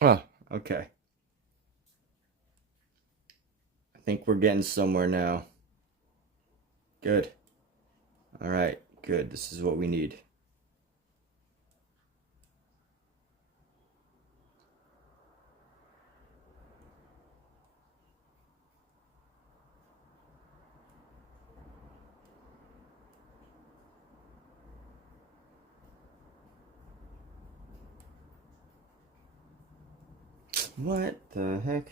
Oh, okay. I think we're getting somewhere now. Good. All right, good. This is what we need. What the heck?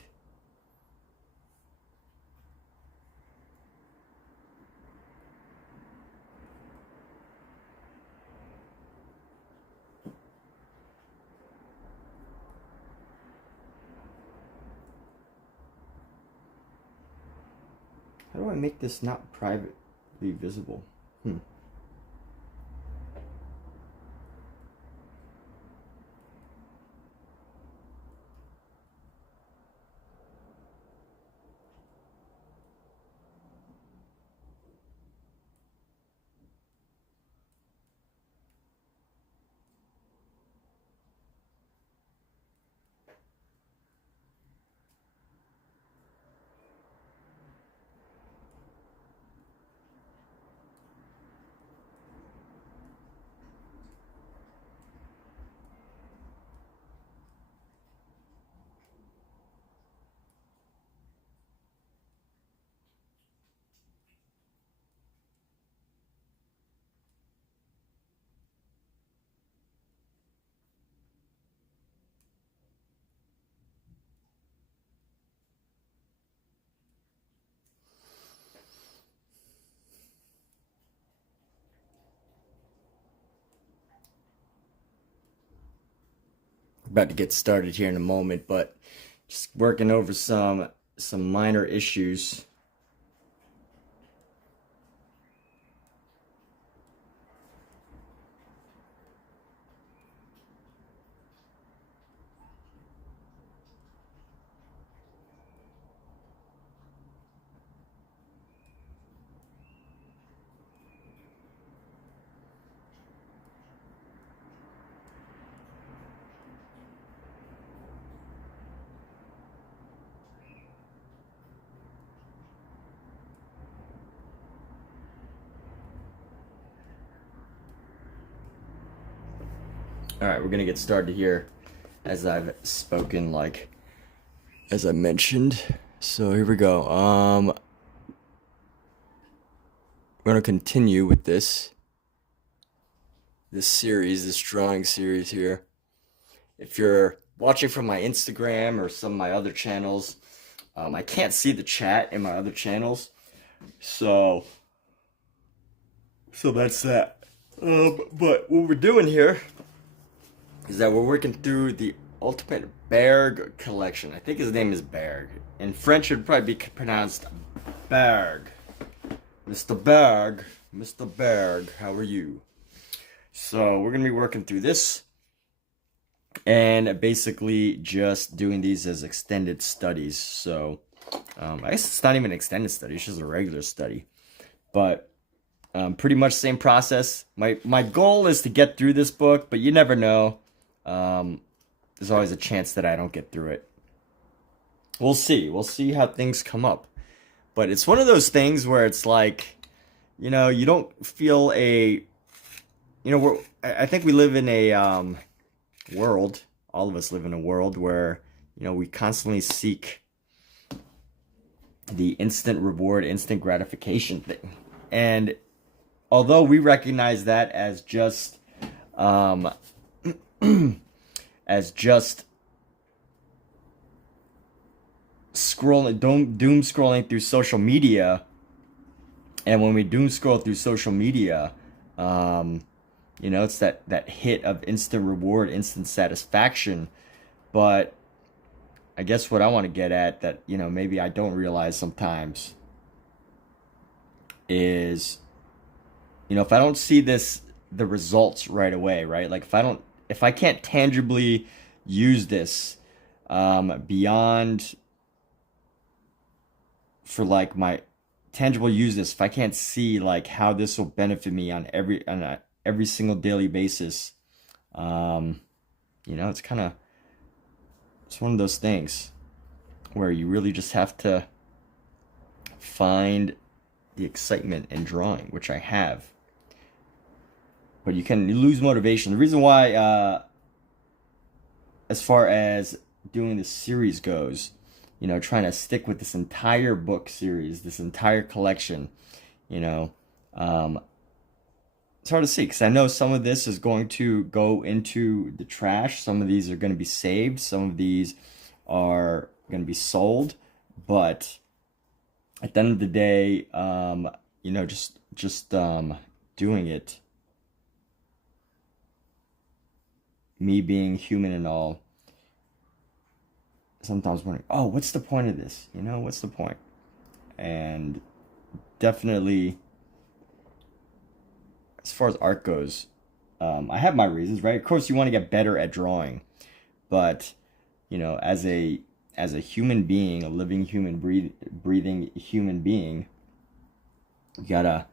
How do I make this not privately visible? Hmm. About to get started here in a moment, but just working over some minor issues. All right, we're gonna get started here, as I've spoken, like as I mentioned. So here we go. We're gonna continue with this series, this drawing series here. If you're watching from my Instagram or some of my other channels, I can't see the chat in my other channels, so that's that. But what we're doing here is that we're working through the ultimate Bargue collection. I think his name is Bargue. In French, it would probably be pronounced Bargue. Mr. Bargue, Mr. Bargue, how are you? So we're gonna be working through this and basically just doing these as extended studies. So I guess it's not even an extended study; it's just a regular study. But pretty much same process. My goal is to get through this book, but you never know. There's always a chance that I don't get through it. We'll see. We'll see how things come up. But it's one of those things where it's like, you know, you don't feel I think we live in a world, all of us live in a world where, we constantly seek the instant reward, instant gratification thing. And although we recognize that as just, as just scrolling, doom scrolling through social media, and when we doom scroll through social media, it's that hit of instant reward, instant satisfaction. But I guess what I want to get at, that maybe I don't realize sometimes, is if I don't see the results right away, right? Like if I can't tangibly use this beyond, for like my tangible use this, if I can't see like how this will benefit me on every single daily basis, it's kind of it's one of those things where you really just have to find the excitement in drawing, which I have. But you can lose motivation. The reason why, as far as doing this series goes, you know, trying to stick with this entire book series, this entire collection, you know, it's hard to see because I know some of this is going to go into the trash. Some of these are going to be saved. Some of these are going to be sold. But at the end of the day, you know, just doing it, me being human and all, sometimes wondering, oh, what's the point of this? You know, what's the point? And definitely, as far as art goes, I have my reasons, right? Of course, you want to get better at drawing, but you know, as a human being, a living human, breathing human being, you gotta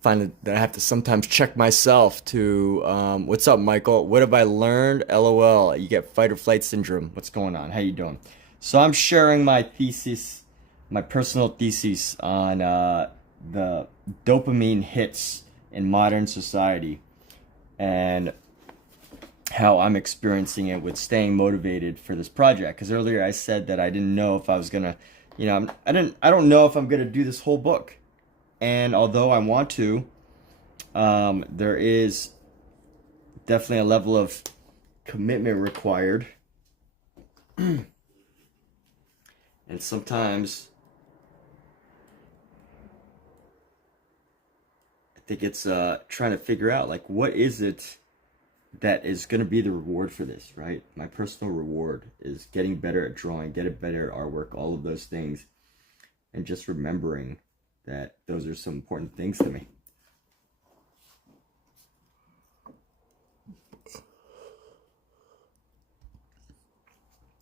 find that I have to sometimes check myself to, what's up, Michael? What have I learned? LOL. You get fight or flight syndrome. What's going on? How you doing? So I'm sharing my thesis, my personal thesis on the dopamine hits in modern society and how I'm experiencing it with staying motivated for this project. Because earlier I said that I didn't know if I was gonna, you know, I don't know if I'm gonna do this whole book. And although I want to, there is definitely a level of commitment required. And sometimes I think it's trying to figure out, like, what is it that is going to be the reward for this, right? My personal reward is getting better at drawing, getting better at artwork, all of those things. And just remembering that those are some important things to me.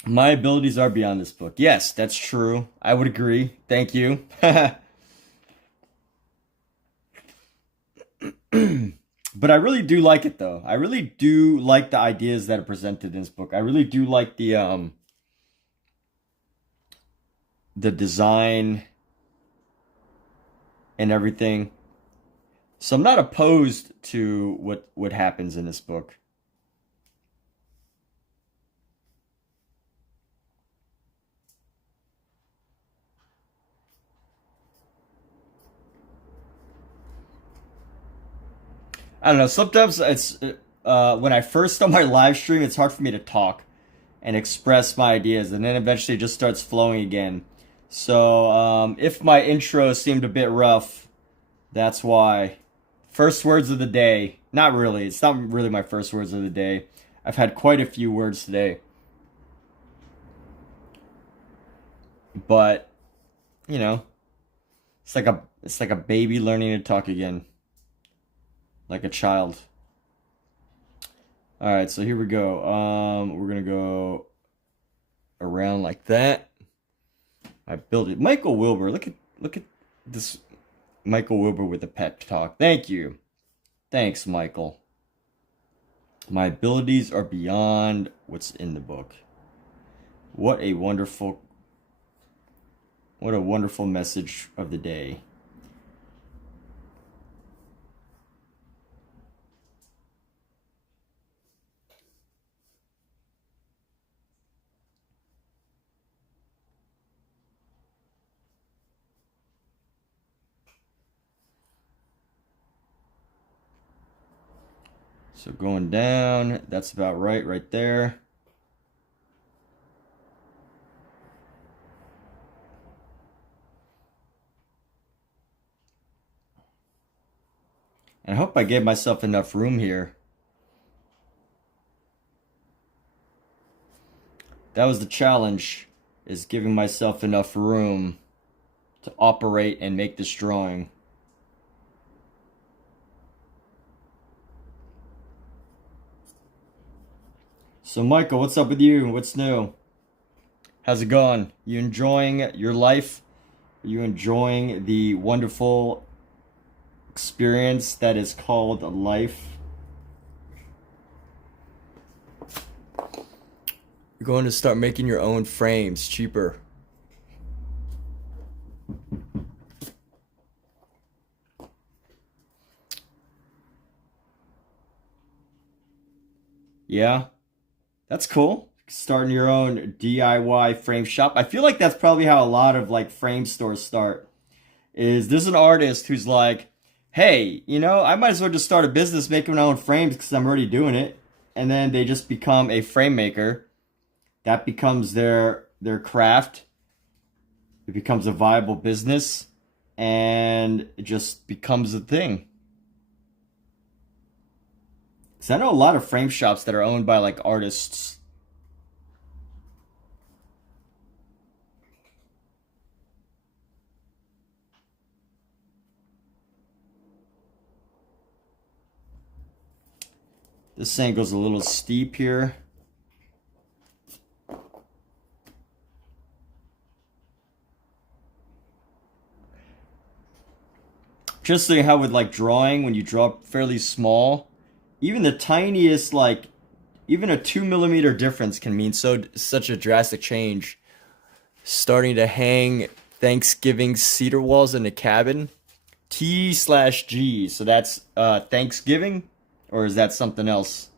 My abilities are beyond this book. Yes, that's true. I would agree. Thank you. But I really do like it, though. I really do like the ideas that are presented in this book. I really do like the design and everything. So I'm not opposed to what happens in this book. I don't know, sometimes it's when I first start my live stream, it's hard for me to talk and express my ideas, and then eventually it just starts flowing again. So if my intro seemed a bit rough, that's why. First words of the day. Not really. It's not really my first words of the day. I've had quite a few words today. But, you know, it's like a baby learning to talk again. Like a child. Alright, so here we go. We're gonna go around like that. I built it. Michael Wilbur, look at this Michael Wilbur with a pep talk. Thank you. Thanks, Michael. My abilities are beyond what's in the book. What a wonderful message of the day. So going down, that's about right there. And I hope I gave myself enough room here. That was the challenge, is giving myself enough room to operate and make this drawing. So Michael, what's up with you? What's new? How's it going? You enjoying your life? Are you enjoying the wonderful experience that is called life? You're going to start making your own frames cheaper. Yeah, that's cool. Starting your own DIY frame shop. I feel like that's probably how a lot of like frame stores start. Is there's an artist who's like, hey, you know, I might as well just start a business making my own frames because I'm already doing it. And then they just become a frame maker. That becomes their craft. It becomes a viable business, and it just becomes a thing. Because I know a lot of frame shops that are owned by like artists. This angle's a little steep here. Just so how with like drawing, when you draw fairly small, even the tiniest like, even a 2 millimeter difference can mean such a drastic change. Starting to hang Thanksgiving cedar walls in a cabin. T/G. So that's Thanksgiving, or is that something else?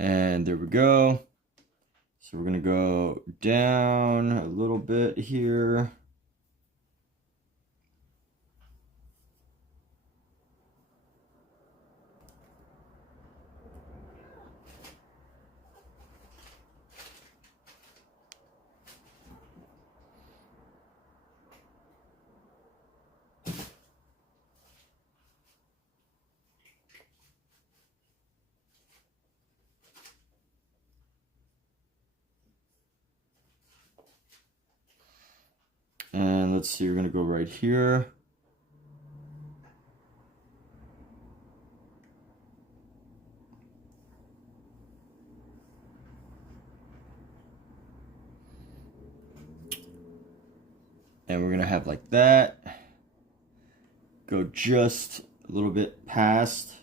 And there we go. So we're gonna go down a little bit here. And let's see, we're gonna go right here. And we're gonna have like that. Go just a little bit past.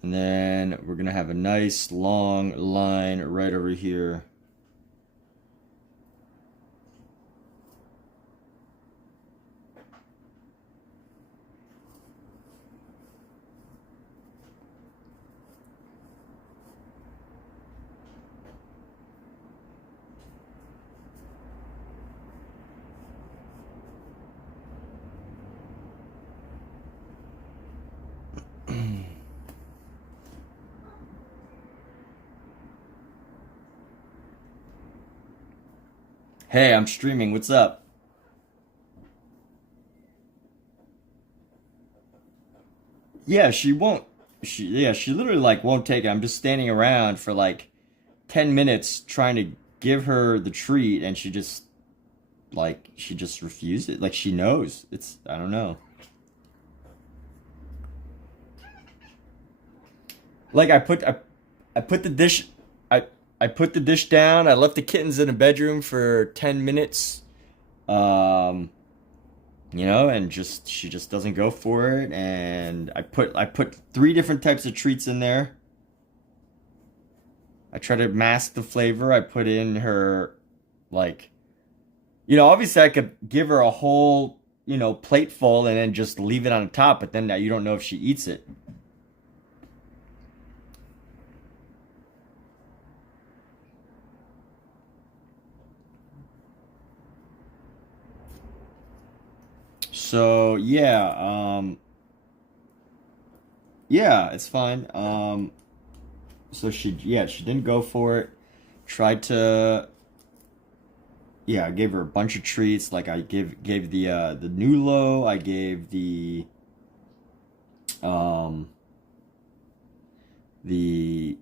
And then we're gonna have a nice long line right over here. Hey, I'm streaming. What's up? Yeah, she won't. She literally like won't take it. I'm just standing around for like 10 minutes trying to give her the treat, and she just refuses. Like she knows. It's I don't know. Like I put the dish I I put the dish down. I left the kittens in a bedroom for 10 minutes. Um you know, and just she just doesn't go for it, and I put three different types of treats in there. I try to mask the flavor. I put in her like obviously I could give her a whole, plate full and then just leave it on the top, but then you don't know if she eats it. So yeah, it's fine. So she didn't go for it. Tried to, yeah, I gave her a bunch of treats. Like I gave the Nulo, I gave um the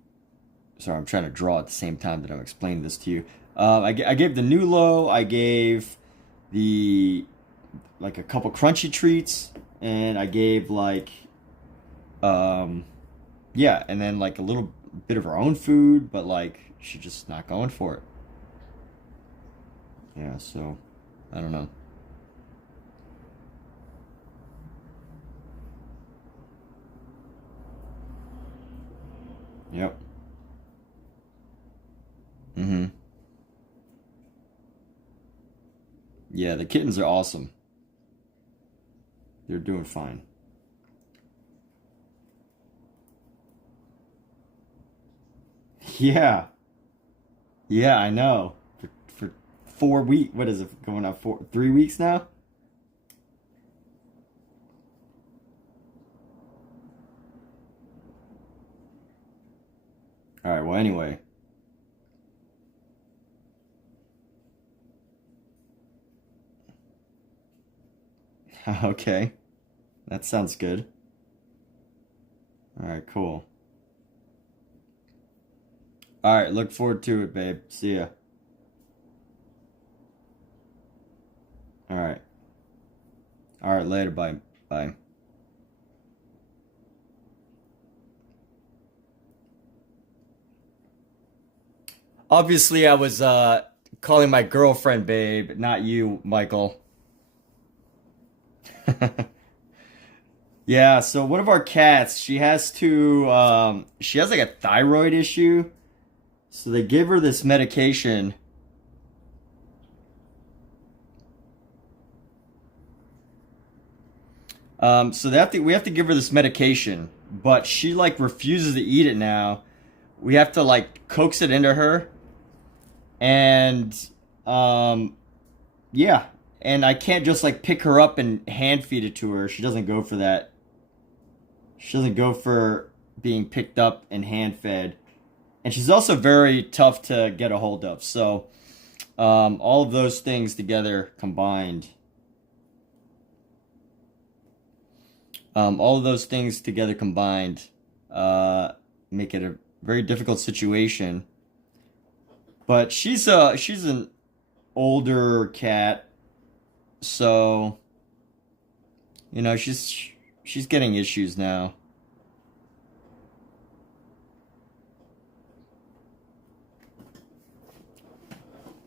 sorry, I'm trying to draw at the same time that I'm explaining this to you. I gave the Nulo, I gave the like a couple crunchy treats, and I gave like yeah, and then like a little bit of her own food, but like she's just not going for it. Yeah, so I don't know. Yep. Mm-hmm. Yeah, the kittens are awesome. They're doing fine. Yeah. Yeah, I know. For 4 weeks, what is it going on 3 weeks now? All right, well anyway. Okay. That sounds good. All right, cool. All right, look forward to it, babe. See ya. All right. All right, later. Bye. Bye. Obviously, I was calling my girlfriend babe, not you, Michael. Yeah, so one of our cats, she has like a thyroid issue. So they give her this medication. So we have to give her this medication, but she like refuses to eat it now. We have to like coax it into her, and um, yeah, and I can't just like pick her up and hand feed it to her. She doesn't go for that. She doesn't go for being picked up and hand fed, and she's also very tough to get a hold of. So all of those things together combined. All of those things together combined make it a very difficult situation. But she's an older cat, so you know she's getting issues now.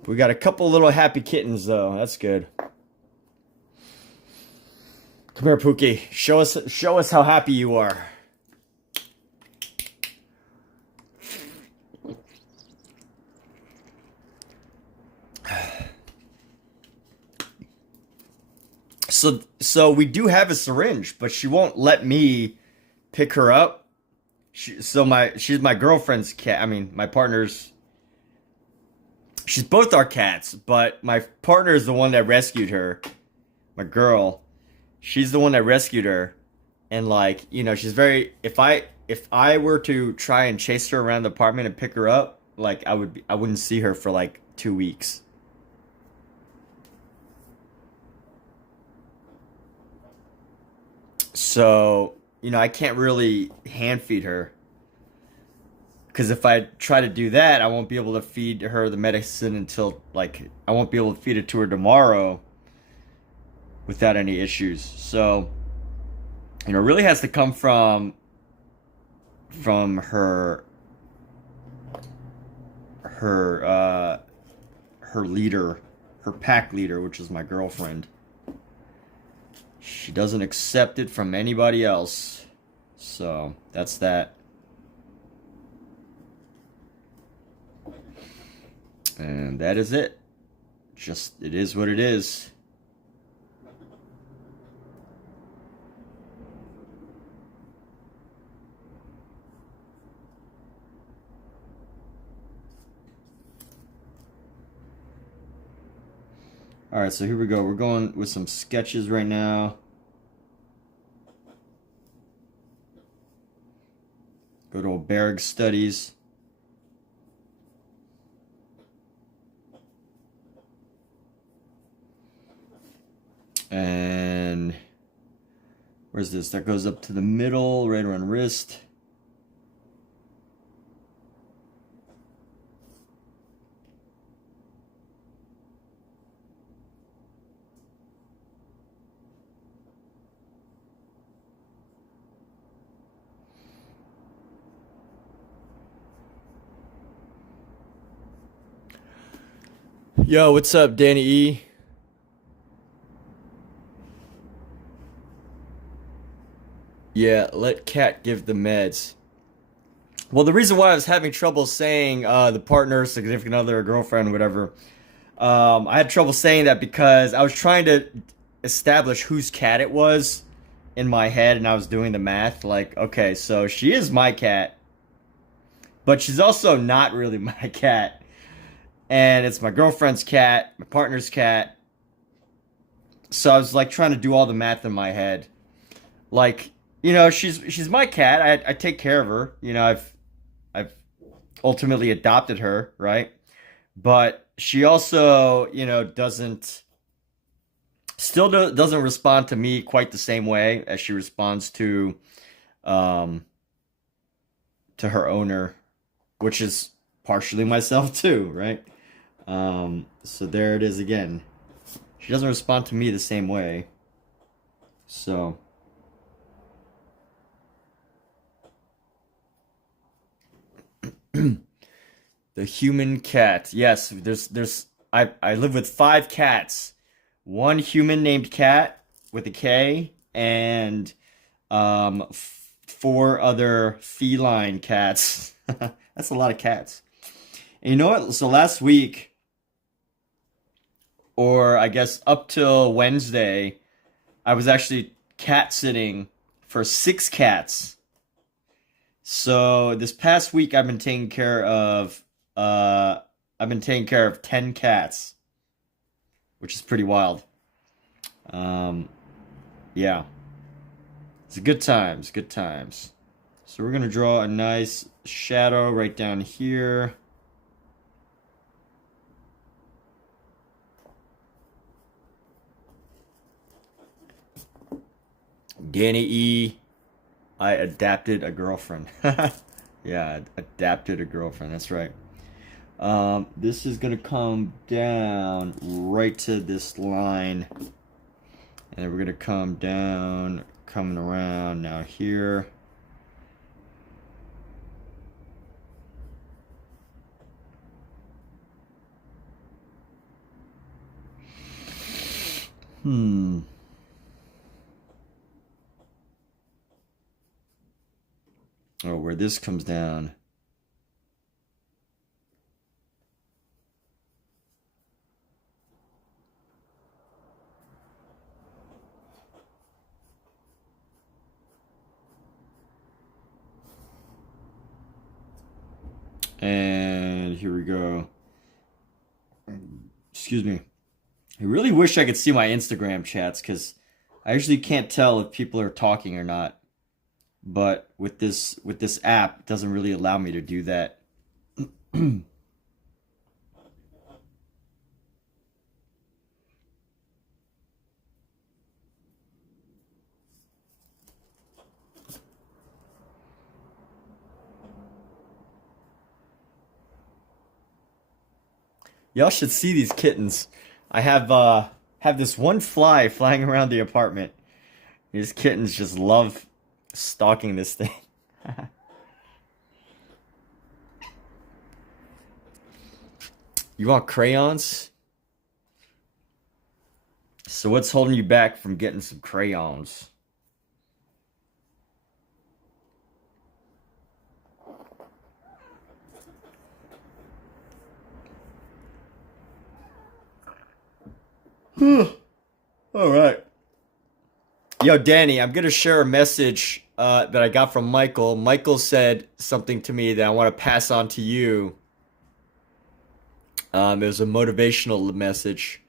We got a couple little happy kittens though. That's good. Come here, Pookie. Show us how happy you are. So we do have a syringe, but she won't let me pick her up. She's my girlfriend's cat. I mean, my partner's. She's both our cats, but my partner is the one that rescued her. My girl, she's the one that rescued her, and like she's very. If I were to try and chase her around the apartment and pick her up, like I wouldn't see her for like 2 weeks. So, I can't really hand feed her. Because if I try to do that, I won't be able to feed her the medicine until, like, I won't be able to feed it to her tomorrow without any issues. So, it really has to come from her leader, her pack leader, which is my girlfriend. She doesn't accept it from anybody else. So, that's that. And that is it. It is what it is. Alright, so here we go. We're going with some sketches right now. Good old Bargue studies. And where's this? That goes up to the middle, right around wrist. Yo, what's up, Danny E? Yeah, let cat give the meds. Well, the reason why I was having trouble saying the partner, significant other, girlfriend, whatever, I had trouble saying that because I was trying to establish whose cat it was in my head, and I was doing the math. Like, okay, so she is my cat, but she's also not really my cat. And it's my girlfriend's cat, my partner's cat. So I was like trying to do all the math in my head. Like, you know, she's my cat. I take care of her. You know, I've ultimately adopted her, right? But she also, you know, doesn't respond to me quite the same way as she responds um to her owner, which is partially myself too, right? So there it is again. She doesn't respond to me the same way. So the human cat. Yes, I live with 5 cats. 1 human named Cat with a K, and 4 other feline cats. That's a lot of cats. And you know what? So last week, or I guess up till Wednesday, I was actually cat sitting for 6 cats. So this past week I've been taking care of 10 cats, which is pretty wild. Yeah. It's good times, good times. So we're gonna draw a nice shadow right down here. Danny E, I adapted a girlfriend. Yeah, adapted a girlfriend, that's right. This is gonna come down right to this line. And then we're gonna come down, coming around now here. Oh, where this comes down. And here we go. Excuse me. I really wish I could see my Instagram chats because I usually can't tell if people are talking or not. But with this app, it doesn't really allow me to do that. Y'all should see these kittens. I have this one fly flying around the apartment. These kittens just love stalking this thing. You want crayons? So what's holding you back from getting some crayons? All right. Yo, Danny, I'm going to share a message that I got from Michael. Michael said something to me that I want to pass on to you. It was a motivational message.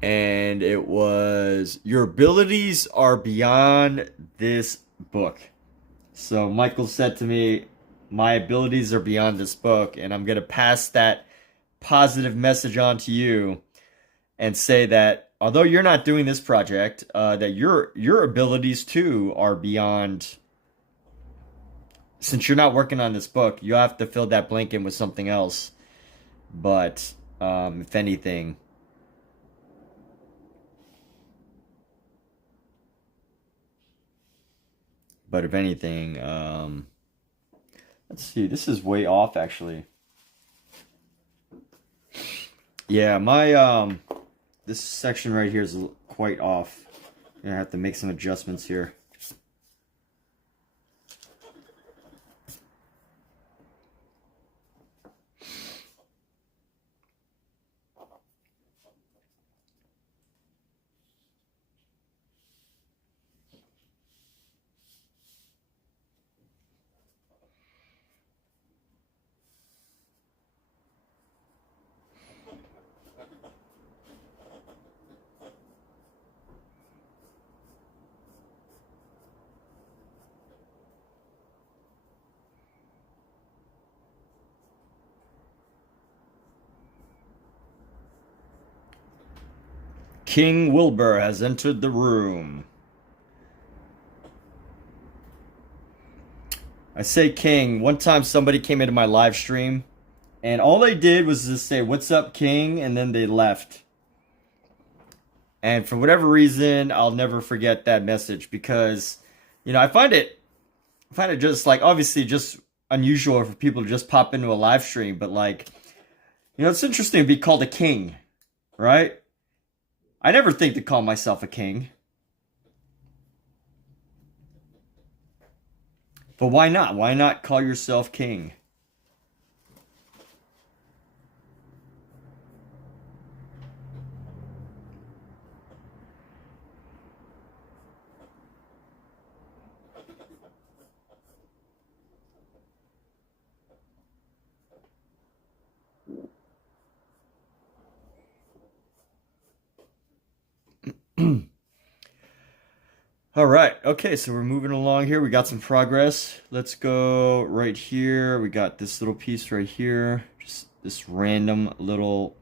And it was, your abilities are beyond this book. So Michael said to me, my abilities are beyond this book, and I'm going to pass that positive message on to you and say that although you're not doing this project, that your abilities too are beyond. Since you're not working on this book, you have to fill that blank in with something else. But if anything, let's see. This is way off, actually. Yeah, my this section right here is quite off. I have to make some adjustments here. King Wilbur has entered the room. I say King. One time somebody came into my live stream and all they did was just say, "What's up, King?" and then they left. And for whatever reason, I'll never forget that message because, I find it just like obviously just unusual for people to just pop into a live stream, but like, it's interesting to be called a king, right? I never think to call myself a king. But why not? Why not call yourself king? All right. Okay, so we're moving along here. We got some progress. Let's go right here. We got this little piece right here. Just this random little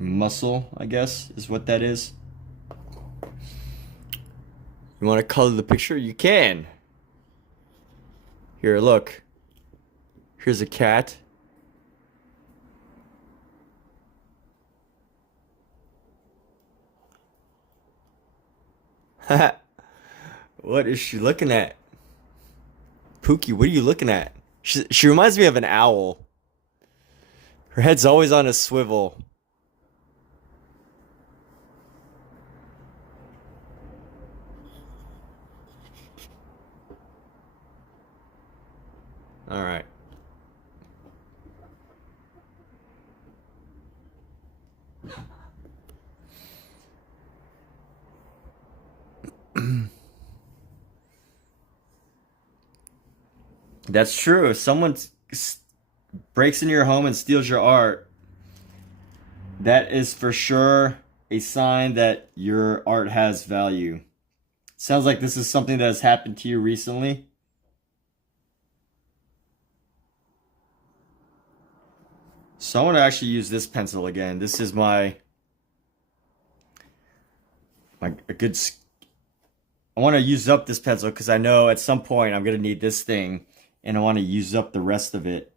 muscle, I guess, is what that is. You want to color the picture? You can. Here, look. Here's a cat. What is she looking at? Pookie, what are you looking at? She reminds me of an owl. Her head's always on a swivel. All right. That's true. If someone breaks into your home and steals your art, that is for sure a sign that your art has value. Sounds like this is something that has happened to you recently. So I want to actually use this pencil again. This is my a good. I want to use up this pencil because I know at some point I'm going to need this thing, and I want to use up the rest of it.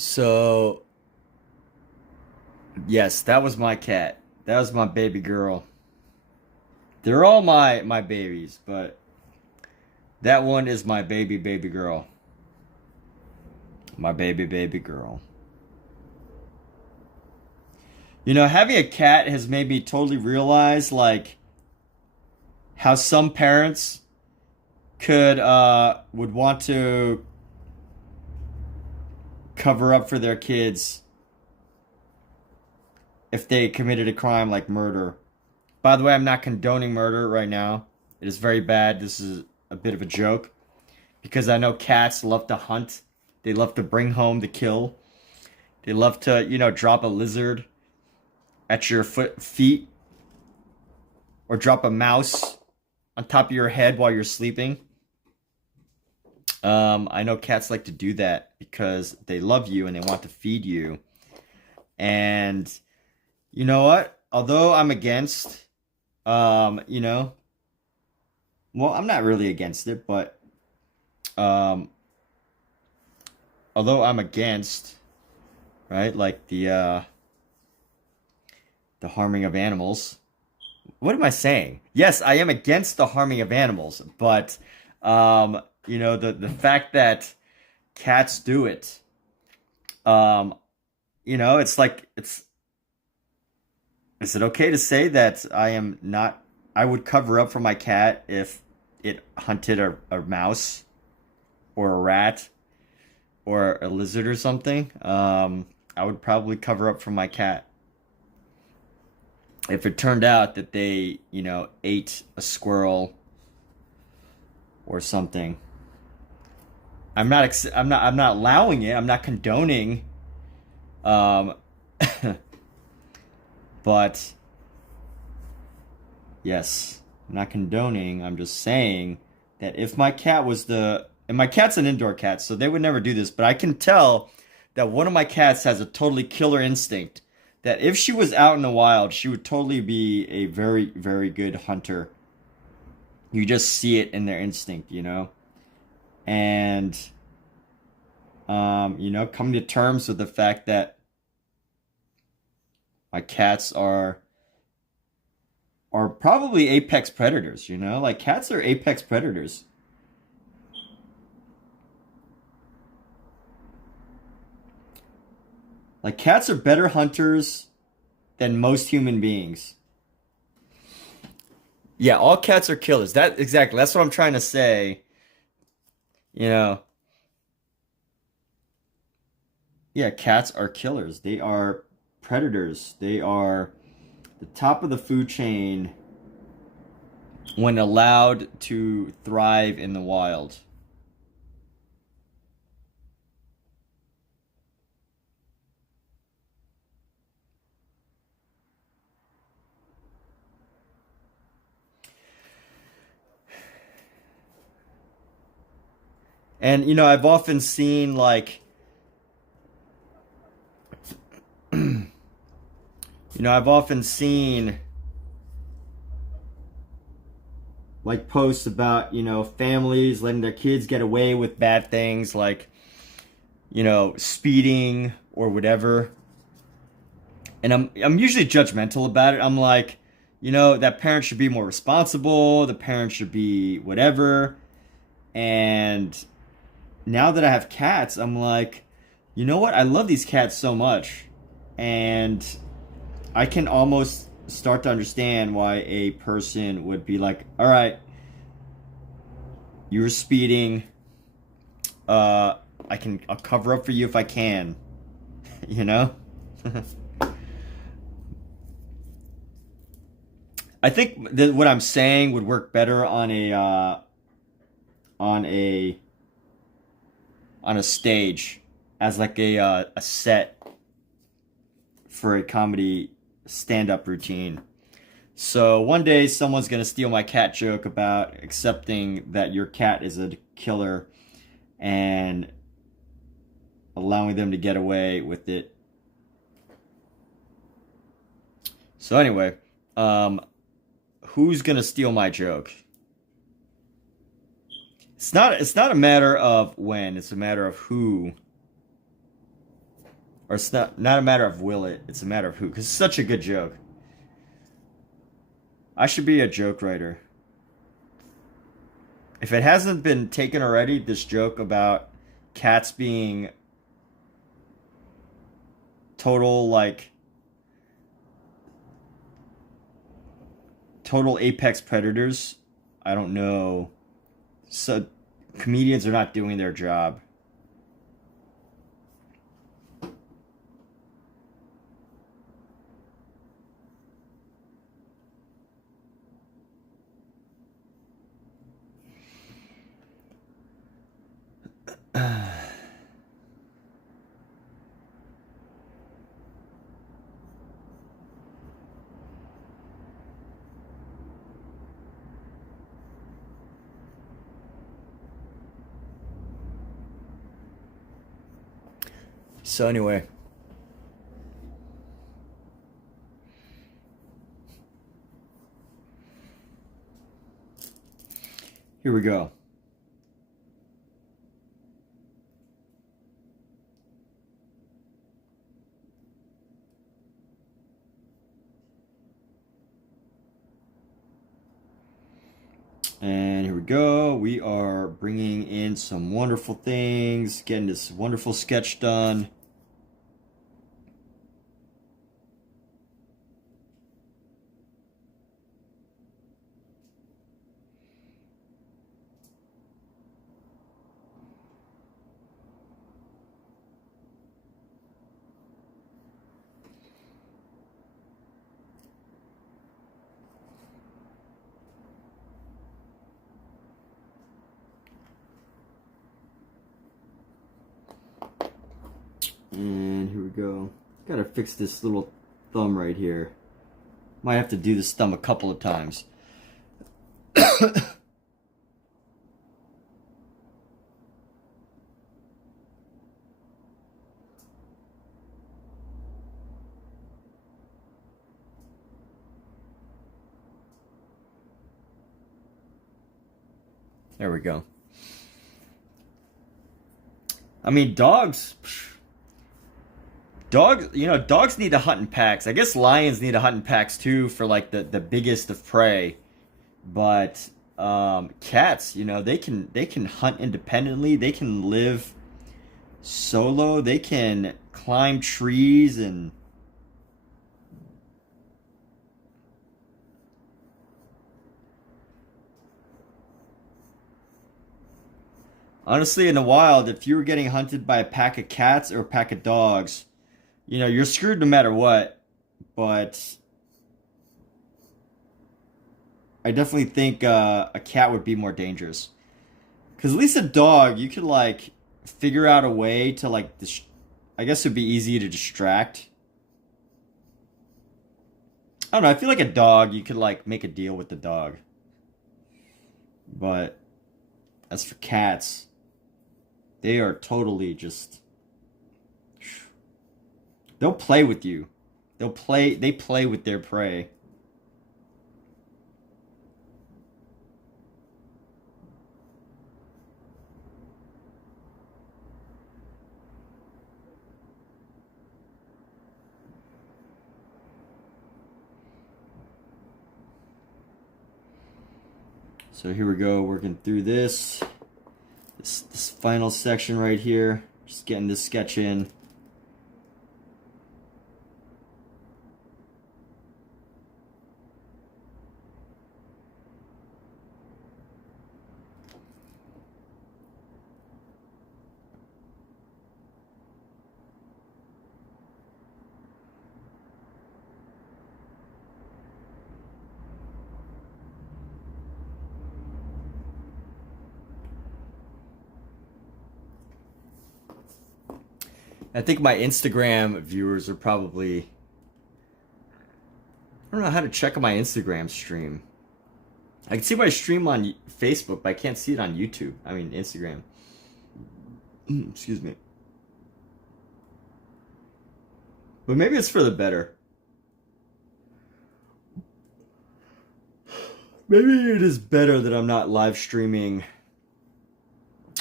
So, yes, that was my cat. That was my baby girl. They're all my babies, but that one is my baby girl. My baby girl. You know, having a cat has made me totally realize, like, how some parents would want to cover up for their kids if they committed a crime like murder. By the way, I'm not condoning murder right now. It is very bad. This is a bit of a joke. Because I know cats love to hunt. They love to bring home the kill. They love to, you know, drop a lizard at your feet. Or drop a mouse on top of your head while you're sleeping. I know cats like to do that because they love you and they want to feed you. And you know what? Although I'm against, you know, well, I'm not really against it, but although I'm against, right, like the harming of animals. What am I saying? Yes, I am against the harming of animals, but you know, the fact that cats do it, you know, it's like, is it okay to say that I would cover up for my cat if it hunted a mouse or a rat or a lizard or something? I would probably cover up for my cat if it turned out that they, you know, ate a squirrel or something. I'm not allowing it. I'm not condoning. But yes, I'm not condoning. I'm just saying that if my cat was and my cat's an indoor cat, so they would never do this, but I can tell that one of my cats has a totally killer instinct. That if she was out in the wild, she would totally be a very, very good hunter. You just see it in their instinct, you know? And, you know, come to terms with the fact that my cats are probably apex predators, you know? Like, cats are apex predators. Like, cats are better hunters than most human beings. Yeah, all cats are killers. Exactly. That's what I'm trying to say. You know. Yeah, cats are killers. They are predators. They are the top of the food chain when allowed to thrive in the wild. And, you know, I've often seen, like, you know, I've often seen, like, posts about, you know, families letting their kids get away with bad things, like, you know, speeding or whatever. And I'm usually judgmental about it. I'm like, you know, that parent should be more responsible. The parent should be whatever. And now that I have cats, I'm like, you know what? I love these cats so much. And I can almost start to understand why a person would be like, all right, you were speeding. I'll cover up for you if I can. You know? I think that what I'm saying would work better on a stage as like a set for a comedy stand-up routine. So one day someone's gonna steal my cat joke about accepting that your cat is a killer and allowing them to get away with it. So anyway, who's gonna steal my joke? It's not a matter of when, it's a matter of who. Or it's not a matter of will it, it's a matter of who. Because it's such a good joke. I should be a joke writer. If it hasn't been taken already, this joke about cats being total, like, total apex predators, I don't know. So, comedians are not doing their job. So anyway, here we go. And here we go. We are bringing in some wonderful things, getting this wonderful sketch done. And here we go. Gotta fix this little thumb right here. Might have to do this thumb a couple of times. There we go. I mean, dogs, you know, dogs need to hunt in packs. I guess lions need to hunt in packs too for like the biggest of prey. But cats, you know, they can hunt independently. They can live solo. They can climb trees and honestly, in the wild, if you were getting hunted by a pack of cats or a pack of dogs, you know, you're screwed no matter what. But I definitely think a cat would be more dangerous. Because at least a dog, you could, like, figure out a way to, like, I guess it would be easy to distract. I don't know, I feel like a dog, you could, like, make a deal with the dog. But as for cats, they are totally just... They'll play with you. They play with their prey. So here we go, working through this final section right here. Just getting this sketch in. I think my Instagram viewers are probably... I don't know how to check on my Instagram stream. I can see my stream on Facebook, but I can't see it on YouTube. I mean, Instagram. Excuse me. But maybe it's for the better. Maybe it is better that I'm not live streaming.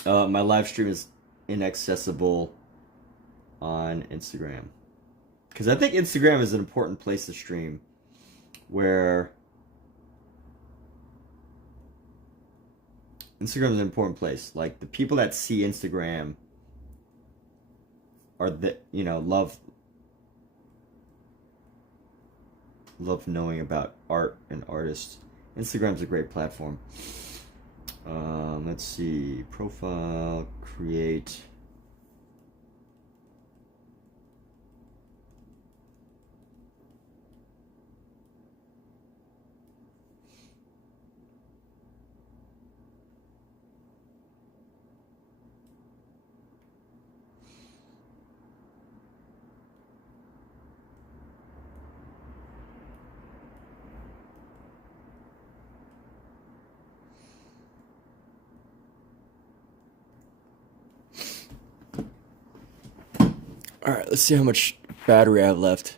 My live stream is inaccessible on Instagram. Because I think Instagram is an important place to stream. Where Instagram is an important place. Like, the people that see Instagram are love knowing about art and artists. Instagram's a great platform. Let's see, profile, create. Alright, let's see how much battery I have left.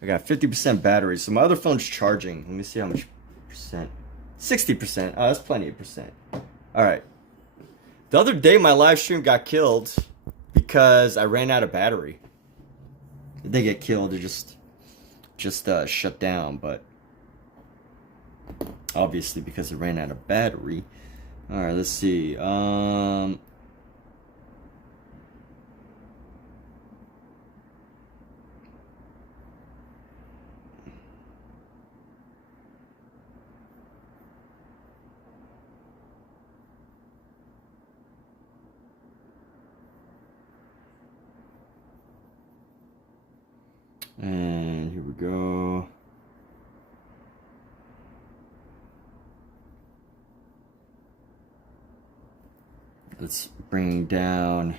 I got 50% battery, so my other phone's charging. Let me see how much percent. 60%. Oh, that's plenty of percent. Alright. The other day, my live stream got killed because I ran out of battery. It didn't get killed, it just shut down, but obviously because it ran out of battery. Alright, let's see. And here we go. Let's bring down.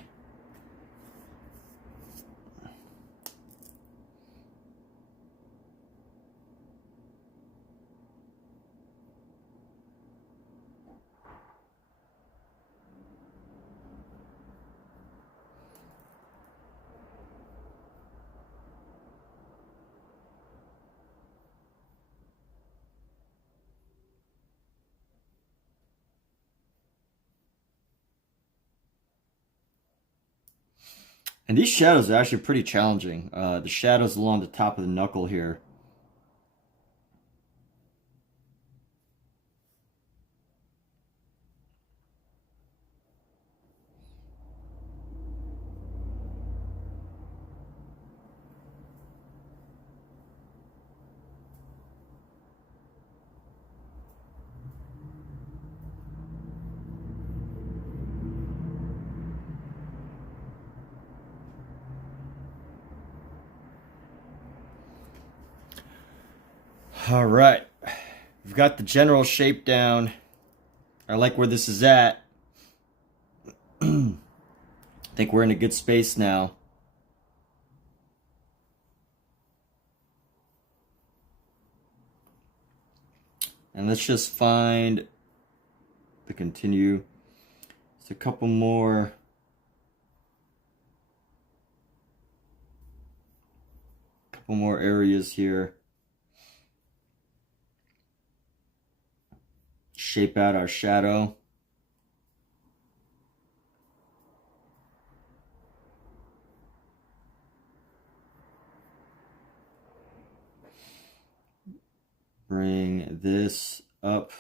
And these shadows are actually pretty challenging. The shadows along the top of the knuckle here. All right, we've got the general shape down. I like where this is at. I think we're in a good space now. And let's just find the continue. Just a couple more. Couple more areas here. Shape out our shadow. Bring this up.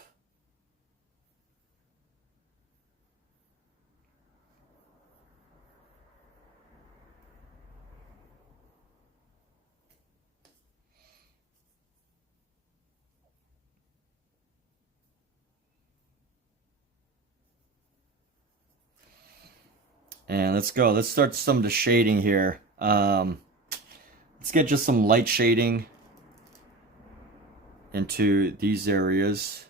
And let's go. Let's start some of the shading here. Let's get just some light shading into these areas.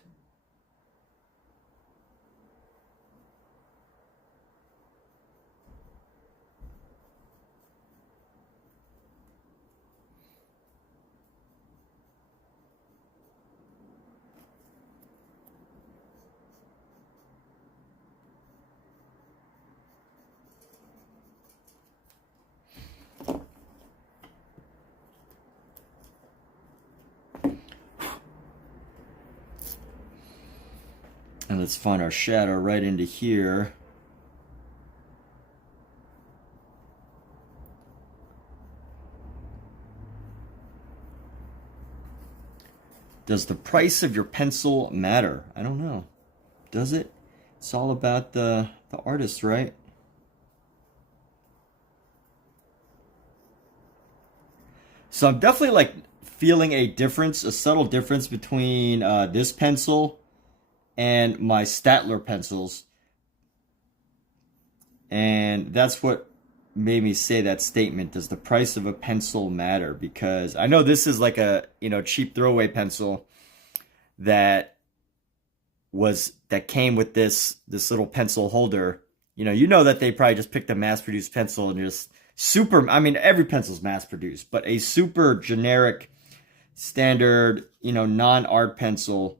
And let's find our shadow right into here. Does the price of your pencil matter? I don't know. Does it? It's all about the artist, right? So I'm definitely like feeling a difference, a subtle difference between this pencil and my STAEDTLER pencils. And that's what made me say that statement. Does the price of a pencil matter? Because I know this is like a, cheap throwaway pencil that came with this little pencil holder. You know that they probably just picked a mass-produced pencil and just super, I mean, every pencil's mass-produced, but a super generic, standard, non-art pencil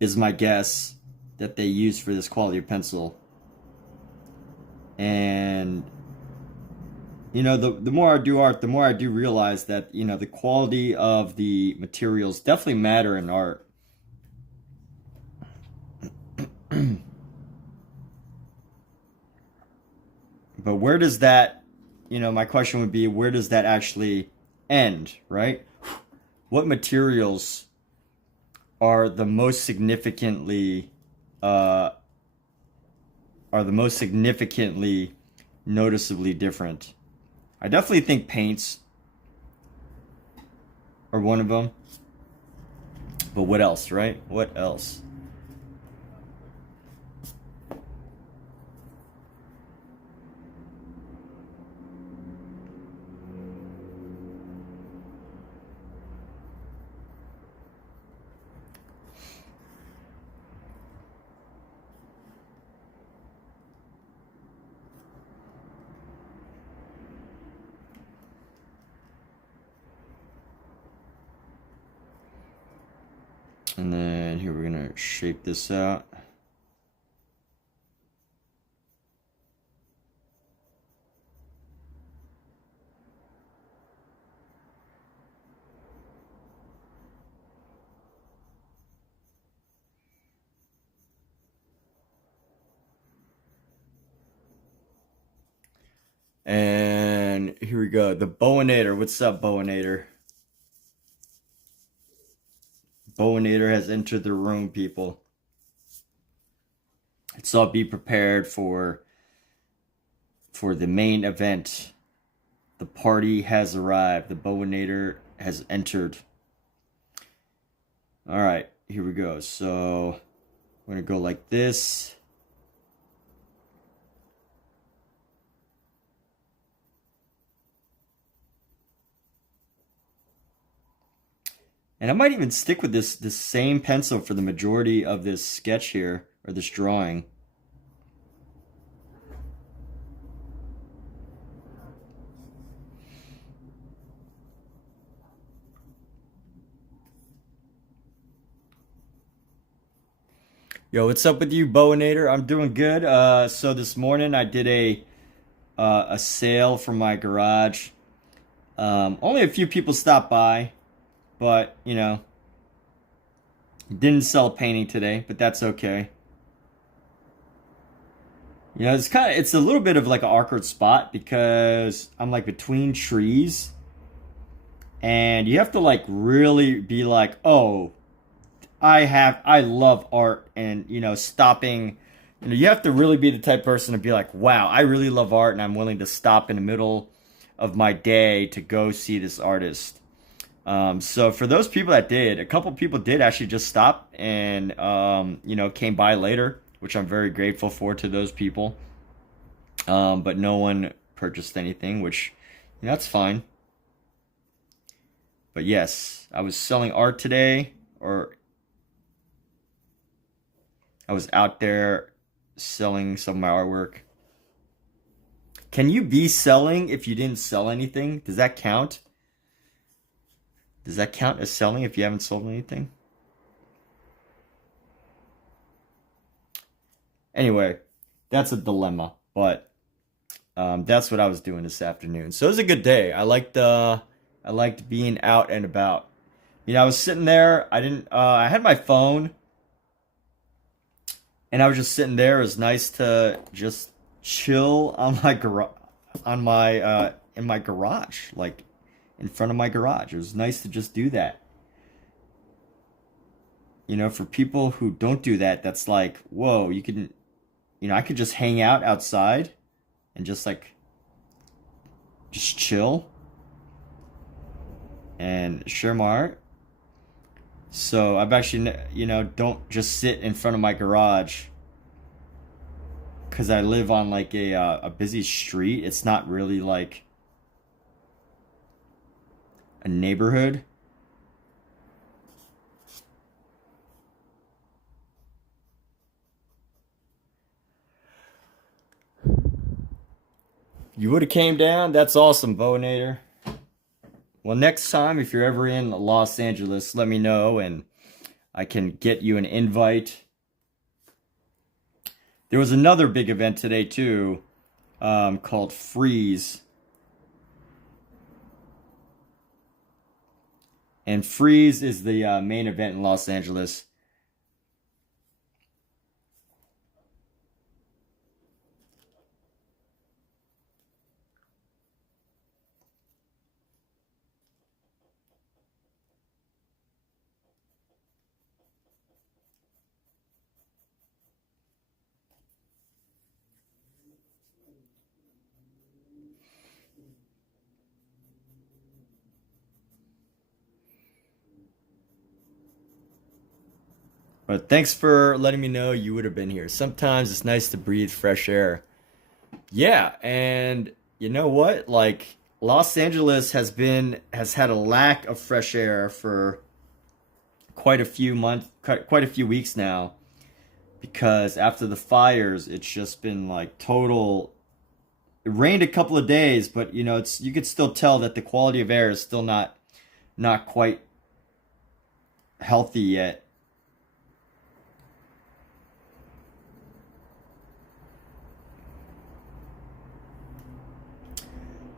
is my guess that they use for this quality of pencil. And the more I do art, the more I do realize that the quality of the materials definitely matter in art. But where does that, my question would be, where does that actually end, right? What materials are the most significantly noticeably different? I definitely think paints are one of them. But what else, right? What else? And then here we're gonna shape this out. And here we go. The Bowinator. What's up, Bowinator? Bowinator has entered the room, people. So be prepared for the main event. The party has arrived. The Bowinator has entered. All right, here we go. So we're gonna go like this. And I might even stick with this same pencil for the majority of this sketch here, or this drawing. Yo, what's up with you, Bowinator? I'm doing good. So this morning I did a sale from my garage. Only a few people stopped by. But, didn't sell a painting today, but that's okay. It's a little bit of like an awkward spot because I'm like between trees. And you have to like really be like, oh, I love art, and, stopping, you have to really be the type of person to be like, wow, I really love art and I'm willing to stop in the middle of my day to go see this artist. So for those people that did, a couple people did actually just stop and, came by later, which I'm very grateful for to those people. But no one purchased anything, which, that's fine. But yes, I was selling art today, or I was out there selling some of my artwork. Can you be selling if you didn't sell anything? Does that count? Does that count as selling if you haven't sold anything? Anyway, that's a dilemma, but that's what I was doing this afternoon. So it was a good day. I liked being out and about. I was sitting there. I had my phone, and I was just sitting there. It was nice to just chill on my in my garage, like in front of my garage. It was nice to just do that. You know, for people who don't do that, that's like, whoa, you can, you know, I could just hang out outside and just like, just chill and share my art. So I've actually, you know, don't just sit in front of my garage because I live on like a busy street. It's not really like a neighborhood. You would have came down? That's awesome, Bonator. Well, next time, if you're ever in Los Angeles, let me know and I can get you an invite. There was another big event today, too, called Freeze. And Freeze is the main event in Los Angeles. But thanks for letting me know you would have been here. Sometimes it's nice to breathe fresh air. Yeah, and you know what? Like Los Angeles has had a lack of fresh air for quite a few months, quite a few weeks now, because after the fires, it's just been like total. It rained a couple of days, but you know, it's you could still tell that the quality of air is still not quite healthy yet.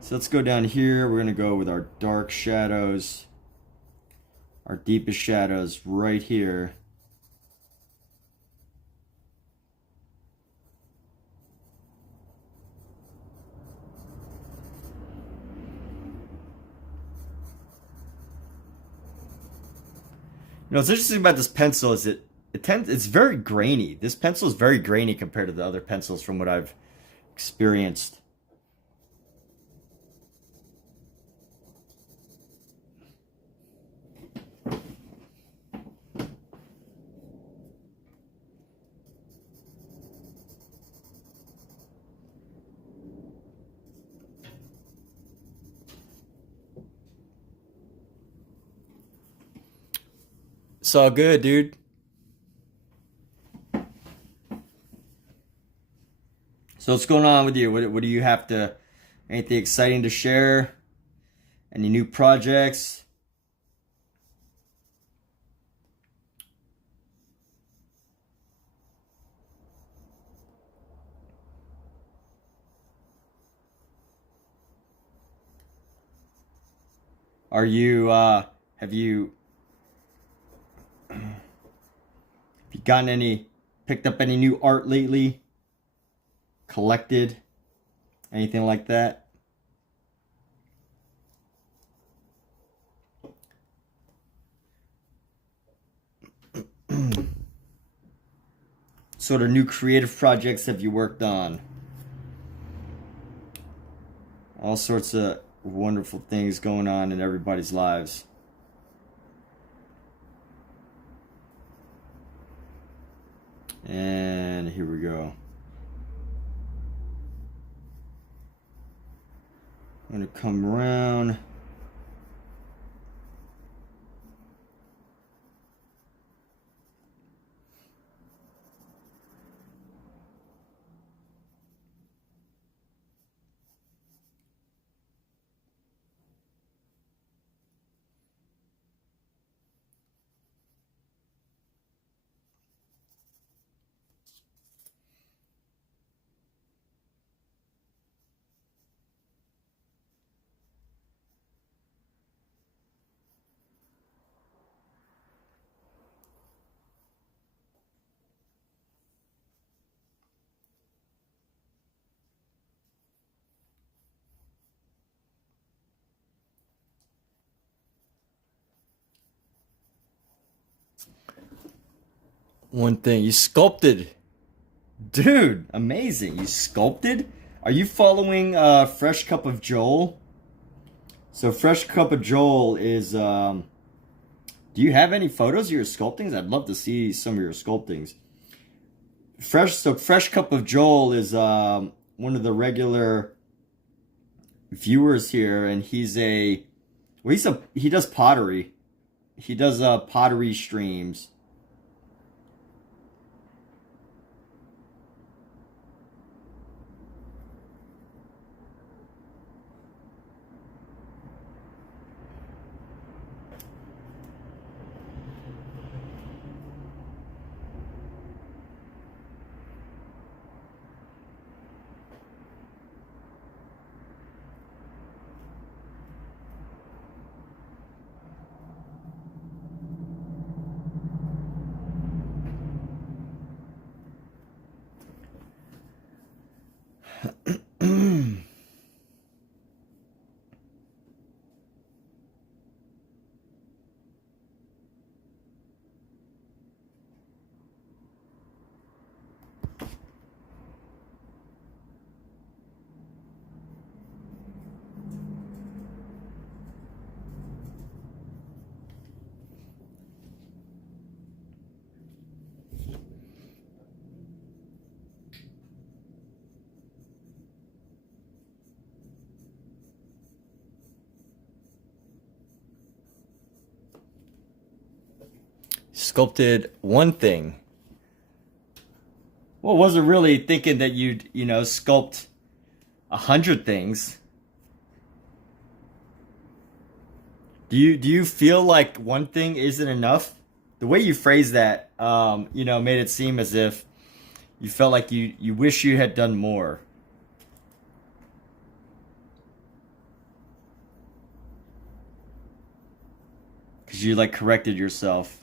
So let's go down here. We're gonna go with our dark shadows, our deepest shadows right here. You know, what's interesting about this pencil is it's very grainy. This pencil is very grainy compared to the other pencils from what I've experienced. It's all good, dude. So what's going on with you? What do you have to? Anything exciting to share? Any new projects? Are you have you gotten any picked up any new art lately? Collected? Anything like that? Sort of new creative projects have you worked on? All sorts of wonderful things going on in everybody's lives. And here we go. I'm going to come around. one thing. You sculpted. Dude, amazing. You sculpted? Are you following Fresh Cup of Joel? So Fresh Cup of Joel is do you have any photos of your sculptings? I'd love to see some of your sculptings. Fresh Cup of Joel is one of the regular viewers here, and he does pottery. He does pottery streams. Sculpted one thing. Well, wasn't really thinking that you'd, sculpt 100 things. Do you feel like one thing isn't enough? The way you phrased that, made it seem as if you felt like you wish you had done more. Because you corrected yourself.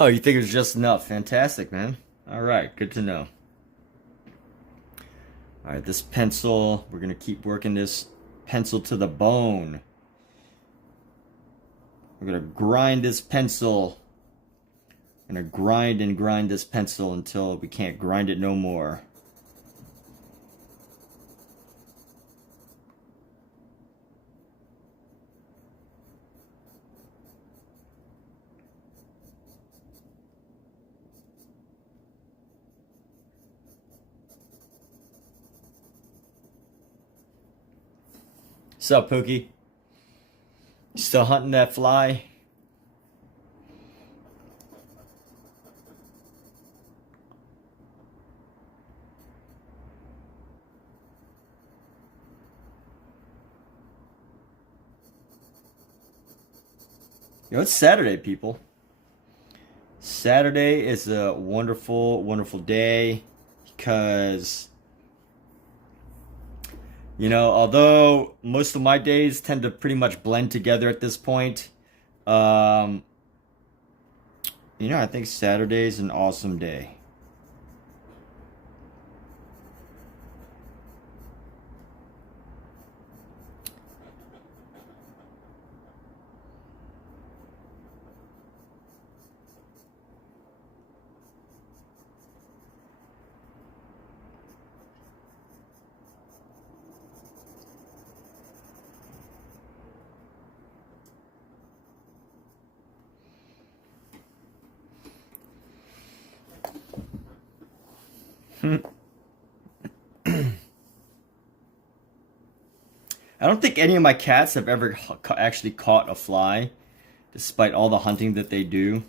Oh, you think it was just enough? Fantastic, man. All right, good to know. All right, this pencil, we're going to keep working this pencil to the bone. We're going to grind this pencil. I'm going to grind and grind this pencil until we can't grind it no more. What's up, Pookie? You still hunting that fly? It's Saturday, people. Saturday is a wonderful, wonderful day because although most of my days tend to pretty much blend together at this point, I think Saturday is an awesome day. I don't think any of my cats have ever actually caught a fly. despite all the hunting that they do.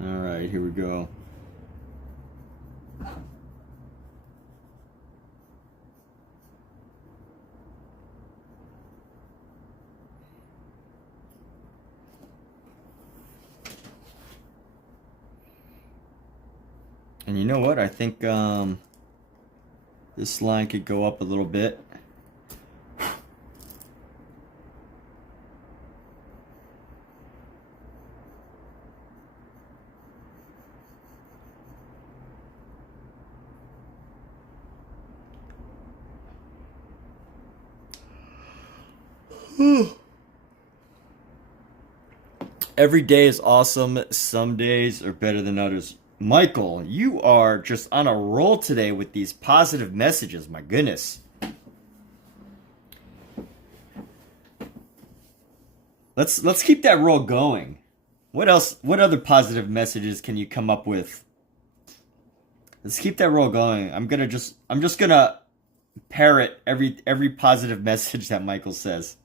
All right, here we go. And you know what? I think this line could go up a little bit. Every day is awesome. Some days are better than others. Michael, you are just on a roll today with these positive messages. My goodness. Let's keep that roll going. What else? What other positive messages can you come up with? Let's keep that roll going. I'm just gonna parrot every positive message that Michael says.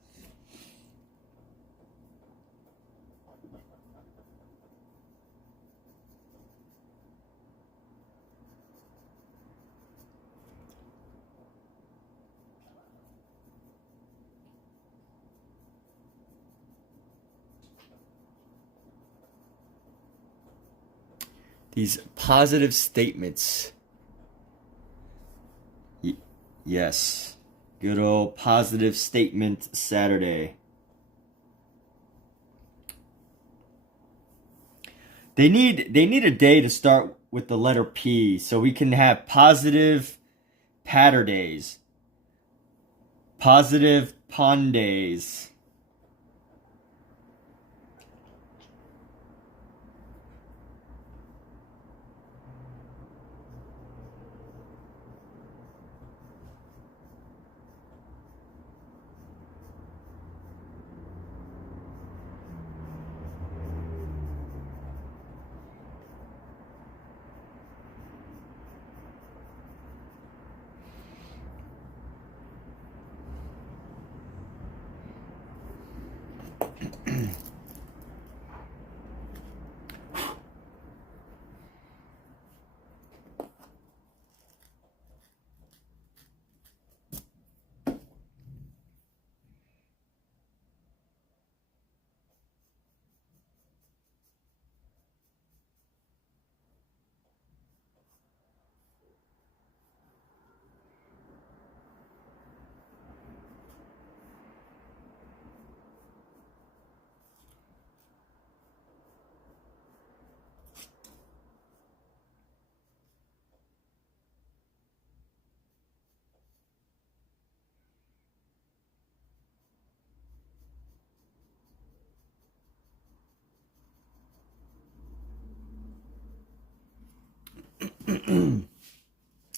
These positive statements. Yes. Good old positive statement Saturday. They need a day to start with the letter P so we can have positive patter days. Positive pun days.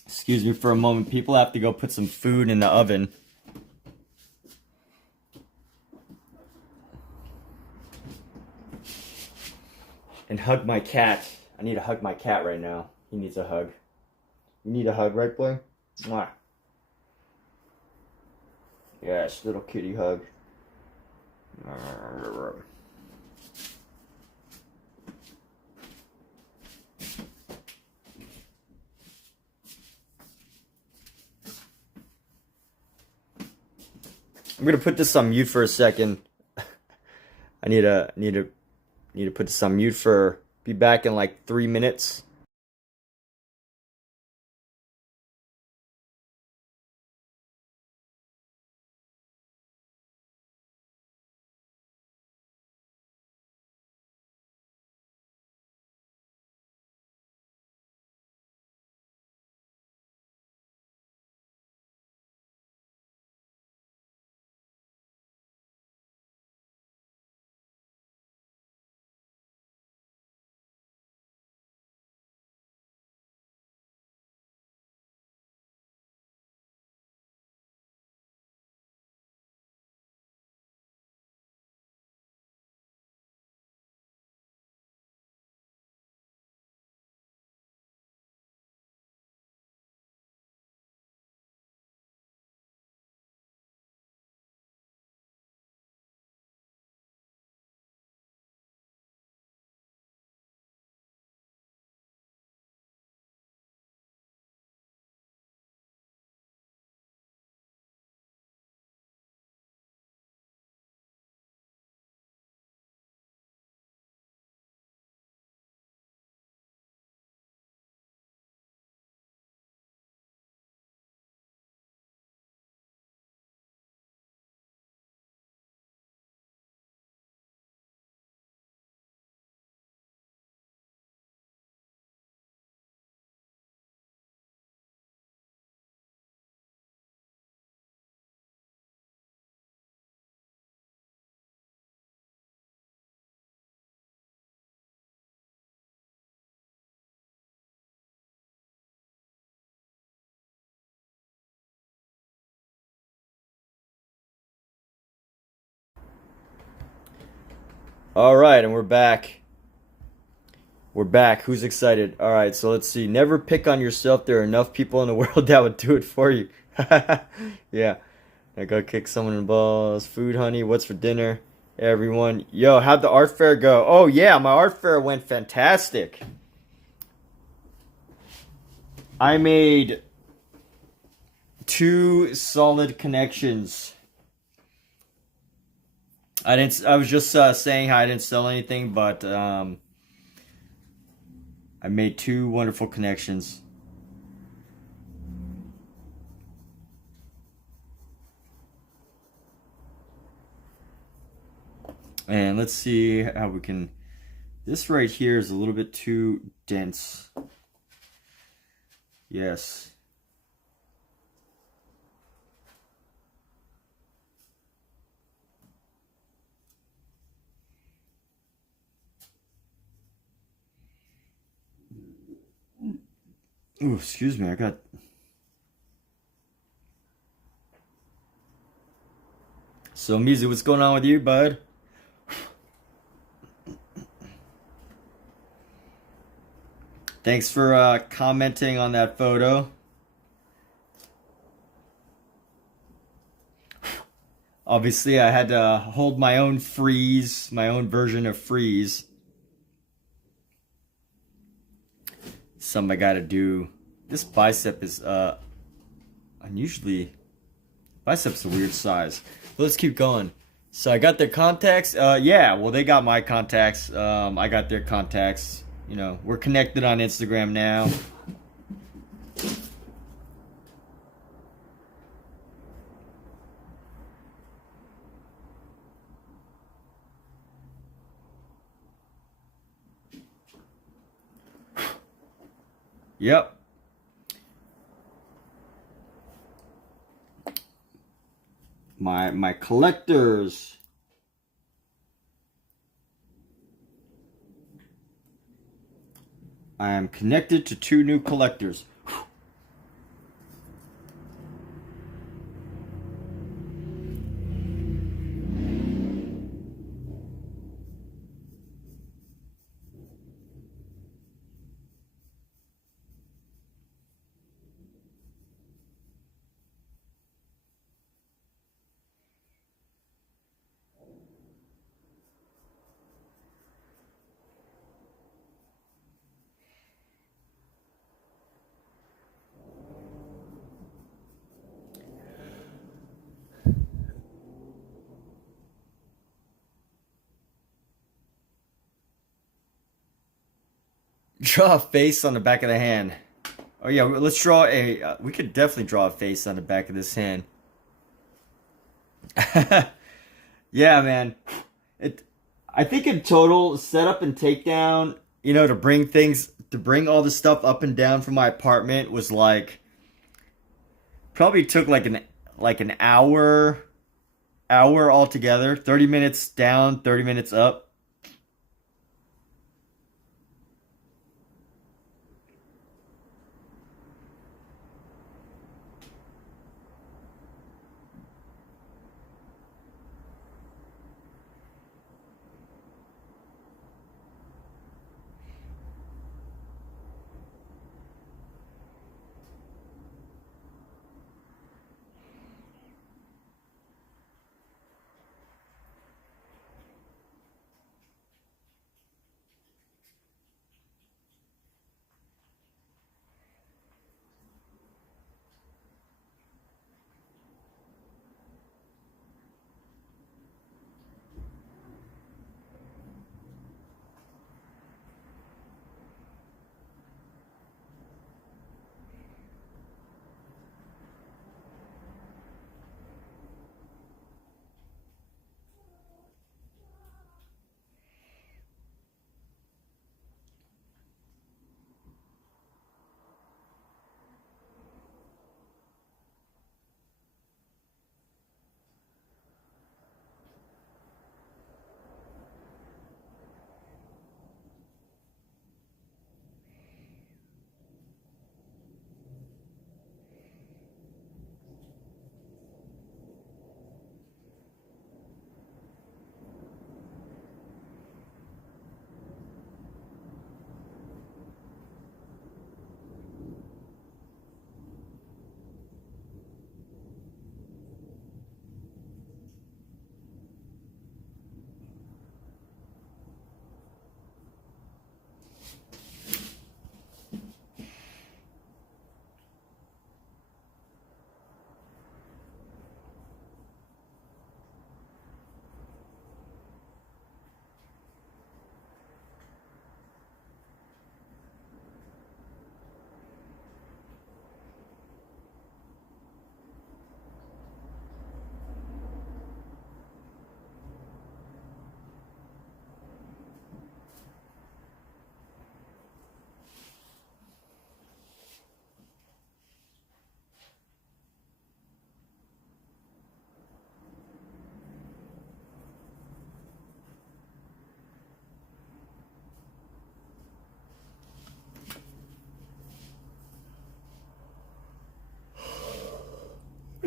Excuse me for a moment. People have to go put some food in the oven. And hug my cat. I need to hug my cat right now. He needs a hug. You need a hug, right, boy? Mwah. Yes, little kitty hug. I'm gonna put this on mute for a second. I need to put this on mute for. Be back in like 3 minutes. All right, and we're back. We're back. Who's excited? All right, so let's see. Never pick on yourself. There are enough people in the world that would do it for you. Yeah. I go kick someone in the balls. Food, honey. What's for dinner? Everyone. Yo, how'd the art fair go? Oh, yeah, my art fair went fantastic. I made 2 solid connections. I was just saying how I didn't sell anything, but I made 2 wonderful connections. And let's see how we can... This right here is a little bit too dense. Yes. Ooh, excuse me, I got... So, Mizu, what's going on with you, bud? Thanks for commenting on that photo. Obviously, I had to hold my own freeze, my own version of freeze. Something I gotta do. This bicep is unusually... Bicep's a weird size. Let's keep going. So I got their contacts. Yeah, well, they got my contacts. I got their contacts. You know, we're connected on Instagram now. Yep. My collectors. I am connected to 2 new collectors. Draw a face on the back of the hand. Oh yeah, let's draw a... we could definitely draw a face on the back of this hand. Yeah, man. I think in total, setup and takedown, you know, to bring all the stuff up and down from my apartment was like... Probably took like an hour altogether. 30 minutes down, 30 minutes up.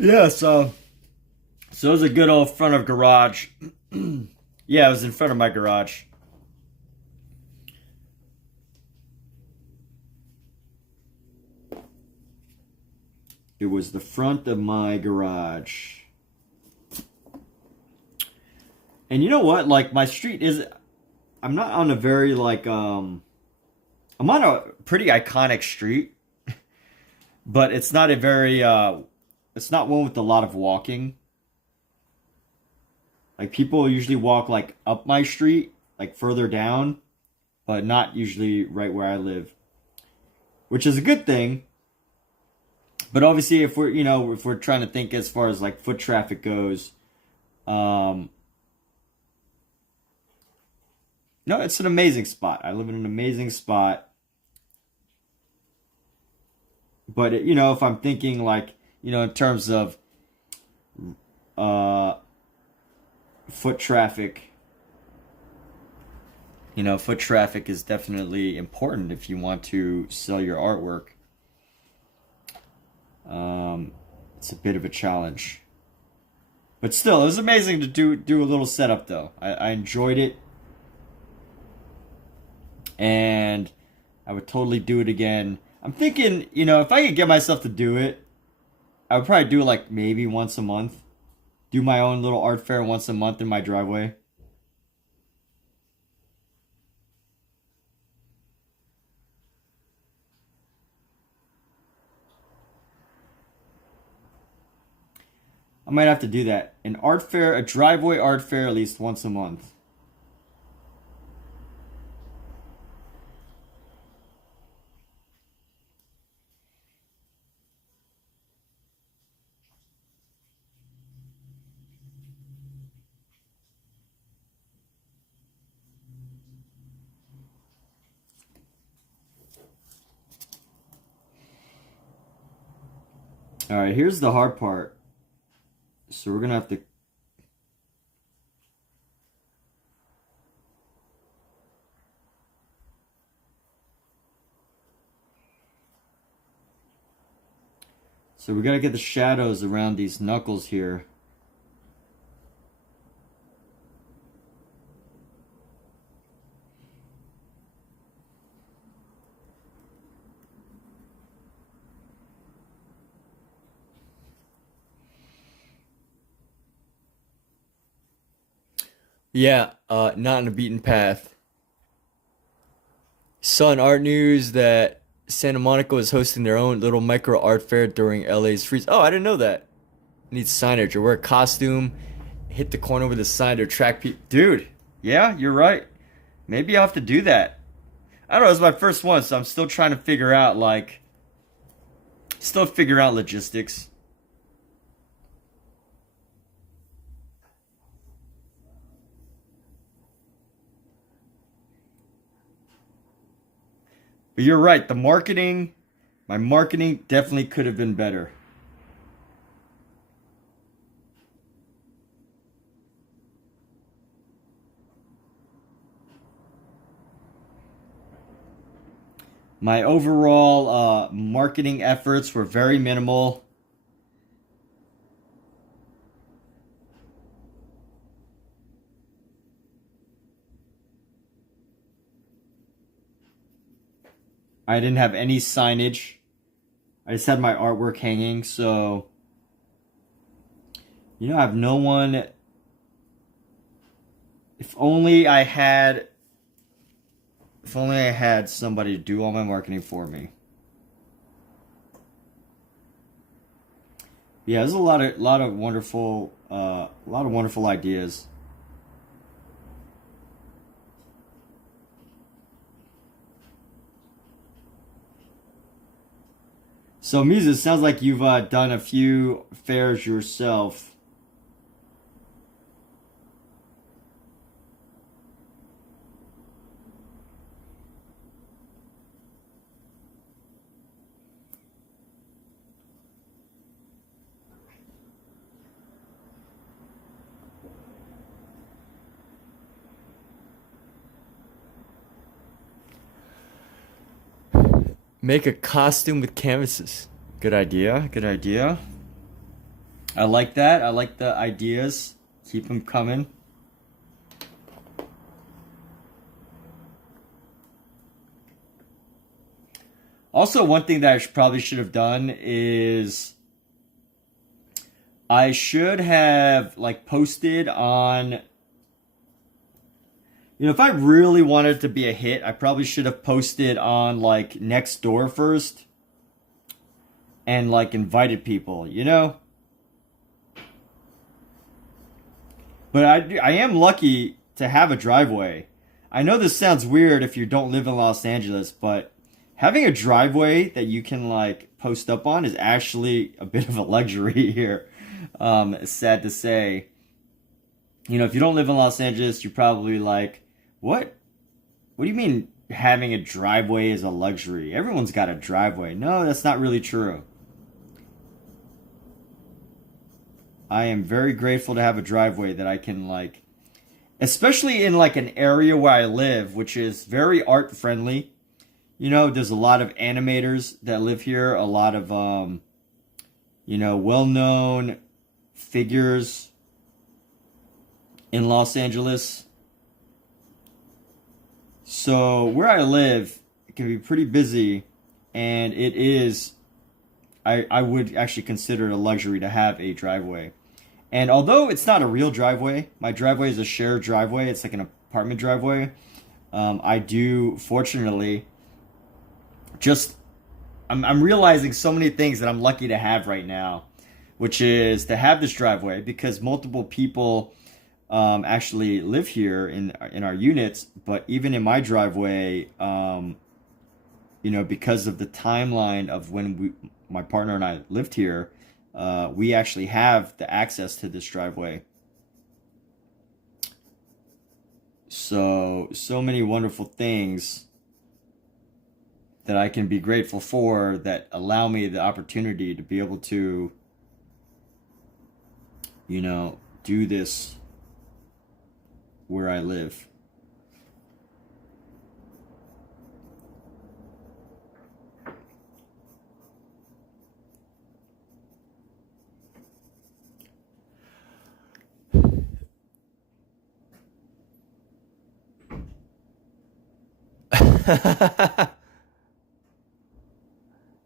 Yeah, so it was a good old front of garage. Yeah, it was in front of my garage. It was the front of my garage. And you know what? Like, my street is... I'm not on a very, like, I'm on a pretty iconic street. But it's not a very, it's not one with a lot of walking. Like, people usually walk, like, up my street, like, further down. But not usually right where I live. Which is a good thing. But obviously, if we're, you know, if we're trying to think as far as, like, foot traffic goes, no, it's an amazing spot. I live in an amazing spot. But, you know, if I'm thinking, like, you know, in terms of foot traffic, you know, foot traffic is definitely important if you want to sell your artwork. It's a bit of a challenge. But still, it was amazing to do a little setup, though. I enjoyed it. And I would totally do it again. I'm thinking, you know, if I could get myself to do it, I would probably do it like maybe once a month. Do my own little art fair once a month in my driveway. I might have to do that. An art fair, a driveway art fair at least once a month. All right, here's the hard part. So we're gonna have to... So we gotta get the shadows around these knuckles here. Yeah, not on the beaten path. Saw in art news that Santa Monica was hosting their own little micro art fair during LA's freeze. Oh, I didn't know that. Need signage or wear a costume, hit the corner with a sign to attract people. Dude, yeah, you're right. Maybe I'll have to do that. I don't know, it's my first one, so I'm still trying to figure out, like, logistics. But you're right, my marketing definitely could have been better. My overall marketing efforts were very minimal. I didn't have any signage. I just had my artwork hanging, so... You know, I have no one... If only I had somebody to do all my marketing for me. Yeah, there's a lot of wonderful ideas. So, Muse, it sounds like you've done a few fairs yourself. Make a costume with canvases. Good idea, good idea. I like that. I like the ideas. Keep them coming. Also, one thing that I probably should have done is I should have like posted on, if I really wanted it to be a hit, I probably should have posted on like Nextdoor first and like invited people, But I am lucky to have a driveway. I know this sounds weird if you don't live in Los Angeles, but having a driveway that you can like post up on is actually a bit of a luxury here. It's sad to say. If you don't live in Los Angeles, you're probably like, what? What do you mean having a driveway is a luxury? Everyone's got a driveway. No, that's not really true. I am very grateful to have a driveway that I can like, especially in like an area where I live, which is very art friendly. There's a lot of animators that live here, a lot of, well-known figures in Los Angeles. So where I live, it can be pretty busy, and it is, I would actually consider it a luxury to have a driveway. And although it's not a real driveway, my driveway is a shared driveway. It's like an apartment driveway. I do, fortunately, I'm realizing so many things that I'm lucky to have right now, which is to have this driveway because multiple people actually live here in our units. But even in my driveway, because of the timeline of when my partner and I lived here, we actually have the access to this driveway. So many wonderful things that I can be grateful for that allow me the opportunity to be able to, do this where I live.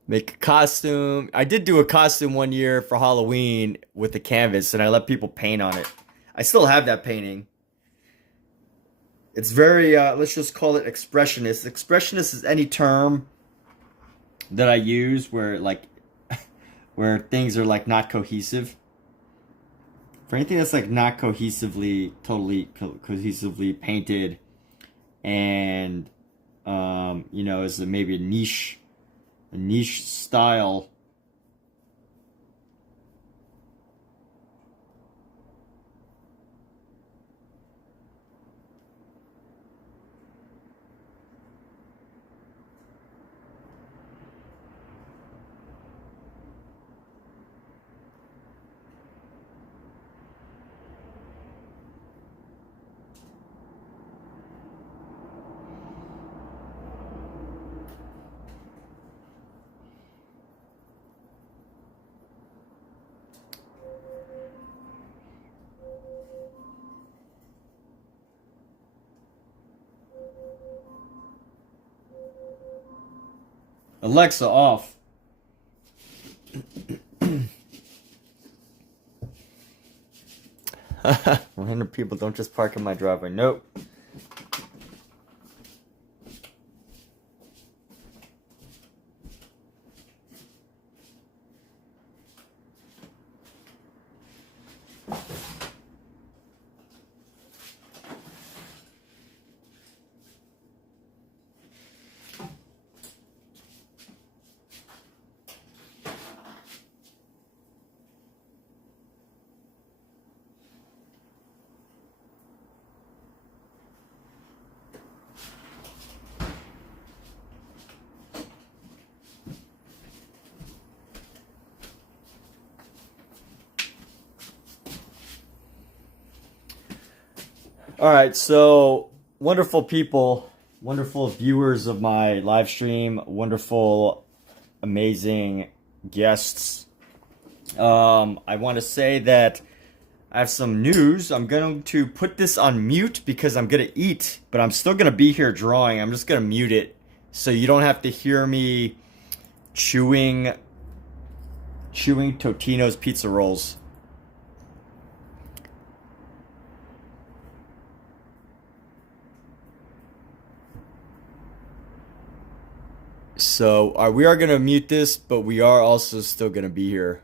Make a costume. I did do a costume one year for Halloween with a canvas, and I let people paint on it. I still have that painting. It's very, let's just call it expressionist. Expressionist is any term that I use where like, where things are like not cohesive. For anything that's like not cohesively, totally cohesively painted, and is maybe a niche style. Alexa off. Random people don't just park in my driveway. Nope. All right, so wonderful people, wonderful viewers of my live stream, wonderful, amazing guests I want to say that I have some news. I'm going to put this on mute because I'm going to eat, but I'm still going to be here drawing. I'm just going to mute it so you don't have to hear me chewing Totino's pizza rolls. So we are going to mute this, but we are also still going to be here.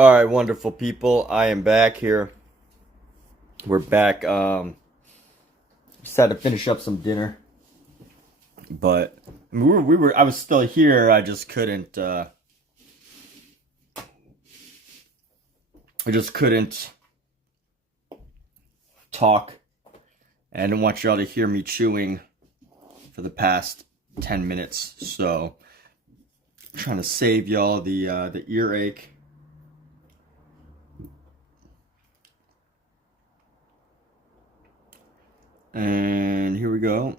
All right, wonderful people. I am back here. We're back. Just had to finish up some dinner, but I mean, we were. I was still here. I just couldn't. I just couldn't talk, and I didn't want y'all to hear me chewing for the past 10 minutes. So, I'm trying to save y'all the earache. And here we go.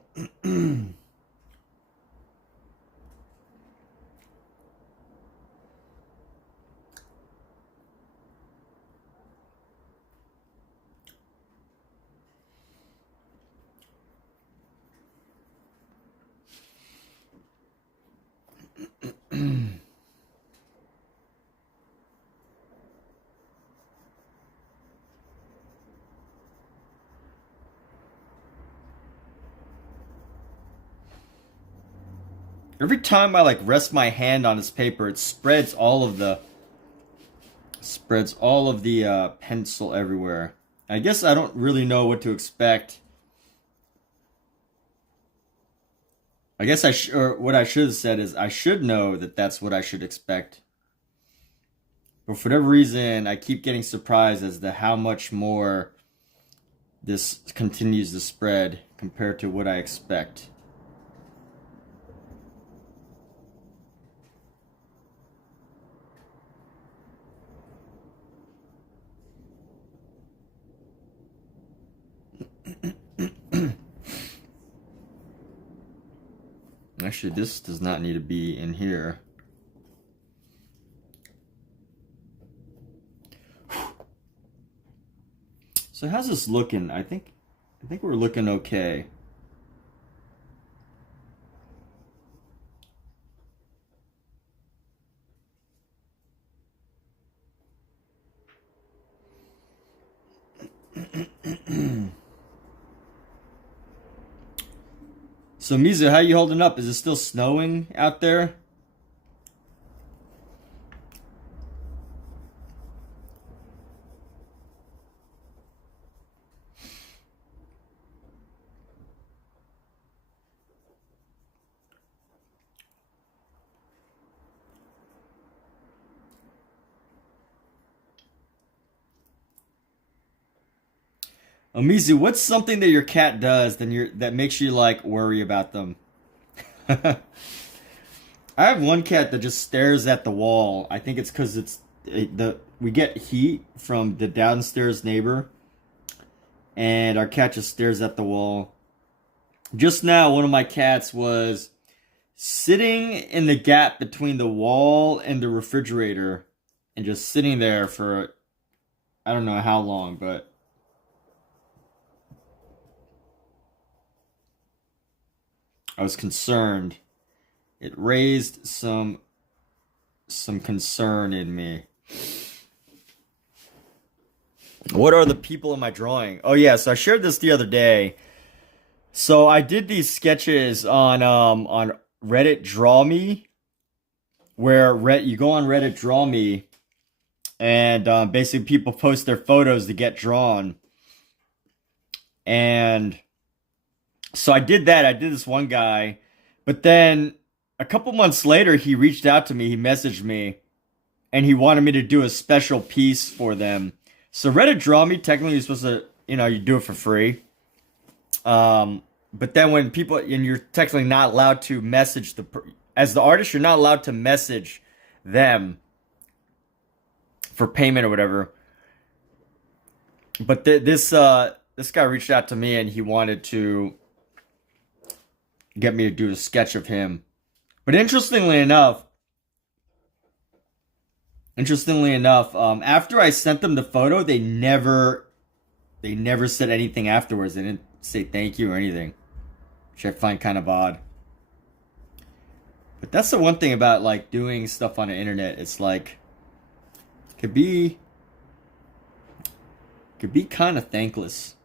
Every time I like rest my hand on this paper, it spreads all of the pencil everywhere. I guess I don't really know what to expect. I guess or what I should have said is I should know that that's what I should expect. But for whatever reason, I keep getting surprised as to how much more this continues to spread compared to what I expect. Actually, this does not need to be in here. So how's this looking? I think we're looking okay. So Mizu, how you holding up? Is it still snowing out there? Mizu, what's something that your cat does that makes you like worry about them? I have one cat that just stares at the wall. I think it's because we get heat from the downstairs neighbor, and our cat just stares at the wall. Just now, one of my cats was sitting in the gap between the wall and the refrigerator, and just sitting there for I don't know how long, but. I was concerned. It raised some concern in me. What are the people in my drawing? Oh yeah, so I shared this the other day. So I did these sketches on Reddit Draw Me, where you go on Reddit Draw Me, and basically people post their photos to get drawn. And so I did that. I did this one guy, but then a couple months later, he reached out to me. He messaged me, and he wanted me to do a special piece for them. So Reddit Draw Me, technically you're supposed to, you do it for free. But then when people, and you're technically not allowed to message as the artist, you're not allowed to message them for payment or whatever. But this guy reached out to me, and he wanted to get me to do a sketch of him. But interestingly enough, after I sent them the photo, they never said anything afterwards. They didn't say thank you or anything, which I find kind of odd. But that's the one thing about like doing stuff on the internet. It's like it could be kind of thankless.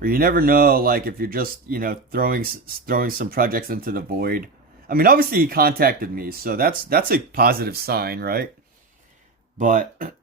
Or you never know, like, if you're just, throwing some projects into the void. I mean, obviously he contacted me, so that's a positive sign, right? But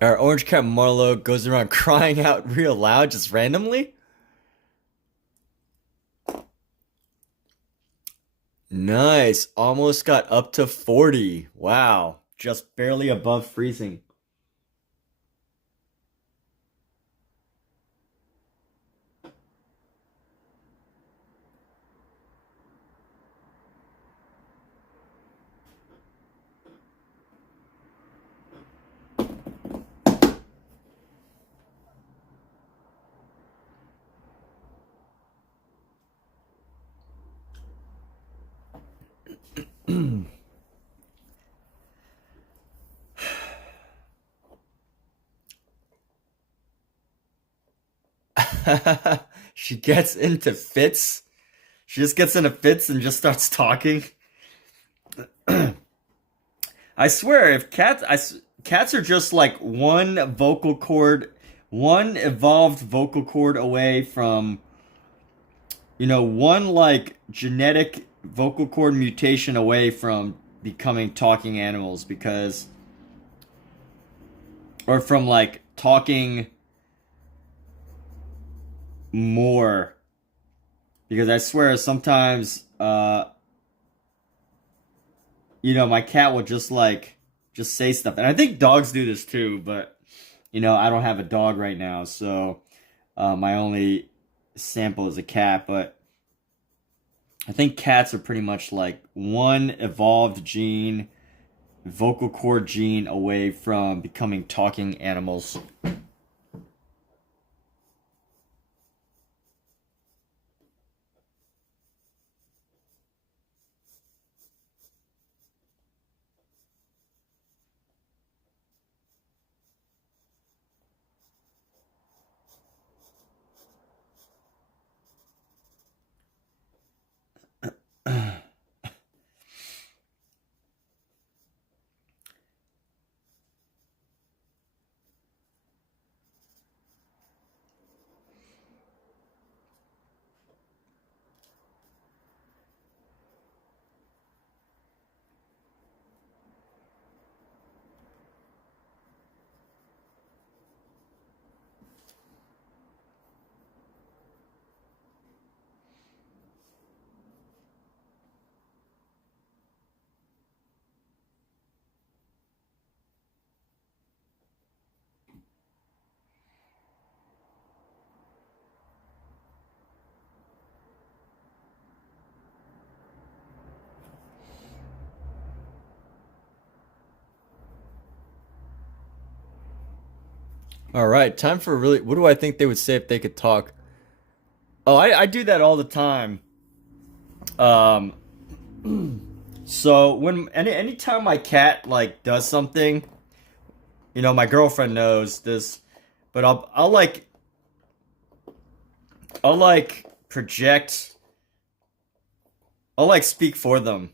our orange cat Marlowe goes around crying out real loud just randomly. Nice. Almost got up to 40. Wow. Just barely above freezing. She gets into fits. She just gets into fits and just starts talking. I swear, if cats are just like one evolved vocal cord away from, one like genetic vocal cord mutation away from becoming talking animals, because, or from like talking more, because I swear sometimes my cat will just say stuff. And I think dogs do this too, but I don't have a dog right now, so my only sample is a cat. But I think cats are pretty much like one evolved vocal cord gene away from becoming talking animals. All right, time for what do I think they would say if they could talk? Oh, I do that all the time. Um, so anytime my cat like does something, my girlfriend knows this, but I'll like project, I'll like speak for them.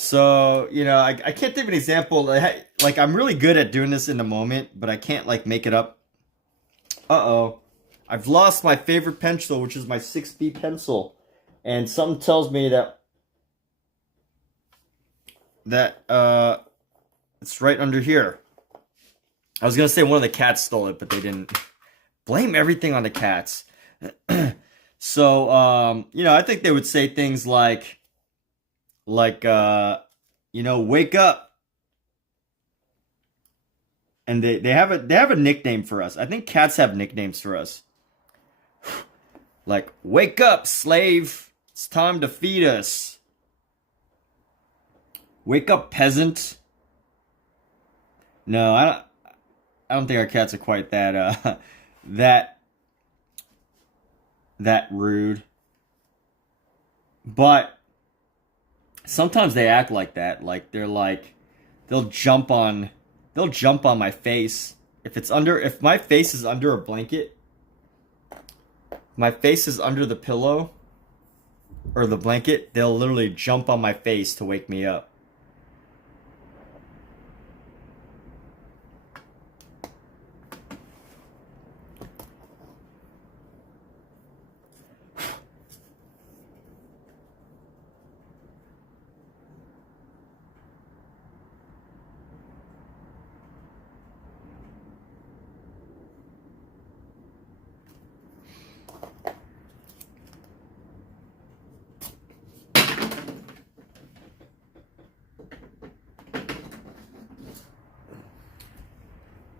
So, I can't think of an example. Like, I'm really good at doing this in the moment, but I can't, like, make it up. Uh-oh. I've lost my favorite pencil, which is my 6B pencil. And something tells me that it's right under here. I was gonna say one of the cats stole it, but they didn't. Blame everything on the cats. So, I think they would say things like wake up. And they have a nickname for us. I think cats have nicknames for us. Like, wake up, slave. It's time to feed us. Wake up, peasant. No, I don't think our cats are quite that rude. But sometimes they act like that. Like they're like, they'll jump on my face. If my face is under a blanket, my face is under the pillow or the blanket, they'll literally jump on my face to wake me up.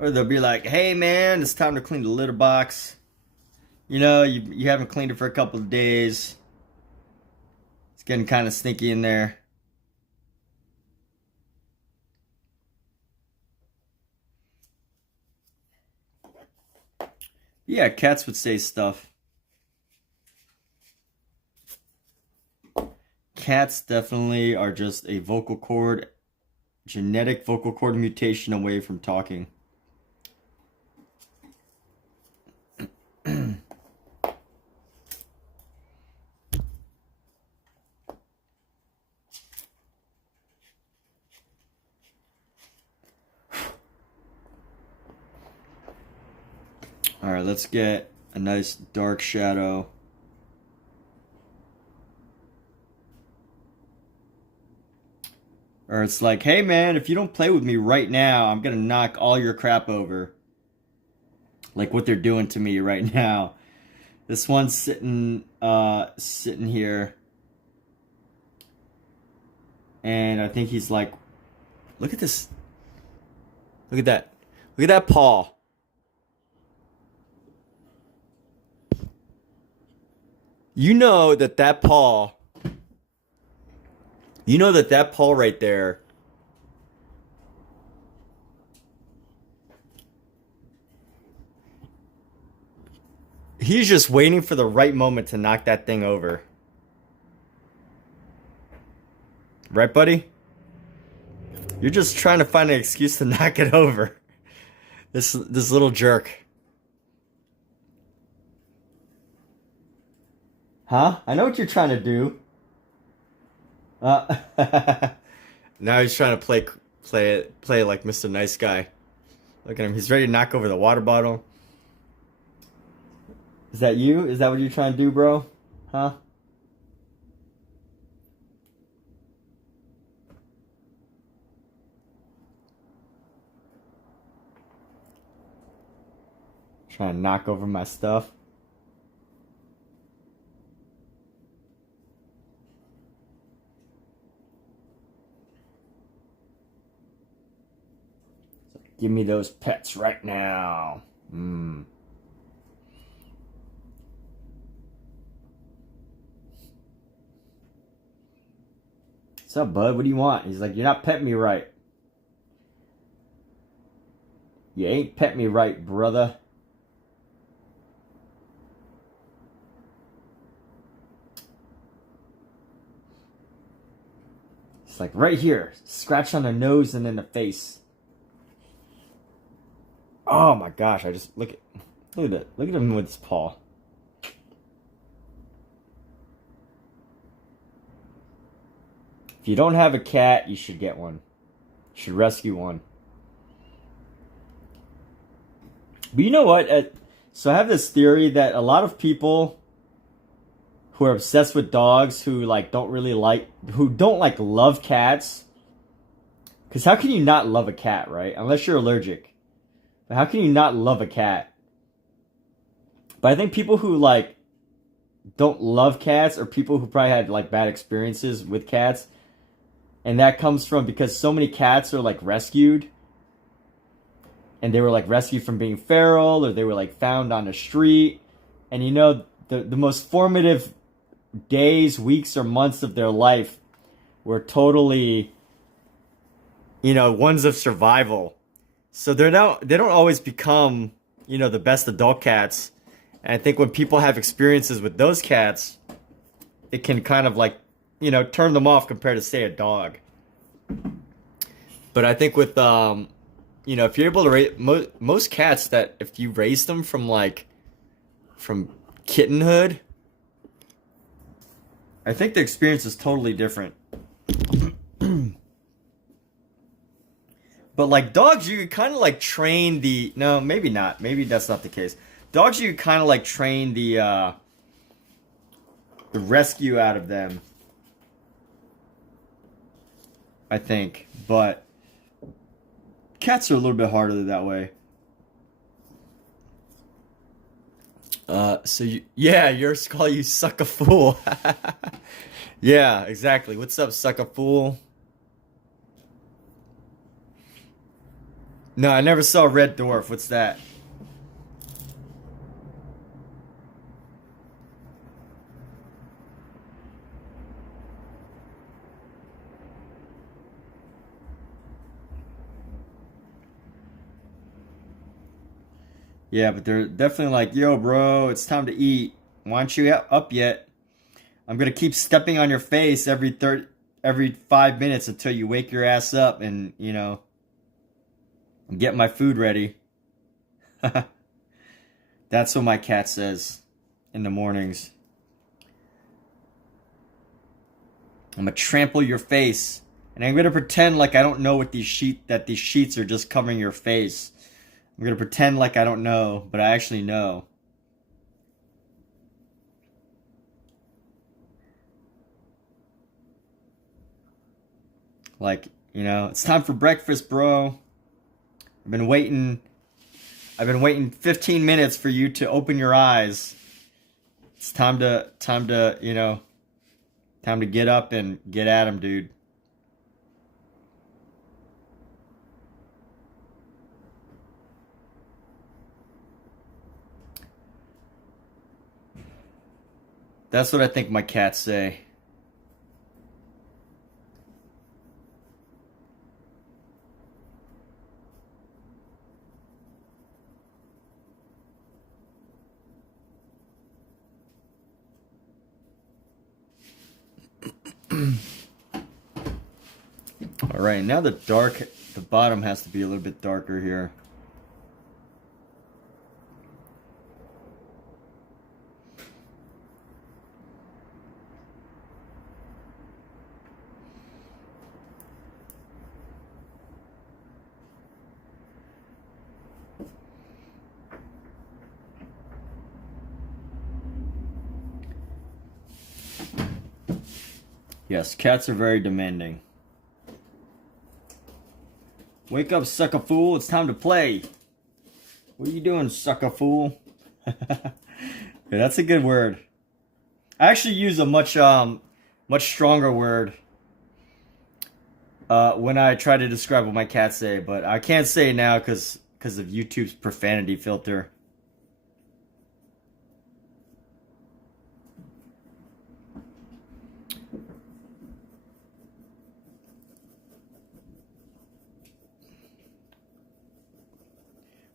Or they'll be like, hey man, it's time to clean the litter box. You know, you haven't cleaned it for a couple of days. It's getting kind of stinky in there. Yeah, cats would say stuff. Cats definitely are just a genetic vocal cord mutation away from talking. All right, let's get a nice dark shadow. Or it's like, hey man, if you don't play with me right now, I'm gonna knock all your crap over. Like what they're doing to me right now. This one's sitting here. And I think he's like, look at this. Look at that. Look at that paw. You know that paw right there he's just waiting for the right moment to knock that thing over. Right, buddy? You're just trying to find an excuse to knock it over. This little jerk. Huh? I know what you're trying to do. Now he's trying to play like Mr. Nice Guy. Look at him. He's ready to knock over the water bottle. Is that you? Is that what you're trying to do, bro? Huh? Trying to knock over my stuff. Give me those pets right now. What's up, bud? What do you want? He's like, you're not petting me right. You ain't petting me right, brother. It's like right here. Scratch on the nose and then the face. Oh my gosh, I just look at that. Look at him with his paw. If you don't have a cat, you should get one. You should rescue one. But you know what? So I have this theory that a lot of people who are obsessed with dogs, who don't love cats. Because how can you not love a cat, right? Unless you're allergic. But how can you not love a cat? But I think people who don't love cats are people who probably had bad experiences with cats. And that comes from because so many cats are rescued. And they were rescued from being feral, or they were found on the street. And you know, the most formative days, weeks, or months of their life were totally, ones of survival. So they don't always become, the best adult cats. And I think when people have experiences with those cats, it can kind of turn them off compared to, say, a dog. But I think with you know, if you're able to raise most cats, that if you raise them from from kittenhood, I think the experience is totally different. But like dogs, you kind of like train the, no, maybe not. Maybe that's not the case. Dogs, you kind of like train the rescue out of them, I think. But cats are a little bit harder that way. So yeah, yours call you suck a fool. Yeah, exactly. What's up, suck a fool? No, I never saw Red Dwarf. What's that? Yeah, but they're definitely like, yo, bro, it's time to eat. Why aren't you up yet? I'm gonna keep stepping on your face every 5 minutes until you wake your ass up and, you know, get my food ready. That's what my cat says in the mornings. I'm gonna trample your face, and I'm gonna pretend like I don't know what these sheets are just covering your face. I'm gonna pretend like I don't know, but I actually know. Like, you know, it's time for breakfast, bro. I've been waiting 15 minutes for you to open your eyes. It's time to, you know, time to get up and get at him, dude. That's what I think my cats say. All right, now the bottom has to be a little bit darker here. Yes, cats are very demanding. Wake up, sucker fool. It's time to play. What are you doing, sucker fool? Yeah, that's a good word. I actually use a much stronger word when I try to describe what my cats say, but I can't say it now because of YouTube's profanity filter.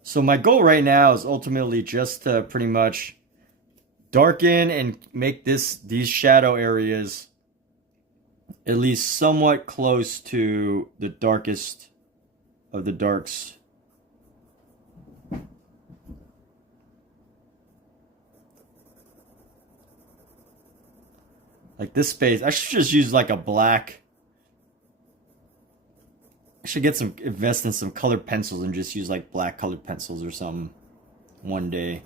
So my goal right now is ultimately just to pretty much darken and make these shadow areas at least somewhat close to the darkest of the darks. Like this space, I should just use like a black. I should invest in some colored pencils and just use like black colored pencils or something one day.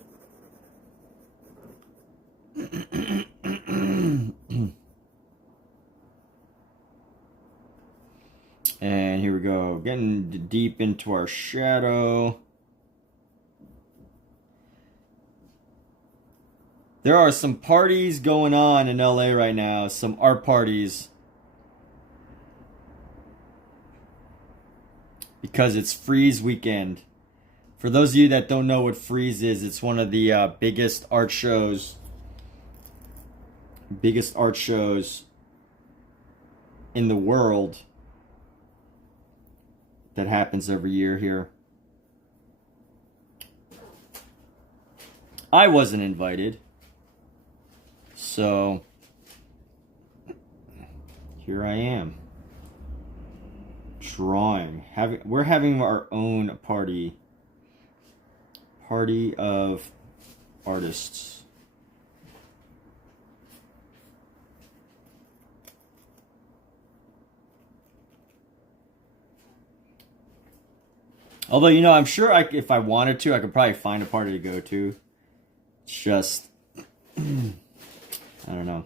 And here we go, getting deep into our shadow. There are some parties going on in LA right now, some art parties. Because it's Freeze weekend. For those of you that don't know what Freeze is, it's one of the biggest art shows in the world that happens every year here. I wasn't invited, so here I am. drawing. We're having our own party of artists. Although, you know, I'm sure if I wanted to, I could probably find a party to go to. It's just, I don't know.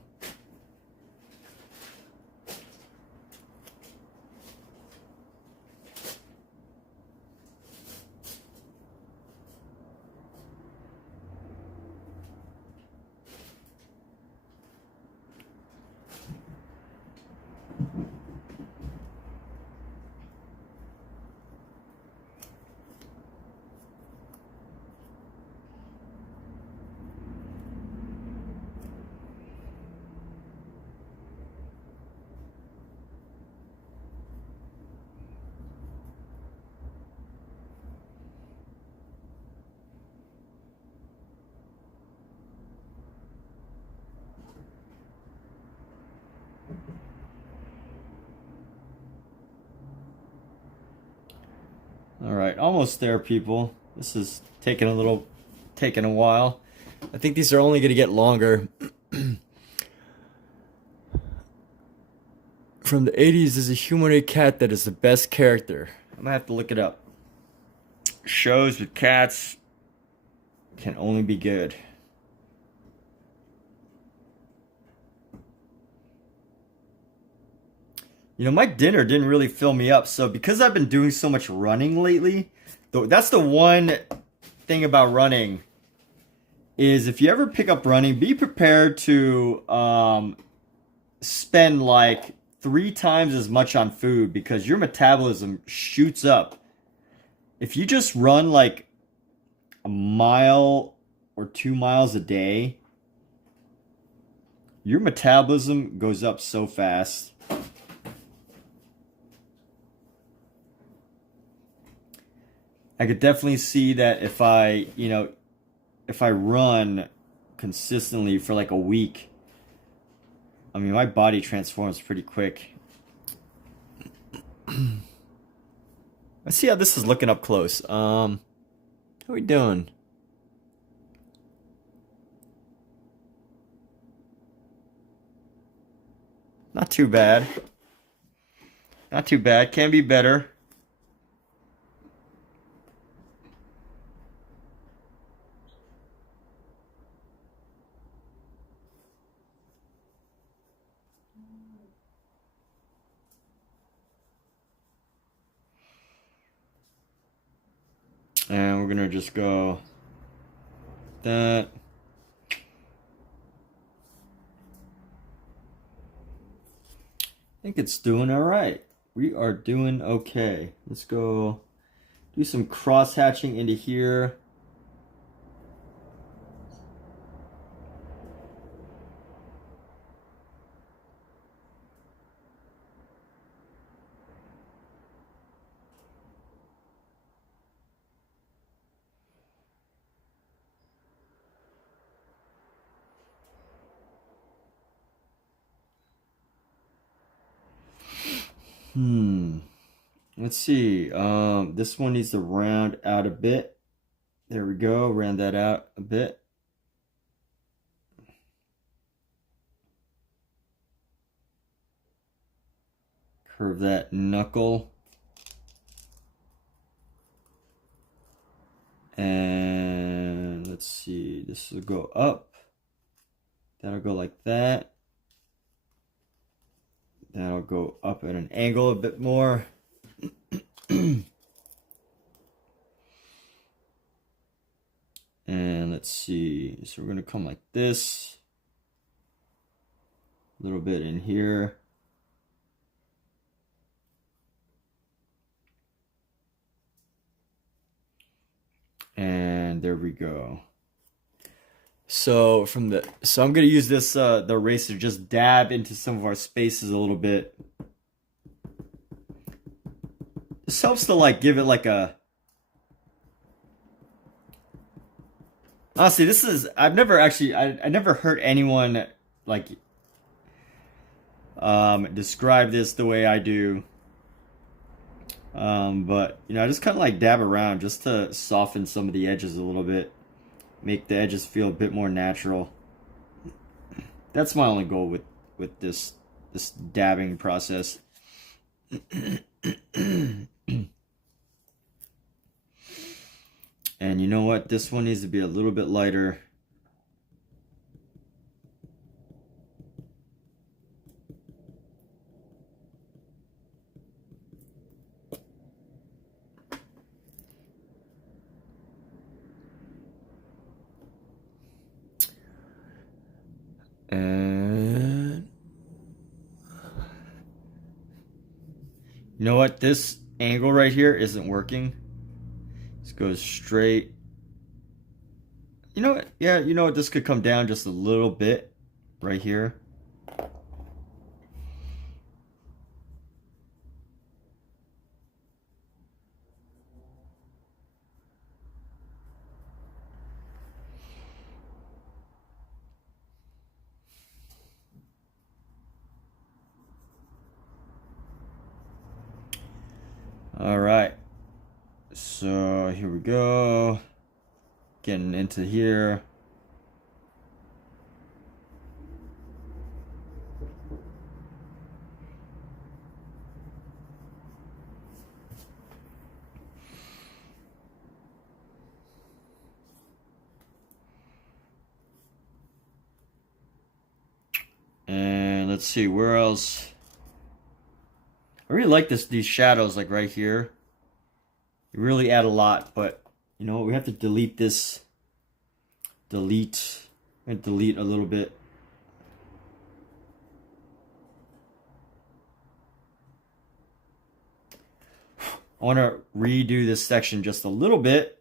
All right, almost there, people. This is taking a while. I think these are only going to get longer. From the 80s, there's a humanoid cat that is the best character. I'm gonna have to look it up. Shows with cats can only be good. You know, my dinner didn't really fill me up, so because I've been doing so much running lately, that's the one thing about running, is if you ever pick up running, be prepared to spend like 3 times as much on food, because your metabolism shoots up. If you just run like a mile or 2 miles a day, your metabolism goes up so fast. I could definitely see that if I run consistently for like a week, I mean, my body transforms pretty quick. Let's see how this is looking up close. How are we doing? Not too bad. Not too bad. Can be better. And we're gonna just go that. I think it's doing all right. We are doing okay. Let's go do some cross hatching into here. Let's see. This one needs to round out a bit. There we go. Round that out a bit. Curve that knuckle. And let's see. This will go up. That'll go like that. That'll go up at an angle a bit more. And let's see. So we're going to come like this. A little bit in here. And there we go. So I'm going to use this the eraser to just dab into some of our spaces a little bit. This helps to like give it like a, honestly, this is, I've never actually, I never heard anyone like describe this the way I do. But you know, I just kind of like dab around just to soften some of the edges a little bit, make the edges feel a bit more natural. That's my only goal with this dabbing process. And you know what? This one needs to be a little bit lighter. And you know what? This angle right here isn't working. This goes straight. You know what? Yeah, you know what? This could come down just a little bit right here. All right. So here we go. Getting into here. And let's see, where else? I really like these shadows, like right here. They really add a lot, but you know what? We have to delete this. Delete and delete a little bit. I want to redo this section just a little bit.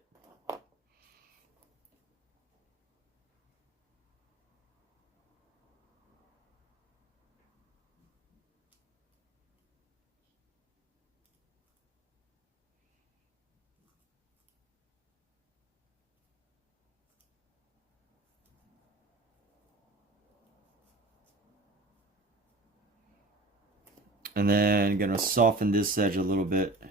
And then gonna soften this edge a little bit.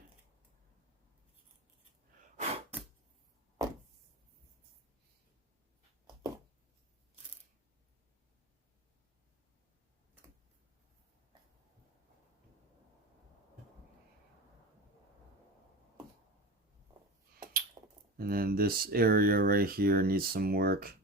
And then this area right here needs some work.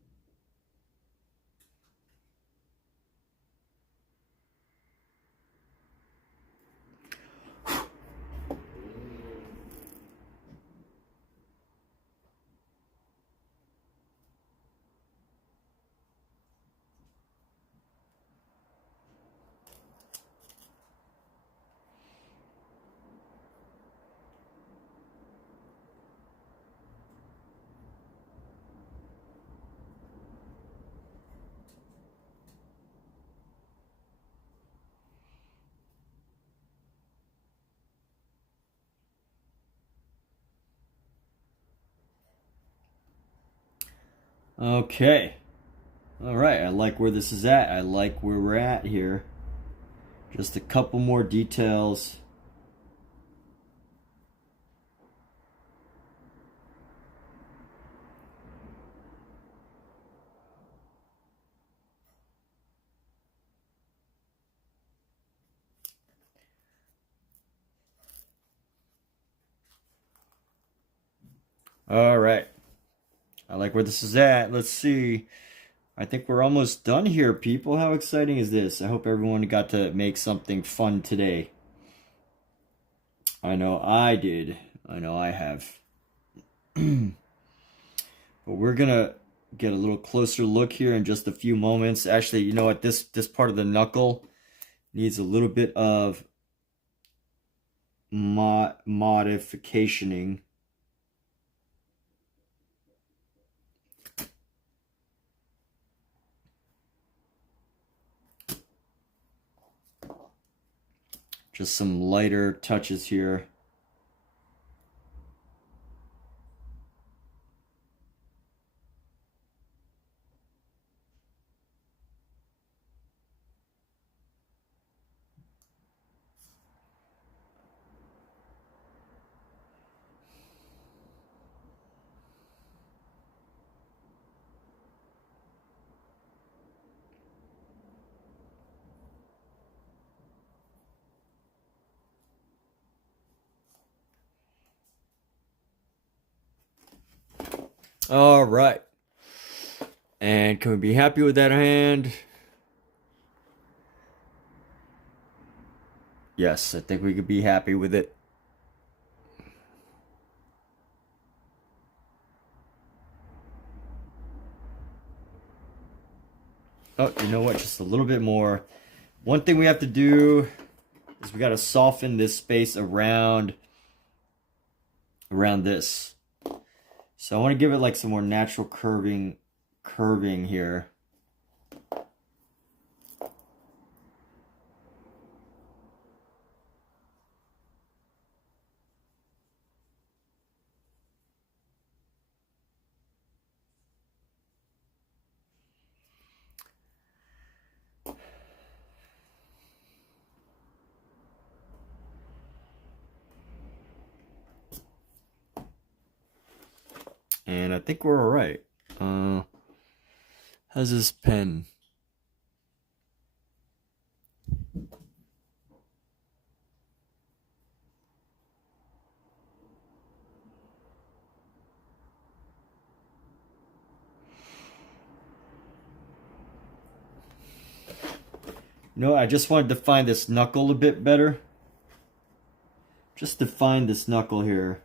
Okay. All right, I like where this is at. I like where we're at here. Just a couple more details. All right. I like where this is at. Let's see. I think we're almost done here, people. How exciting is this? I hope everyone got to make something fun today. I know I did. I know I have. But we're gonna get a little closer look here in just a few moments. Actually, you know what? This part of the knuckle needs a little bit of modificationing. Just some lighter touches here. All right. And can we be happy with that hand? Yes, I think we could be happy with it. Oh, you know what? Just a little bit more. One thing we have to do is we got to soften this space around this. So I want to give it like some more natural curving here. And I think we're all right. How's this pen? No, I just wanted to define this knuckle a bit better. Just define this knuckle here.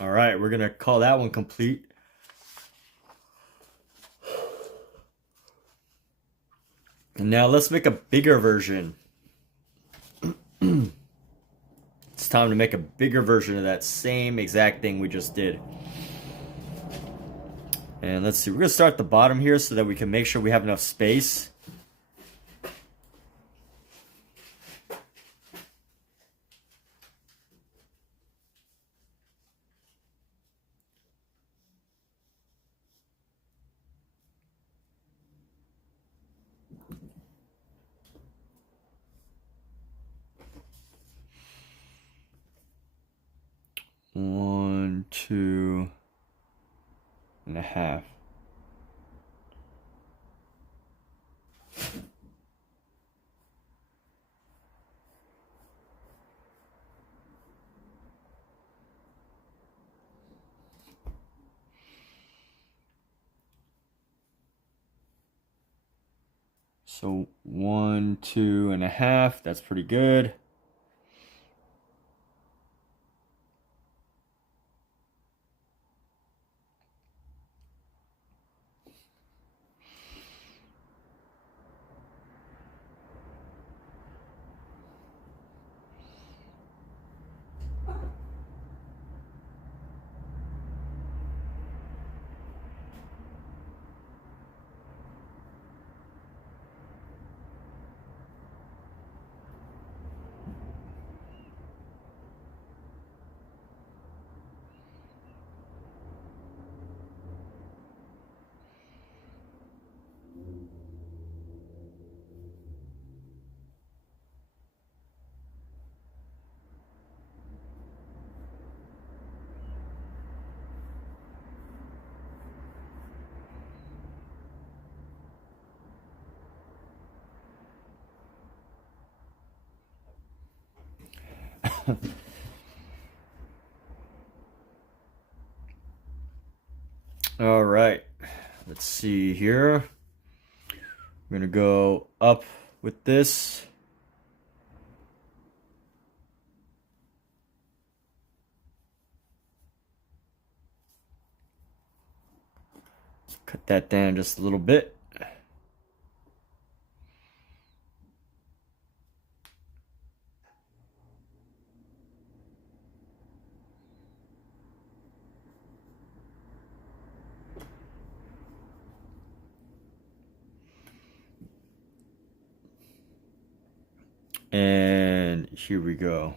All right, we're gonna call that one complete. And now let's make a bigger version. It's time to make a bigger version of that same exact thing we just did. And let's see, we're gonna start at the bottom here so that we can make sure we have enough space. One, 2.5. So 1, 2.5, that's pretty good. All right, let's see here. We're gonna go up with this. Cut that down just a little bit. And here we go.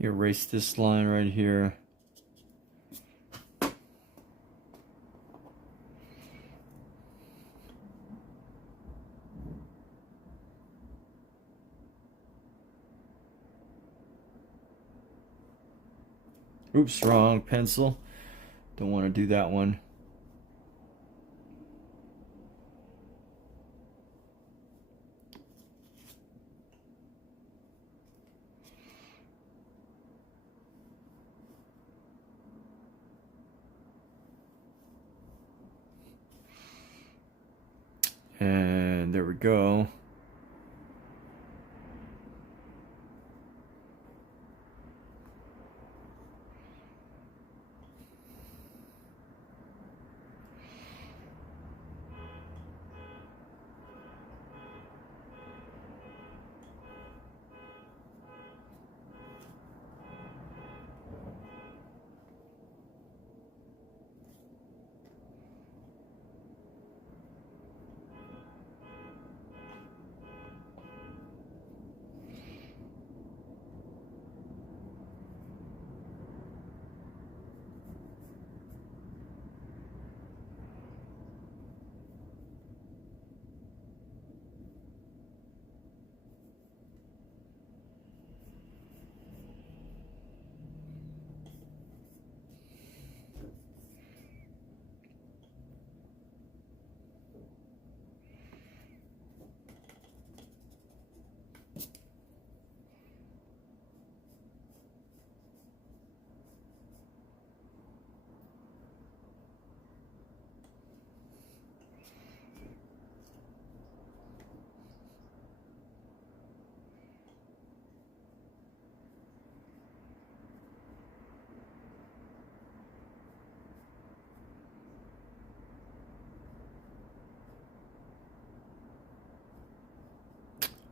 Erase this line right here. Oops, wrong pencil. Don't want to do that one. And there we go.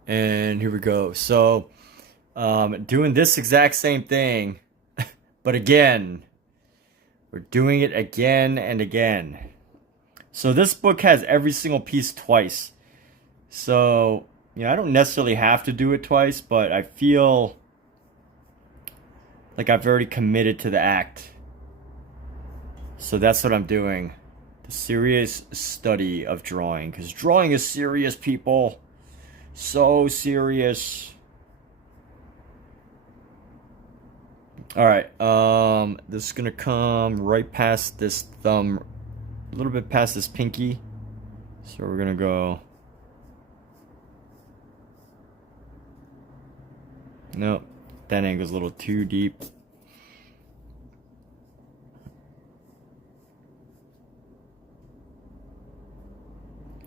And here we go. So, doing this exact same thing, but again, we're doing it again and again. So this book has every single piece twice. So, you know, I don't necessarily have to do it twice, but I feel like I've already committed to the act. So that's what I'm doing. The serious study of drawing. Because drawing is serious, people. So serious. Alright, this is gonna come right past this thumb, a little bit past this pinky. So we're gonna go. Nope, that angle's a little too deep.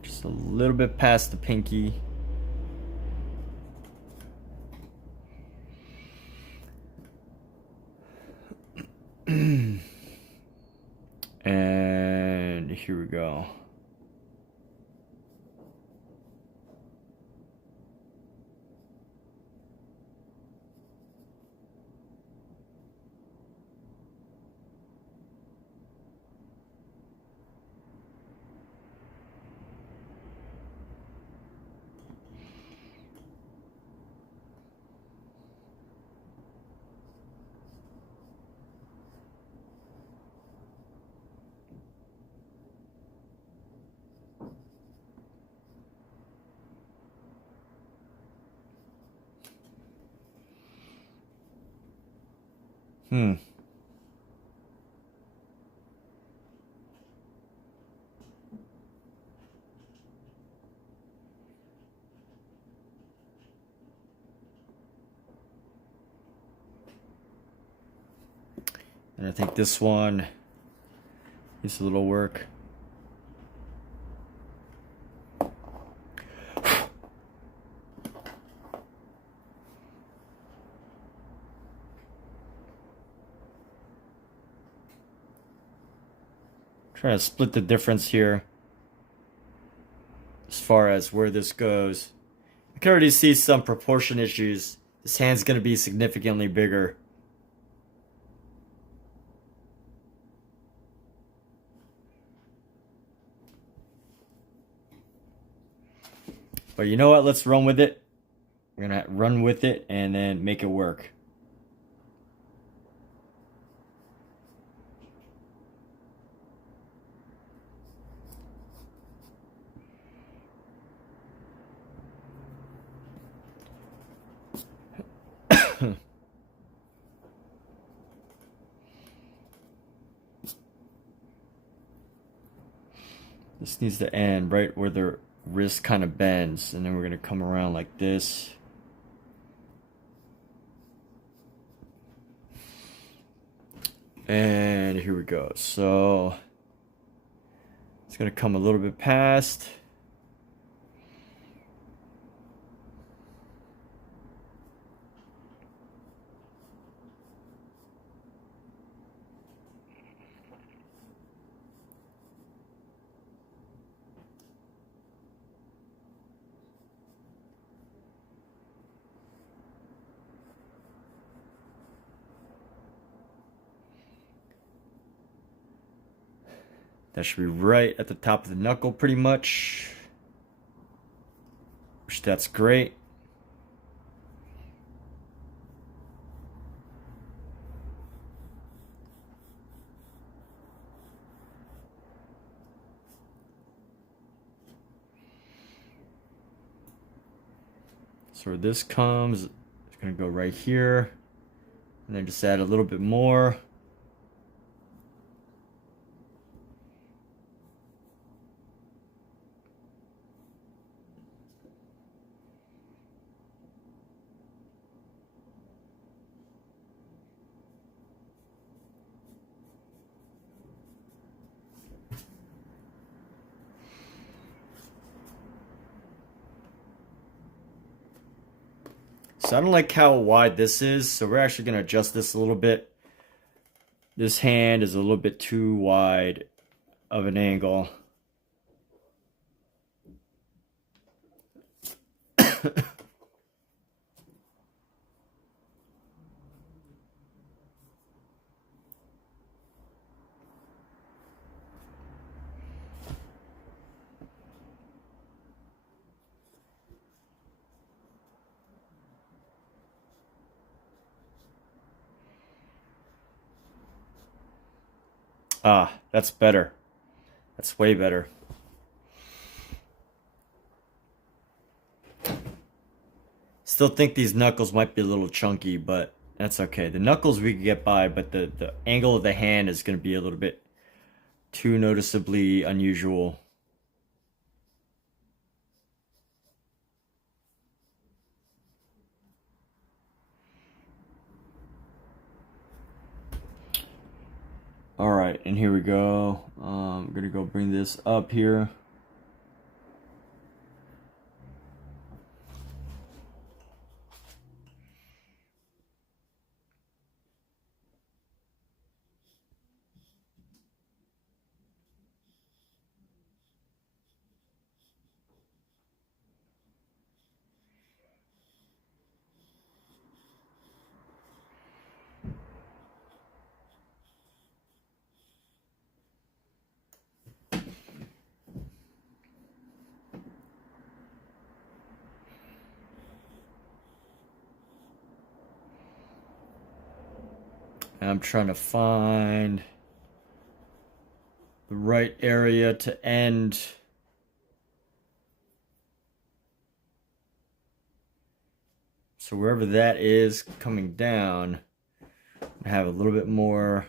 Just a little bit past the pinky. And here we go. Hmm. And I think this one needs a little work. Trying to split the difference here as far as where this goes. I can already see some proportion issues. This hand's going to be significantly bigger. But you know what? Let's run with it. We're going to run with it and then make it work. This needs to end right where the wrist kind of bends, and then we're going to come around like this. And here we go. So it's going to come a little bit past. That should be right at the top of the knuckle pretty much. Which that's great. So where this comes, it's going to go right here. And then just add a little bit more. So I don't like how wide this is, so we're actually going to adjust this a little bit. This hand is a little bit too wide of an angle. Ah, that's better. That's way better. Still think these knuckles might be a little chunky, but that's okay. The knuckles we can get by, but the angle of the hand is going to be a little bit too noticeably unusual. All right, and here we go. I'm gonna go bring this up here. And I'm trying to find the right area to end. So wherever that is coming down, I'm have a little bit more.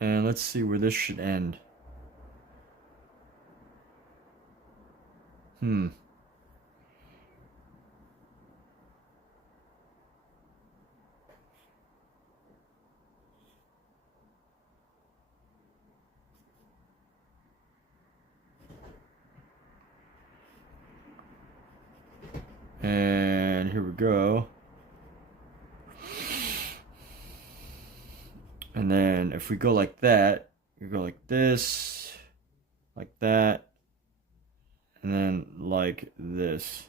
And let's see where this should end. And here we go. And then if we go like that, you go like this, like that, and then like this.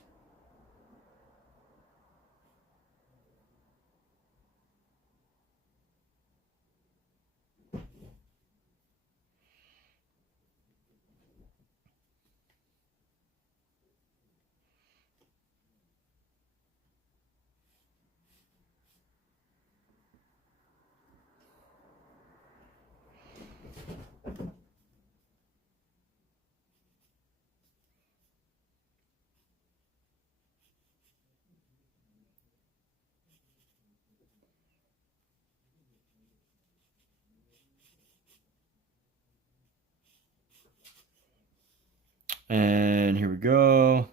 And here we go.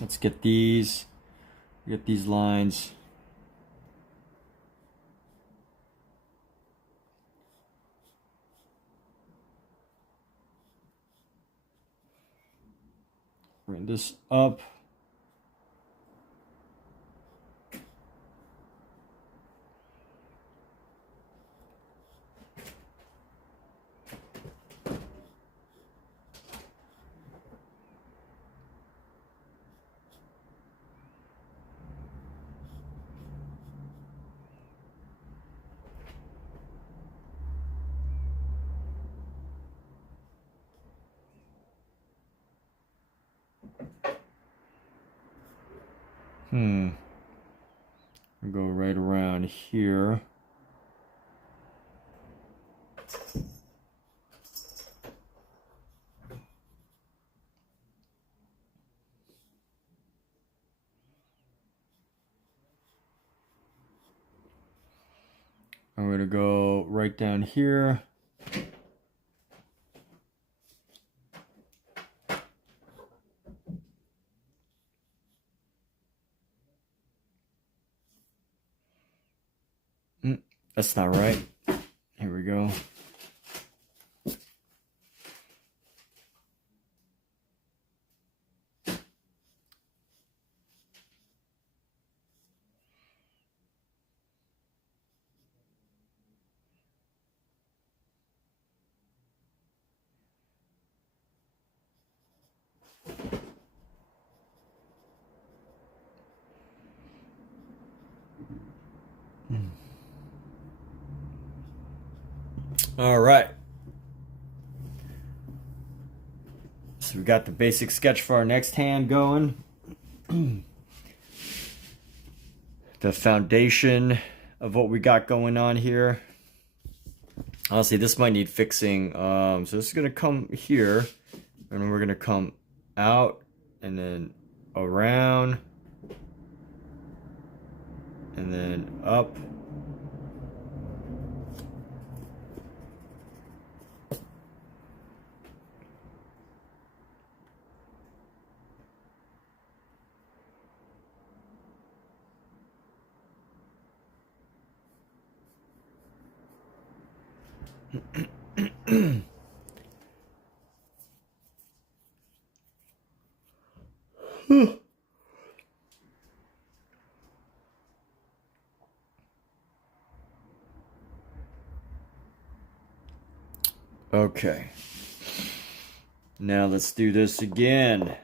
Let's get these lines. Bring this up. We'll go right around here. I'm going to go right down here. That's not right. Here we go. All right. So we got the basic sketch for our next hand going. The foundation of what we got going on here. Honestly, this might need fixing. So this is gonna come here, and we're gonna come out and then around and then up. Okay. Now let's do this again.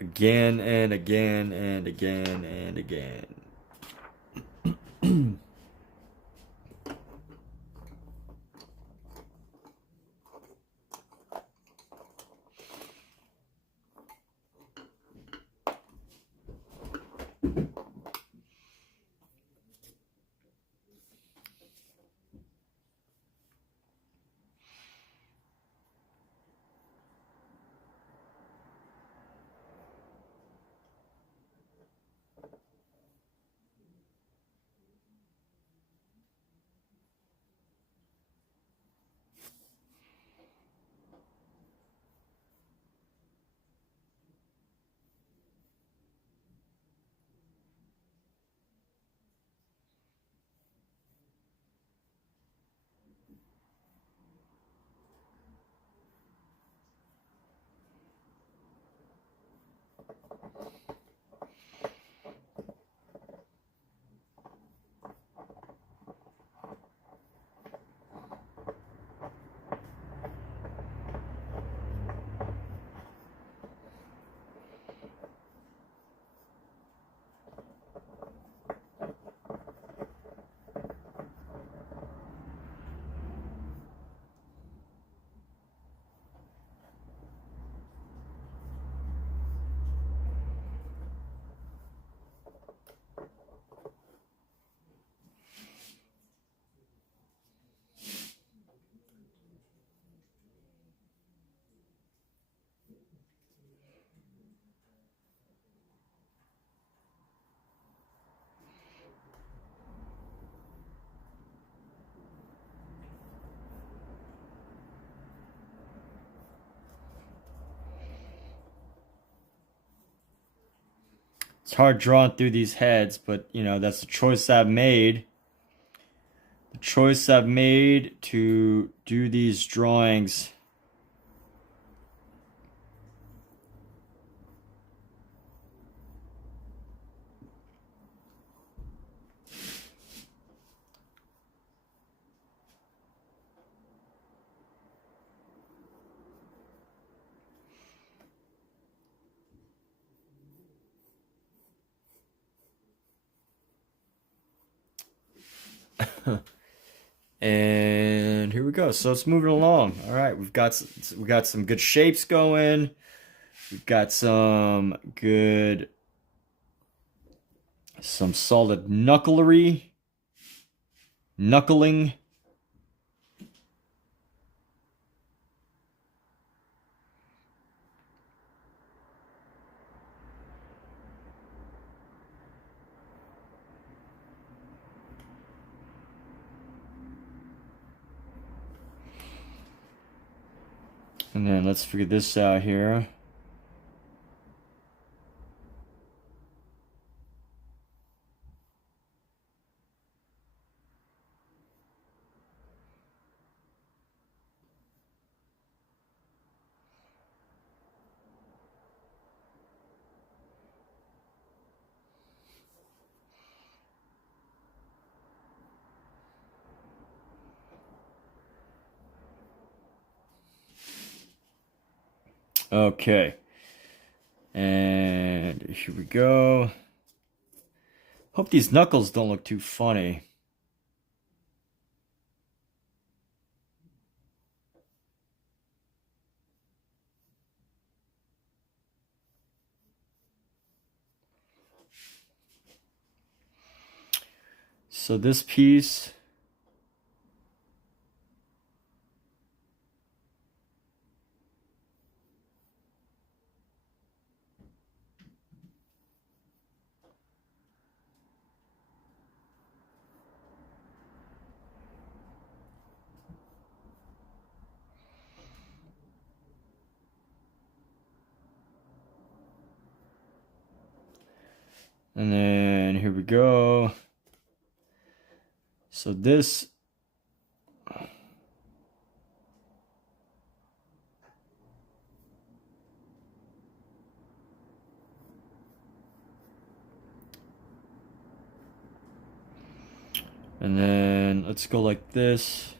Again and again and again and again. It's hard drawing through these heads, but you know, that's the choice I've made. The choice I've made to do these drawings. And here we go. So it's moving along. All right, we got some good shapes going. We've got some solid knuckling. And then let's figure this out here. Okay. And here we go. Hope these knuckles don't look too funny. So this piece, and then here we go. So this, and then let's go like this.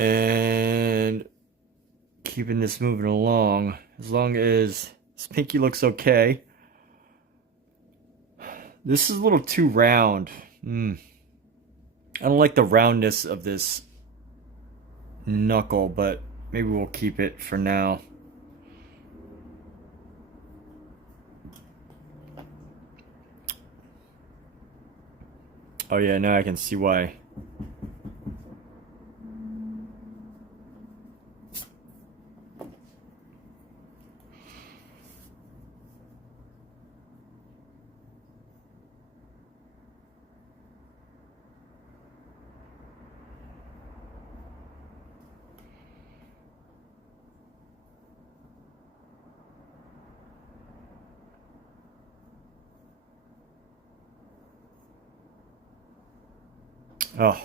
And keeping this moving along. As long as this pinky looks okay. This is a little too round. I don't like the roundness of this knuckle, but maybe we'll keep it for now. Oh yeah, now I can see why. Oh.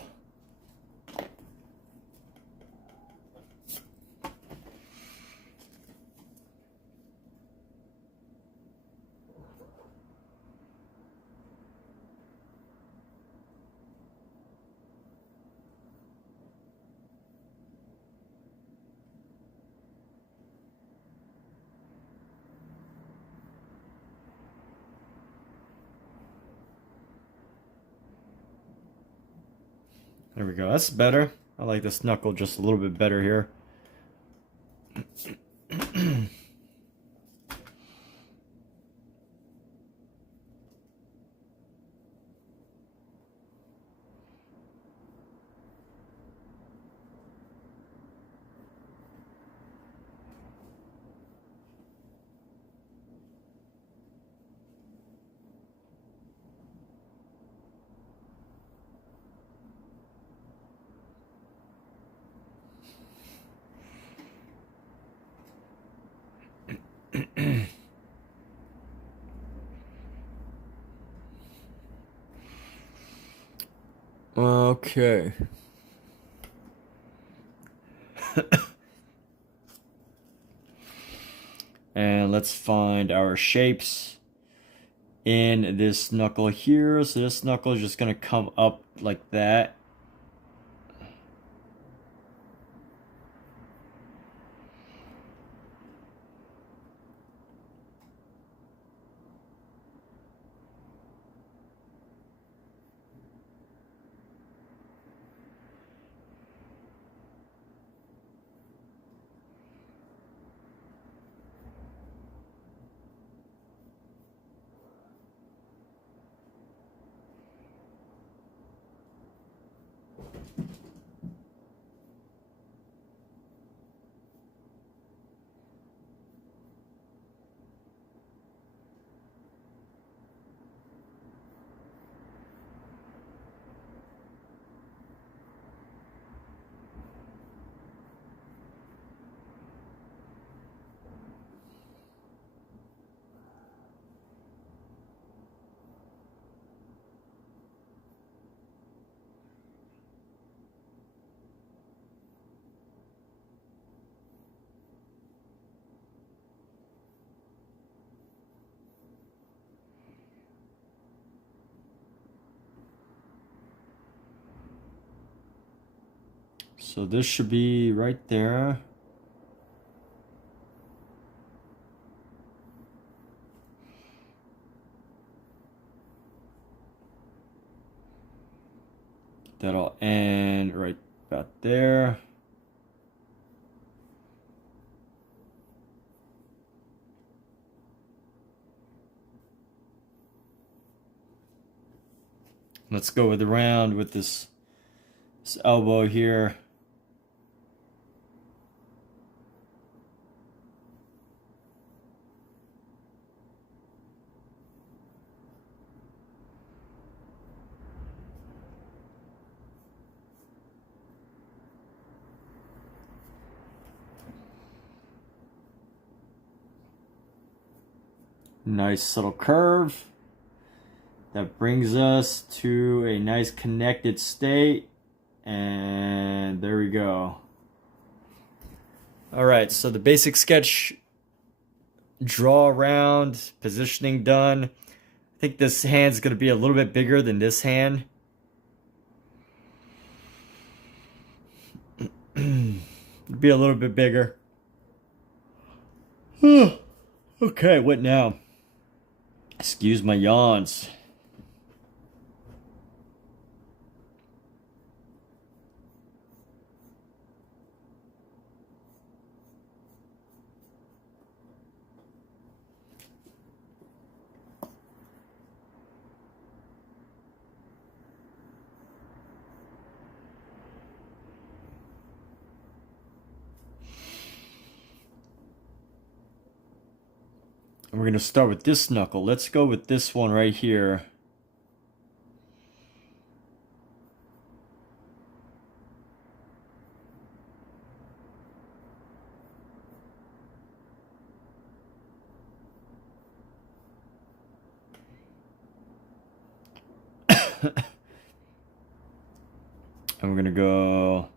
There we go. That's better. I like this knuckle just a little bit better here. Okay. And let's find our shapes in this knuckle here. So this knuckle is just going to come up like that. So this should be right there. That'll end right about there. Let's go with the round with this elbow here. Nice little curve. That brings us to a nice connected state. And there we go. All right, so the basic sketch, draw around, positioning done. I think this hand's gonna be a little bit bigger than this hand. Be a little bit bigger. Okay, what now? Excuse my yawns. We're going to start with this knuckle. Let's go with this one right here. And we're going to go...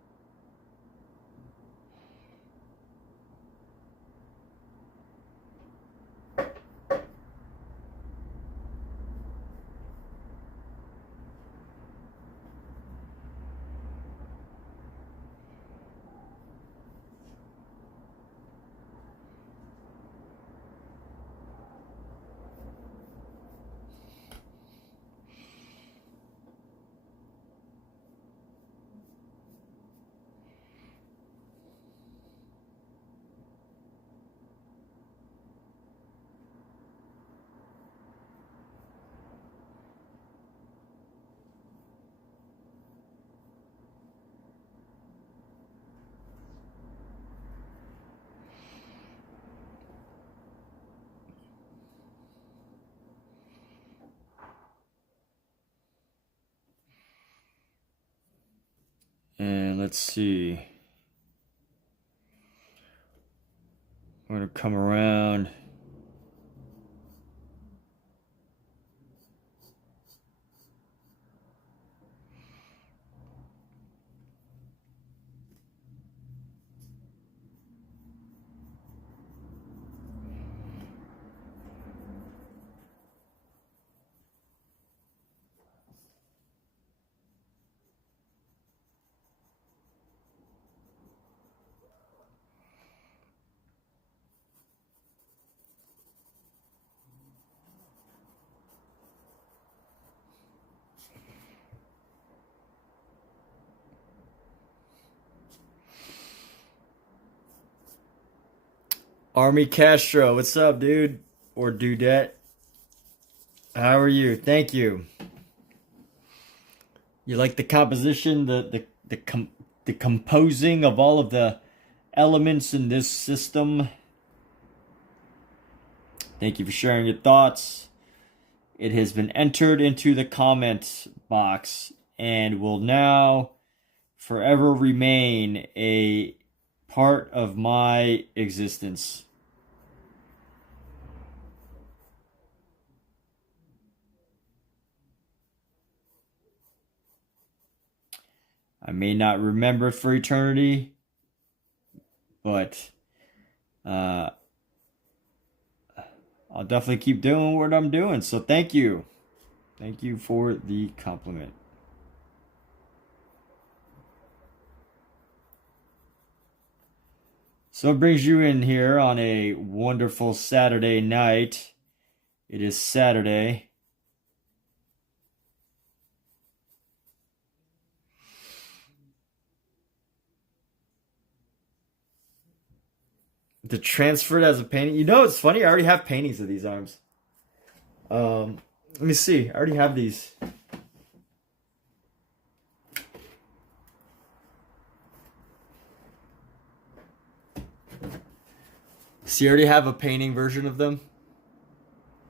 And let's see. We're going to come around. Army Castro, what's up, dude? Or dudette? How are you? Thank you. You like the composition, the composing of all of the elements in this system? Thank you for sharing your thoughts. It has been entered into the comment box and will now forever remain a part of my existence. I may not remember it for eternity, but I'll definitely keep doing what I'm doing. So thank you. Thank you for the compliment. So it brings you in here on a wonderful Saturday night. It is Saturday. To transfer it as a painting. You know, it's funny. I already have paintings of these arms. Let me see. I already have these. See, I already have a painting version of them.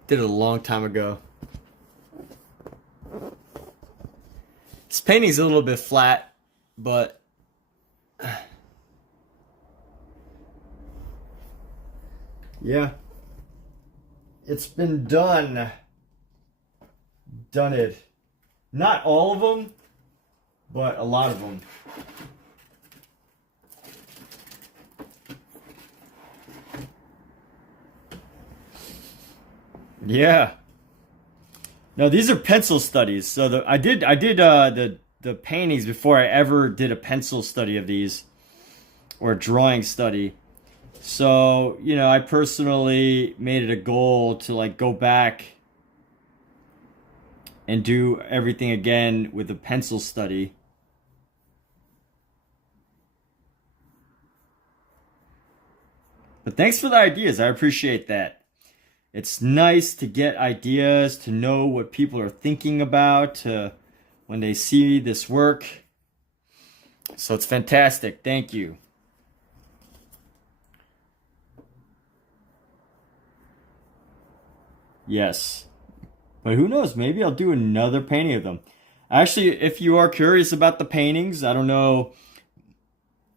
Did it a long time ago. This painting's a little bit flat, but yeah, it's been done. Done it. Not all of them, but a lot of them. Yeah. No, these are pencil studies. So I did the paintings before I ever did a pencil study of these. or drawing study. So, you know, I personally made it a goal to like go back and do everything again with a pencil study. But thanks for the ideas. I appreciate that. It's nice to get ideas, to know what people are thinking about when they see this work. So it's fantastic. Thank you. Yes. But who knows? Maybe I'll do another painting of them. Actually, if you are curious about the paintings, I don't know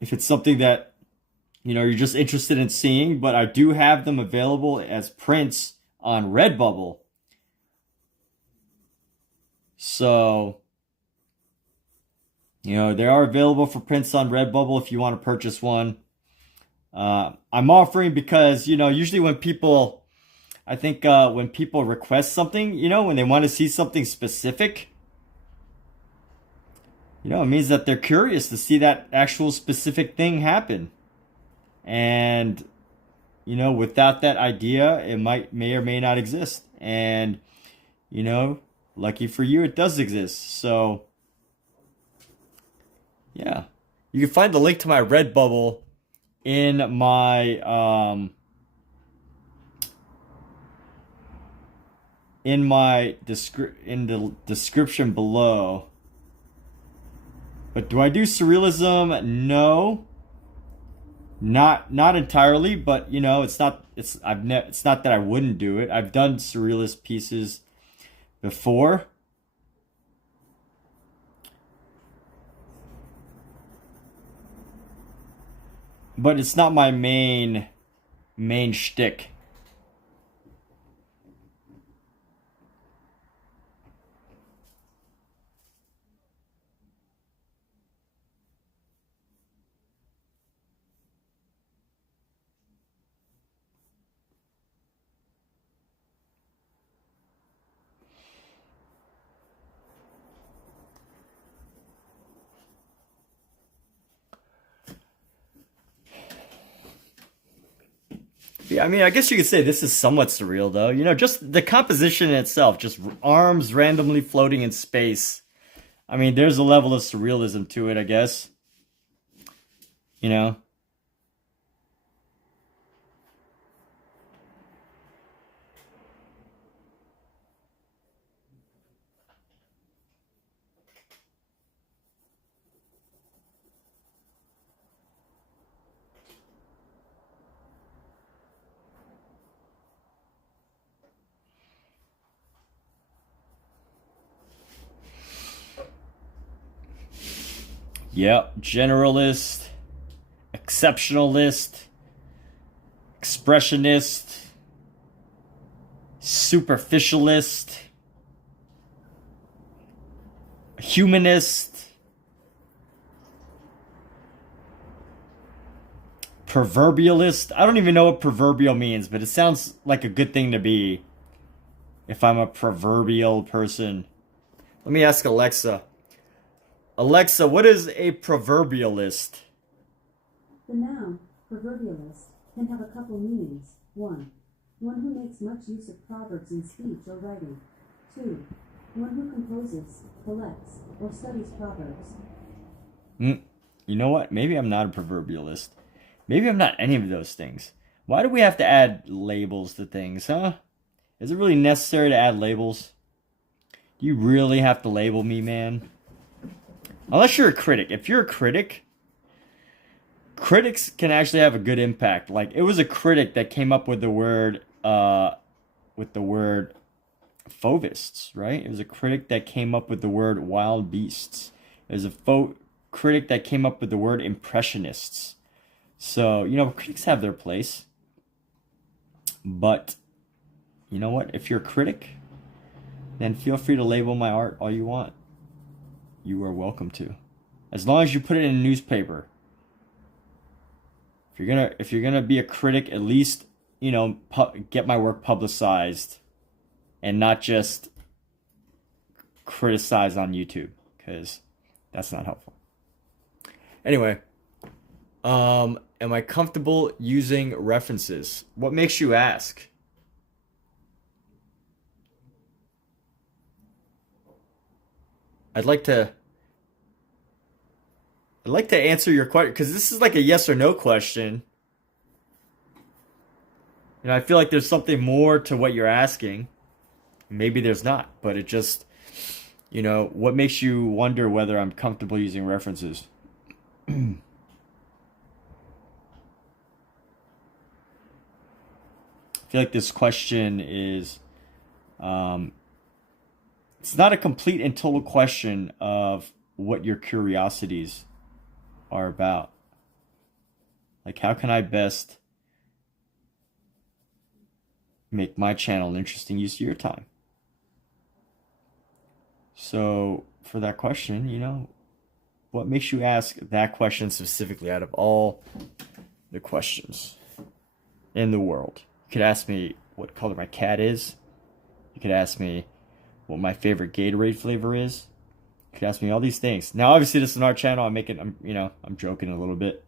if it's something that, you know, you're just interested in seeing, but I do have them available as prints on Redbubble. So, you know, they are available for prints on Redbubble if you want to purchase one. I'm offering because, you know, usually when people, I think when people request something, you know, when they want to see something specific, you know, it means that they're curious to see that actual specific thing happen. And, you know, without that idea, it may or may not exist. And, you know, lucky for you, it does exist. So, yeah. You can find the link to my Redbubble in my in the description below. But do I do surrealism? No. Not entirely, but you know, it's not that I wouldn't do it. I've done surrealist pieces before. But it's not my main shtick. Yeah, I mean, I guess you could say this is somewhat surreal, though. You know, just the composition in itself, just arms randomly floating in space. I mean, there's a level of surrealism to it, I guess. You know? Yep, generalist, exceptionalist, expressionist, superficialist, humanist, proverbialist. I don't even know what proverbial means, but it sounds like a good thing to be if I'm a proverbial person. Let me ask Alexa. Alexa, what is a proverbialist? The noun, proverbialist, can have a couple meanings. 1. One who makes much use of proverbs in speech or writing. 2. One who composes, collects, or studies proverbs. You know what? Maybe I'm not a proverbialist. Maybe I'm not any of those things. Why do we have to add labels to things, huh? Is it really necessary to add labels? Do you really have to label me, man? Unless you're a critic. If you're a critic, critics can actually have a good impact. Like, it was a critic that came up with the word fauvists, right? It was a critic that came up with the word wild beasts. It was a critic that came up with the word impressionists. So, you know, critics have their place. But, you know what? If you're a critic, then feel free to label my art all you want. You are welcome to. As long as you put it in a newspaper. If you're gonna be a critic, at least, you know, get my work publicized and not just criticize on YouTube, because that's not helpful. Anyway, Am I comfortable using references? What makes you ask? I'd like to I'd like to answer your question because this is like a yes or no question. And I feel like there's something more to what you're asking. Maybe there's not, but it just, what makes you wonder whether I'm comfortable using references? I feel like this question is, it's not a complete and total question of what your curiosities are about. Like, how can I best make my channel an interesting use of your time? So, for that question, what makes you ask that question specifically out of all the questions in the world? You could ask me what color my cat is. You could ask me what my favorite Gatorade flavor is. You could ask me all these things. Now, obviously, this is our channel. I'm joking a little bit,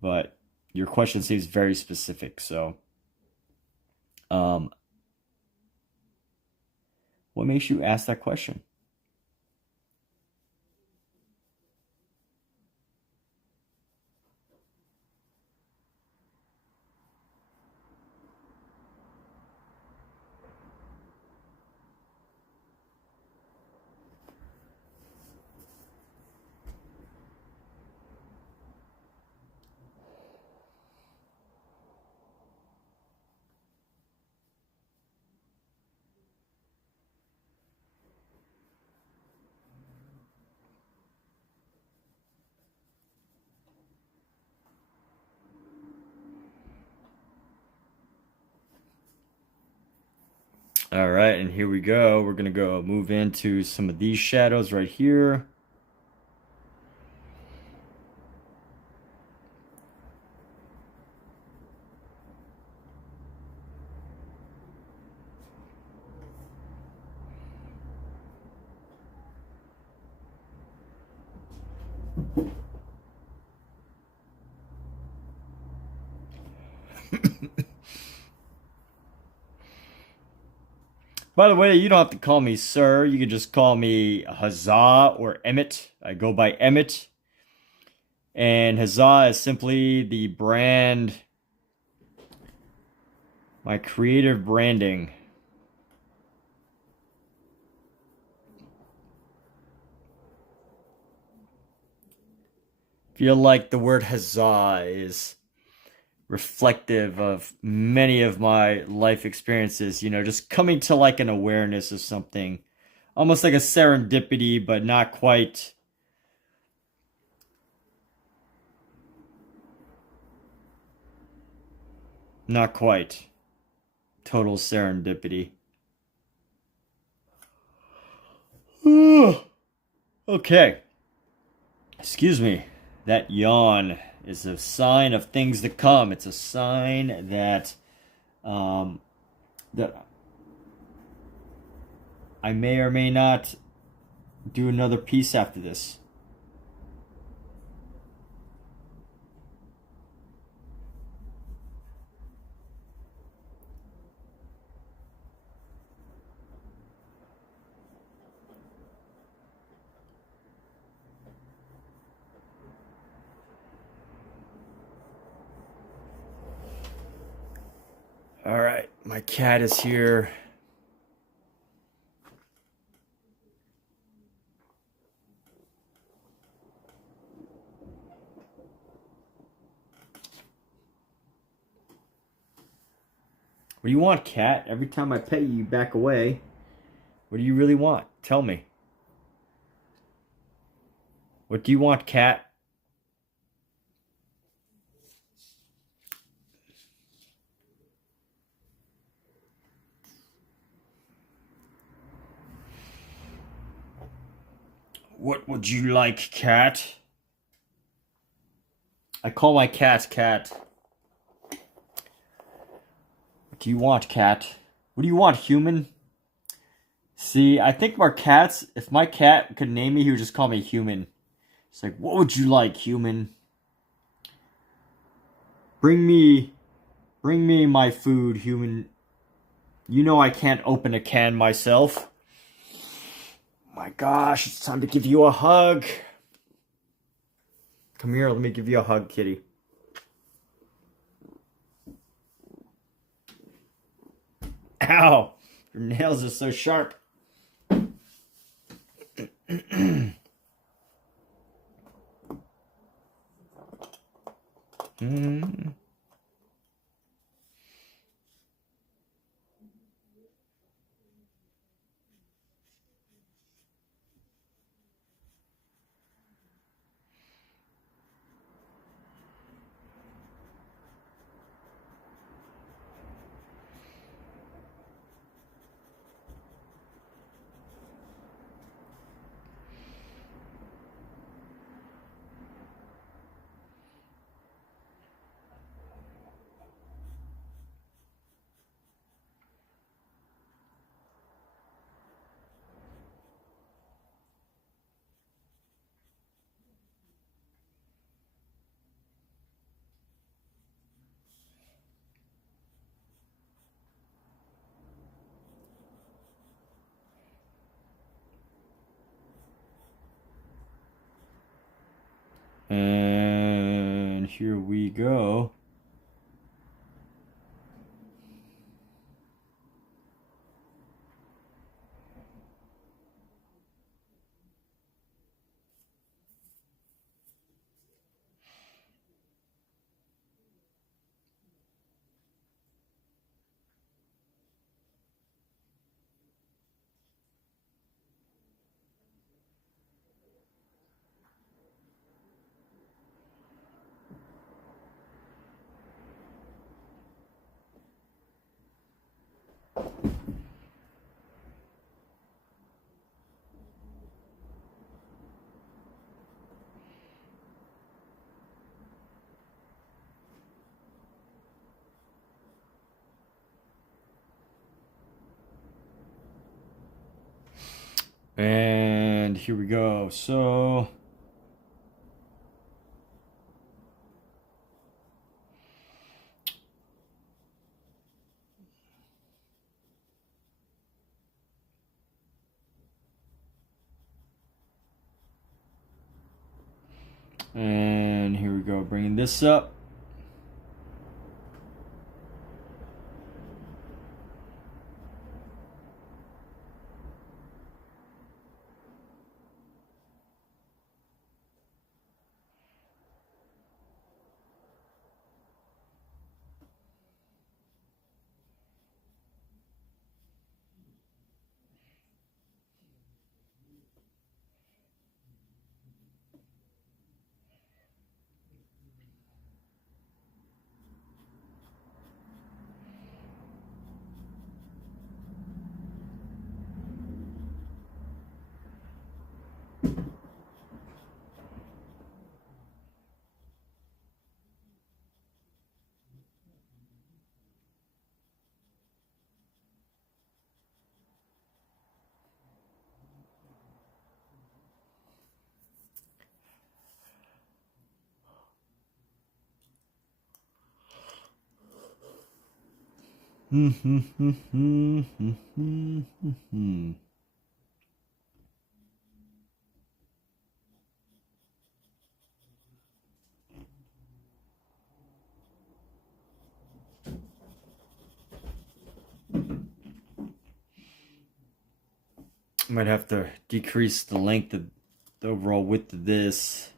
but your question seems very specific. So, what makes you ask that question? All right, and here we go. We're gonna go move into some of these shadows right here. By the way, you don't have to call me sir. You can just call me Huzzah or Emmett. I go by Emmett. And Huzzah is simply the brand, my creative branding. Feel like the word Huzzah is reflective of many of my life experiences, just coming to like an awareness of something, almost like a serendipity, but not quite. Not quite. Total serendipity. Okay. Excuse me. That yawn is a sign of things to come. It's a sign that that I may or may not do another piece after this. All right, my cat is here. What do you want, cat? Every time I pet you, you back away. What do you really want? Tell me. What do you want, cat? What would you like, cat? I call my cat cat. What do you want, cat? What do you want, human? See, I think our cats, if my cat could name me, he would just call me human. It's like, what would you like, human? Bring me my food, human. You know I can't open a can myself. My gosh, it's time to give you a hug. Come here, let me give you a hug, kitty. Ow! Your nails are so sharp. And here we go. And here we go. So and here we go, bringing this up. Might have to decrease the length of the overall width of this.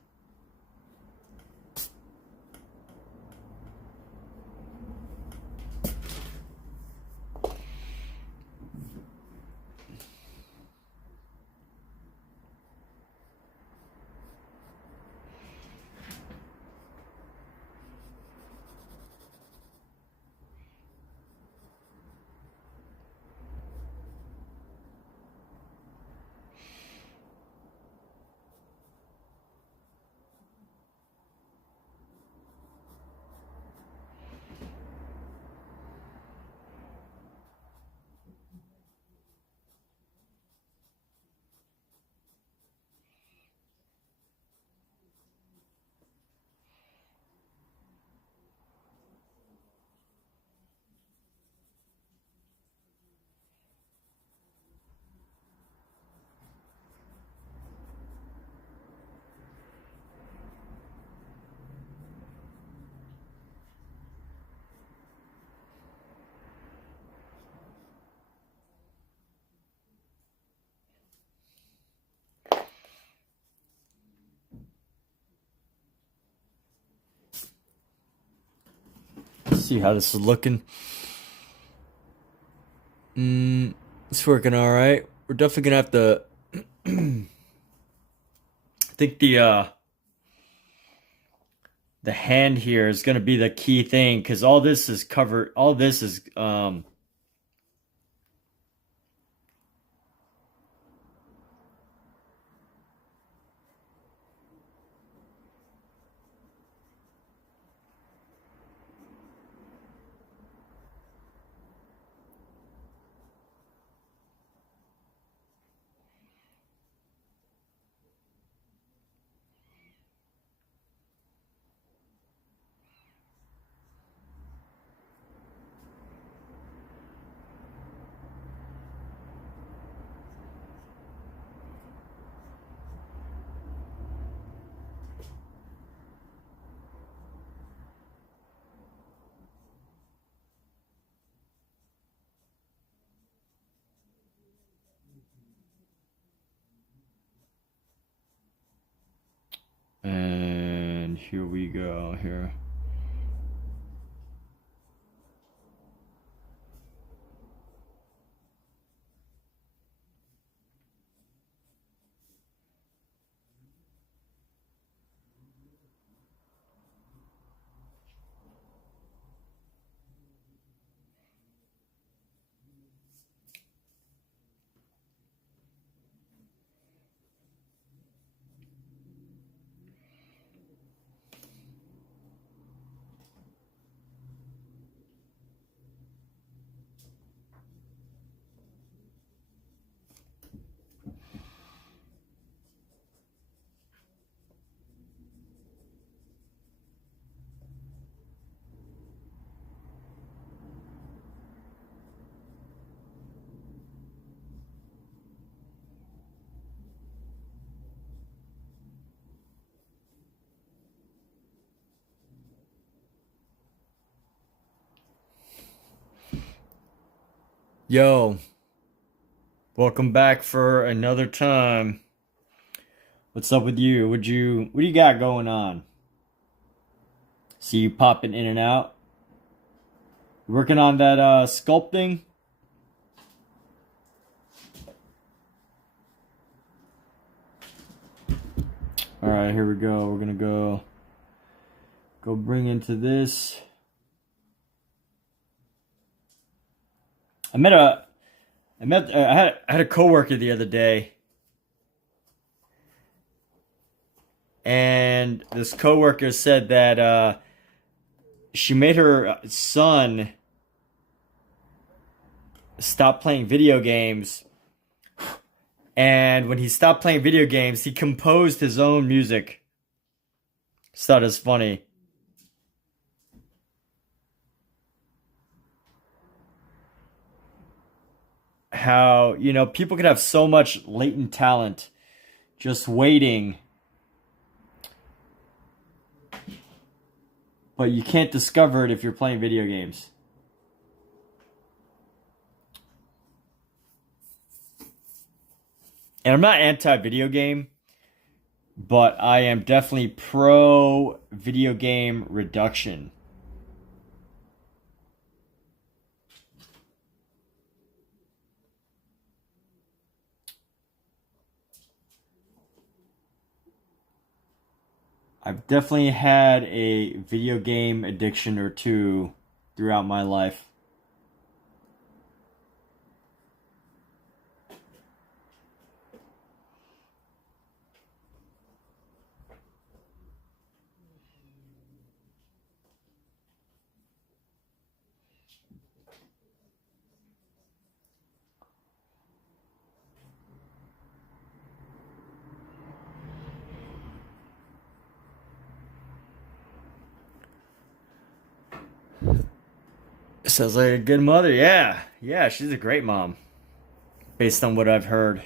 see how this is looking. It's working all right. We're definitely gonna have to. I think the hand here is gonna be the key thing, because all this is covered. All this is and here we go here. Yo, welcome back for another time. What's up with you? What do you got going on? See you popping in and out. Working on that sculpting? Alright, here we go. We're gonna go bring into this. I had a coworker the other day, and this coworker said that she made her son stop playing video games, and when he stopped playing video games, he composed his own music. Just thought it was funny. How, people could have so much latent talent just waiting, but you can't discover it if you're playing video games. And I'm not anti-video game, but I am definitely pro video game reduction. I've definitely had a video game addiction or two throughout my life. Sounds like a good mother. Yeah, she's a great mom, based on what I've heard.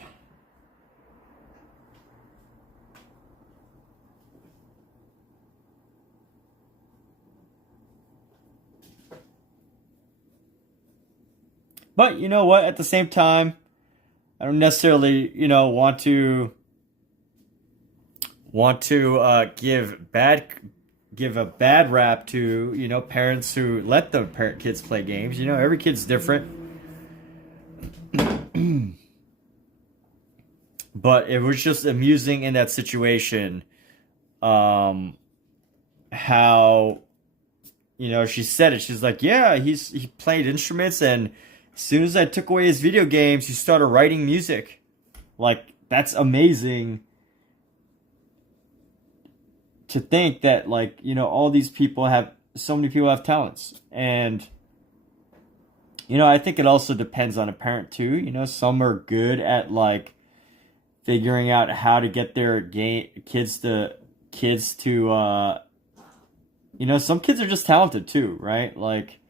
But you know what? At the same time, I don't necessarily, want to give give a bad rap to, you know, parents who let the kids play games. You know, every kid's different. But it was just amusing in that situation, how, you know, she said it. She's like, yeah, he played instruments, and as soon as I took away his video games, he started writing music. Like, that's amazing to think that, like, you know, all these people have, so many people have talents. And, you know, I think it also depends on a parent too. You know, some are good at, like, figuring out how to get their kids to, you know, some kids are just talented too, right? Like,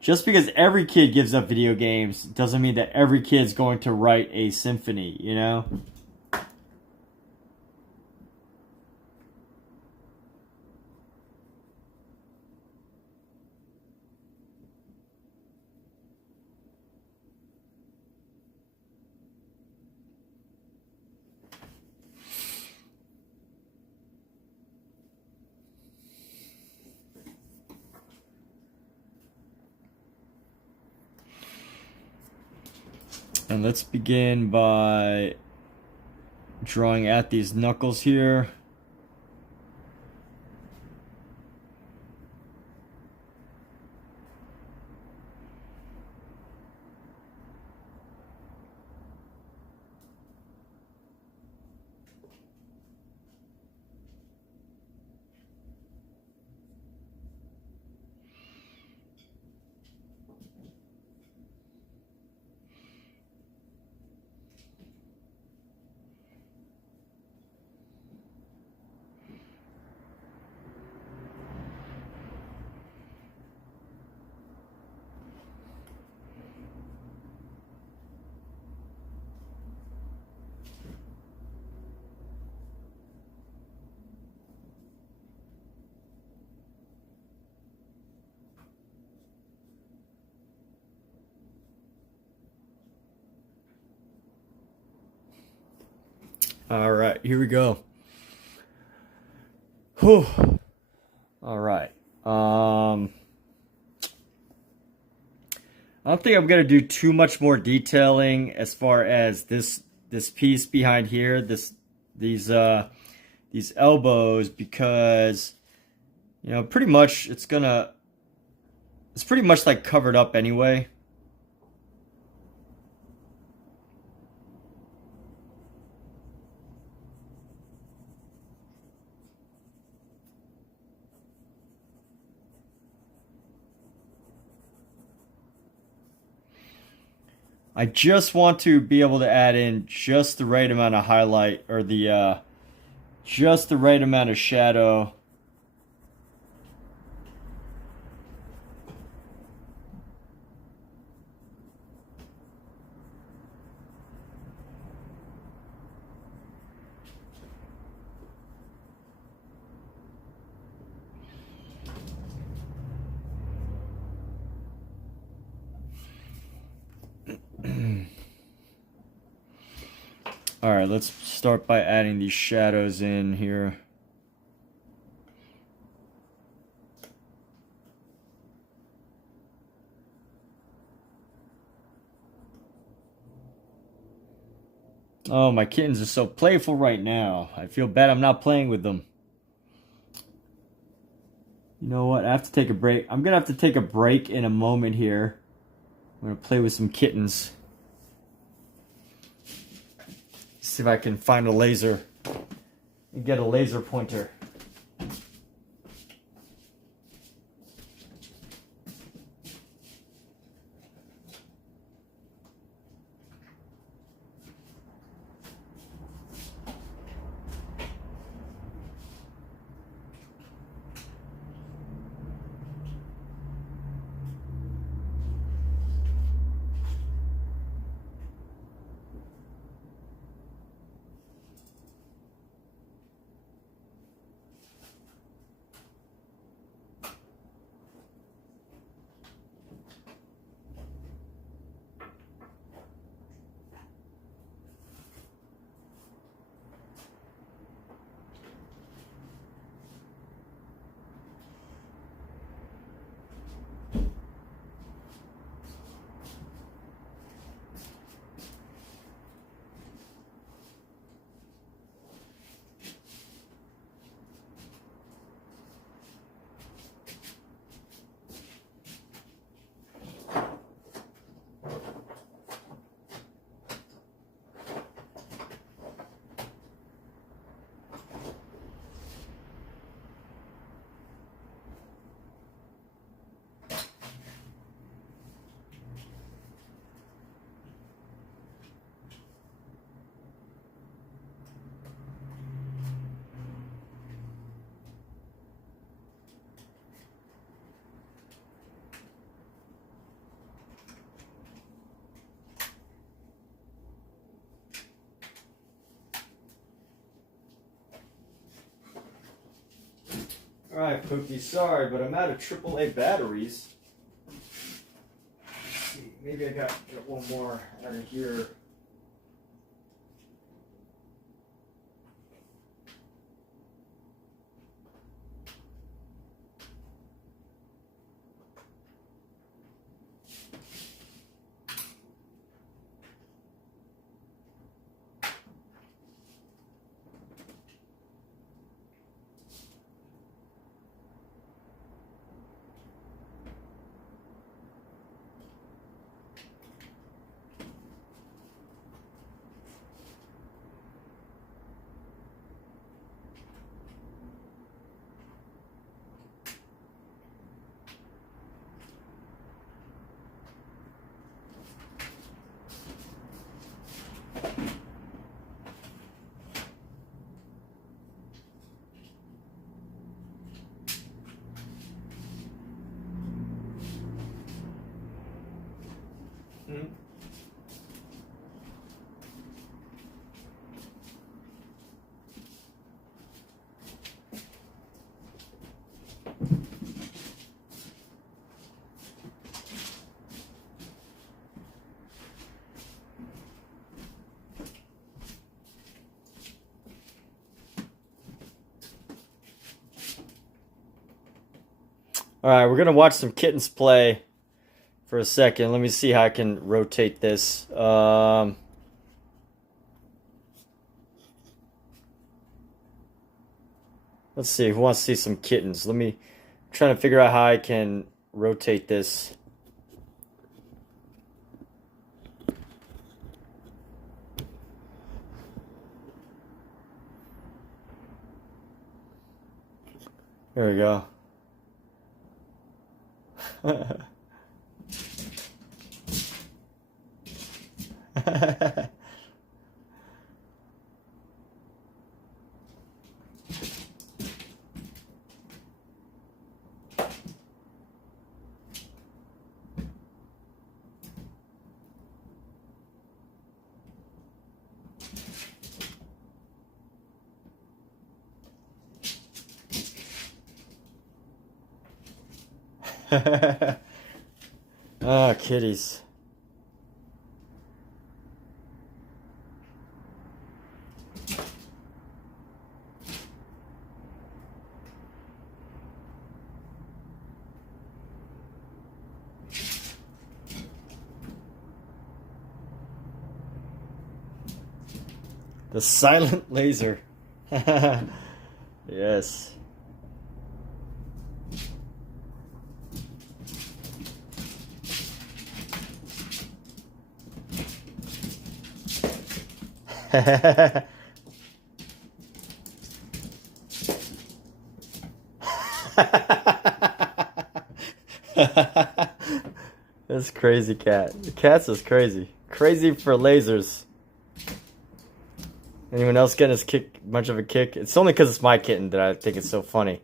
just because every kid gives up video games doesn't mean that every kid's going to write a symphony, you know? And let's begin by drawing at these knuckles here. All right, here we go. Whew. All right. I don't think I'm gonna do too much more detailing as far as this piece behind here, these elbows, because, you know, pretty much it's pretty much like covered up anyway. I just want to be able to add in just the right amount of highlight, or the just the right amount of shadow. All right, let's start by adding these shadows in here. Oh, my kittens are so playful right now. I feel bad I'm not playing with them. You know what? I have to take a break. I'm going to have to take a break in a moment here. I'm going to play with some kittens. See if I can find a laser and get a laser pointer. Alright, Pookie, sorry, but I'm out of AAA batteries. Let's see, maybe I got one more out of here. Alright, we're going to watch some kittens play for a second. Let me see how I can rotate this. Let's see, who wants to see some kittens? I'm trying to figure out how I can rotate this. There we go. Ah, kitties. The silent laser. Yes. That's crazy, cat. The cat's is crazy. Crazy for lasers. Anyone else getting much of a kick? It's only because it's my kitten that I think it's so funny.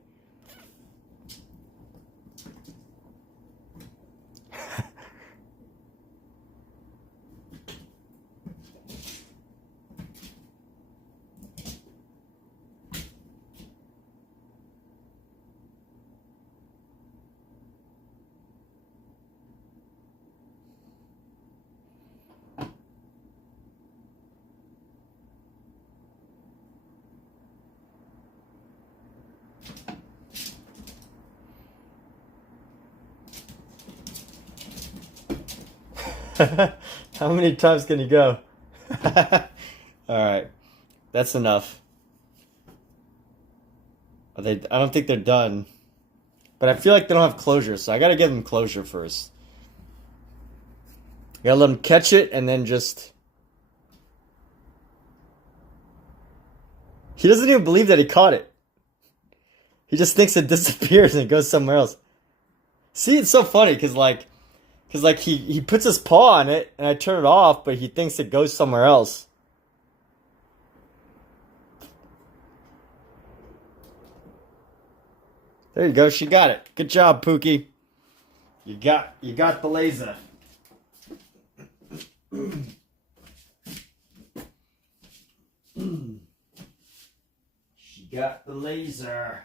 How many times can you go? Alright. That's enough. I don't think they're done. But I feel like they don't have closure, so I gotta give them closure first. I gotta let them catch it and then just... He doesn't even believe that he caught it. He just thinks it disappears and it goes somewhere else. See, it's so funny, because he puts his paw on it, and I turn it off, but he thinks it goes somewhere else. There you go, she got it. Good job, Pookie. You got the laser. She got the laser.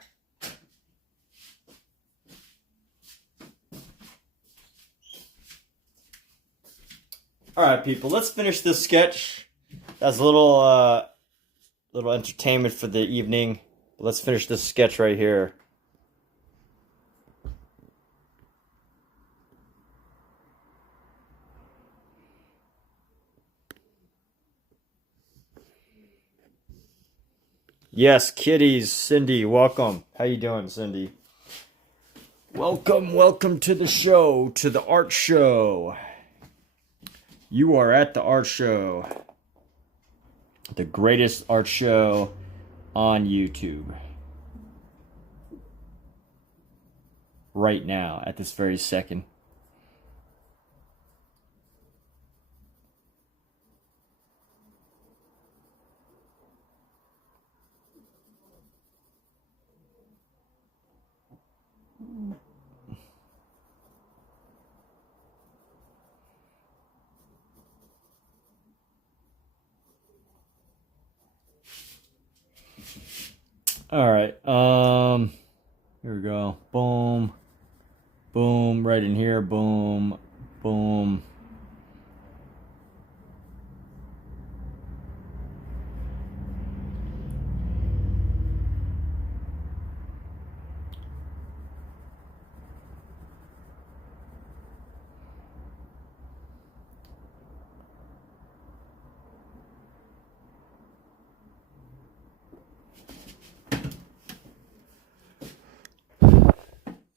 Alright, people, let's finish this sketch. That's a little entertainment for the evening. Let's finish this sketch right here. Yes, kitties, Cindy, welcome. How you doing, Cindy? Welcome to the show, to the art show. You are at the art show. The greatest art show on YouTube. Right now, at this very second. All right. Here we go. Boom. Boom. Right in here. Boom. Boom.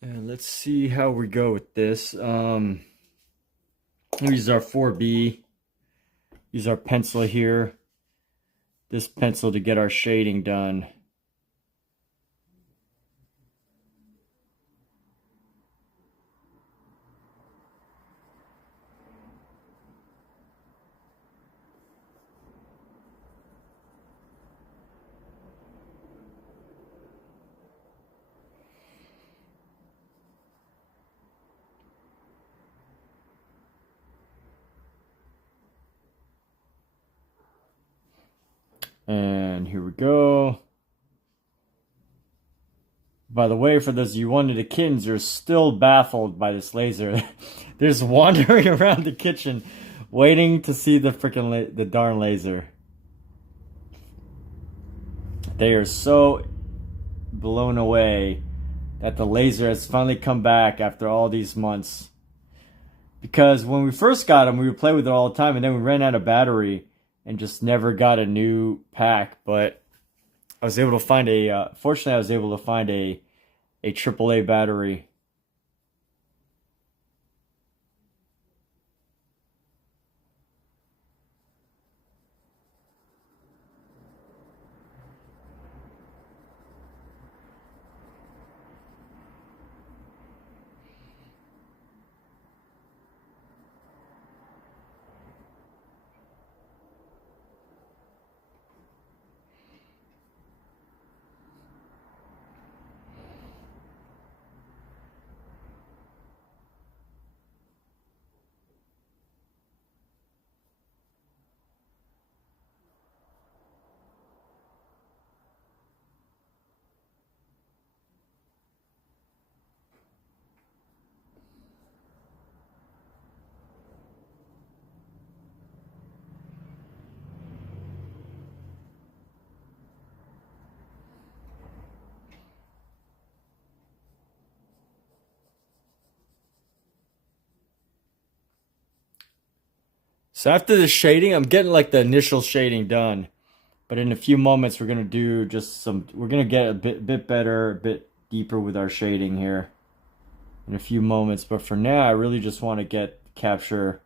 And let's see how we go with this. We'll use our 4B. Use our pencil here. This pencil to get our shading done. And here we go. By the way, for those of you wondering, the kittens are still baffled by this laser. They're just wandering around the kitchen, waiting to see the freaking the darn laser. They are so blown away that the laser has finally come back after all these months. Because when we first got them, we would play with it all the time, and then we ran out of battery and just never got a new pack. But I was able to find fortunately I was able to find a AAA battery. So after the shading, I'm getting like the initial shading done. But in a few moments, we're going to do just we're going to get a bit better, a bit deeper with our shading here. In a few moments. But for now, I really just want to capture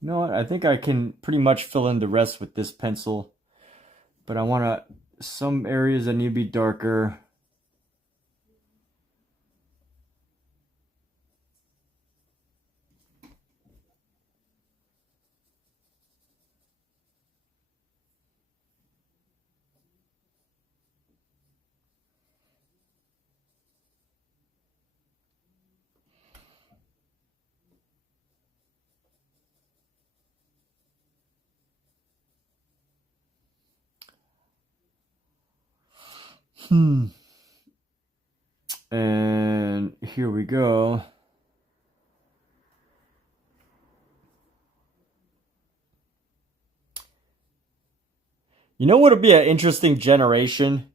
You know what? I think I can pretty much fill in the rest with this pencil. But I want to, some areas that need to be darker. And here we go. You know what would be an interesting generation?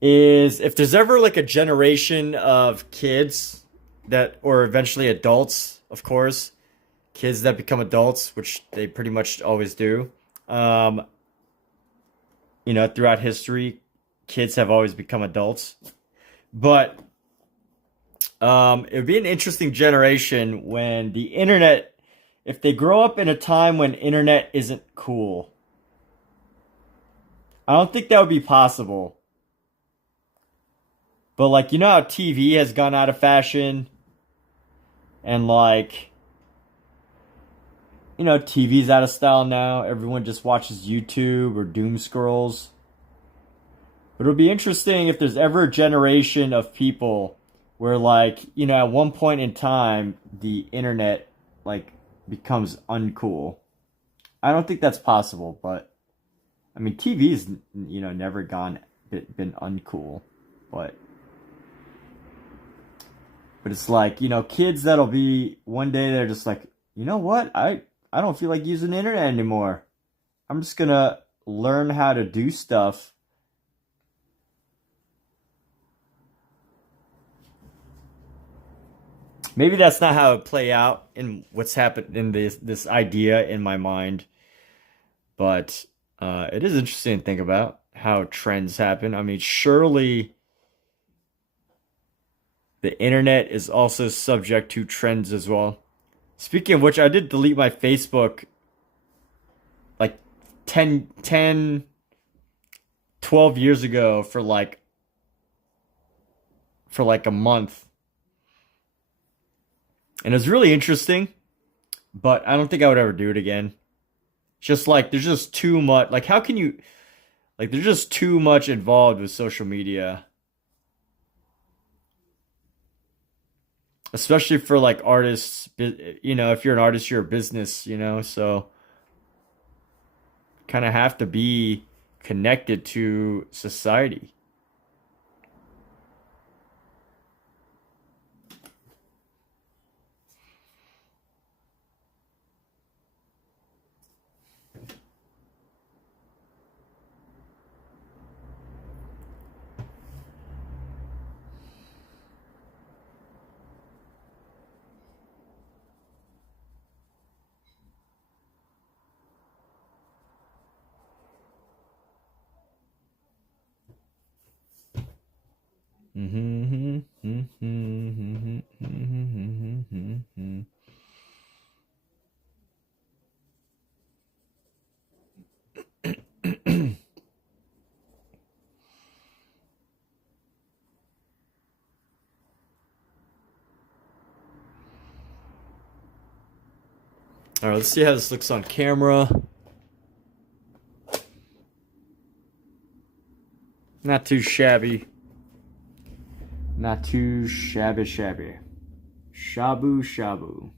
Is if there's ever like a generation of kids that, or eventually adults, of course, kids that become adults, which they pretty much always do. Um, Throughout history, kids have always become adults. But it would be an interesting generation when the internet, if they grow up in a time when internet isn't cool. I don't think that would be possible. But like, you know how TV has gone out of fashion? And like, TV's out of style now. Everyone just watches YouTube or doom scrolls. But it'll be interesting if there's ever a generation of people where like, at one point in time, the internet like becomes uncool. I don't think that's possible, but I mean, TV's, never been uncool, but it's like, kids that'll be one day they're just like, you know what? I don't feel like using the internet anymore. I'm just gonna learn how to do stuff. Maybe that's not how it play out in what's happened in this idea in my mind, but it is interesting to think about how trends happen. I mean, surely the internet is also subject to trends as well. Speaking of which, I did delete my Facebook like 12 years ago for like a month. And it was really interesting, but I don't think I would ever do it again. Just like there's just too much, like how can you, like there's just too much involved with social media. Especially for like artists, if you're an artist, you're a business, so kind of have to be connected to society. All right, let's see how this looks on camera. Not too shabby. Not too shabby. Shabu shabu.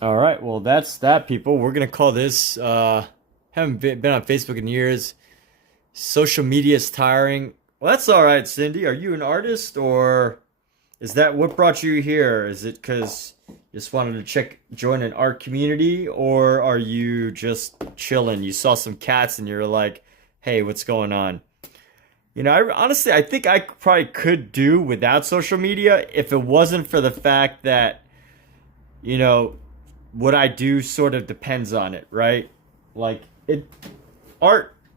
All right, well, that's that, people. We're going to call this, haven't been on Facebook in years. Social media is tiring. Well, that's all right, Cindy. Are you an artist or Is that what brought you here? Is it because you just wanted to join an art community, or are you just chilling? You saw some cats and you're like, hey, what's going on? You know, honestly, I think I probably could do without social media if it wasn't for the fact that, you know, what I do sort of depends on it, right? Like,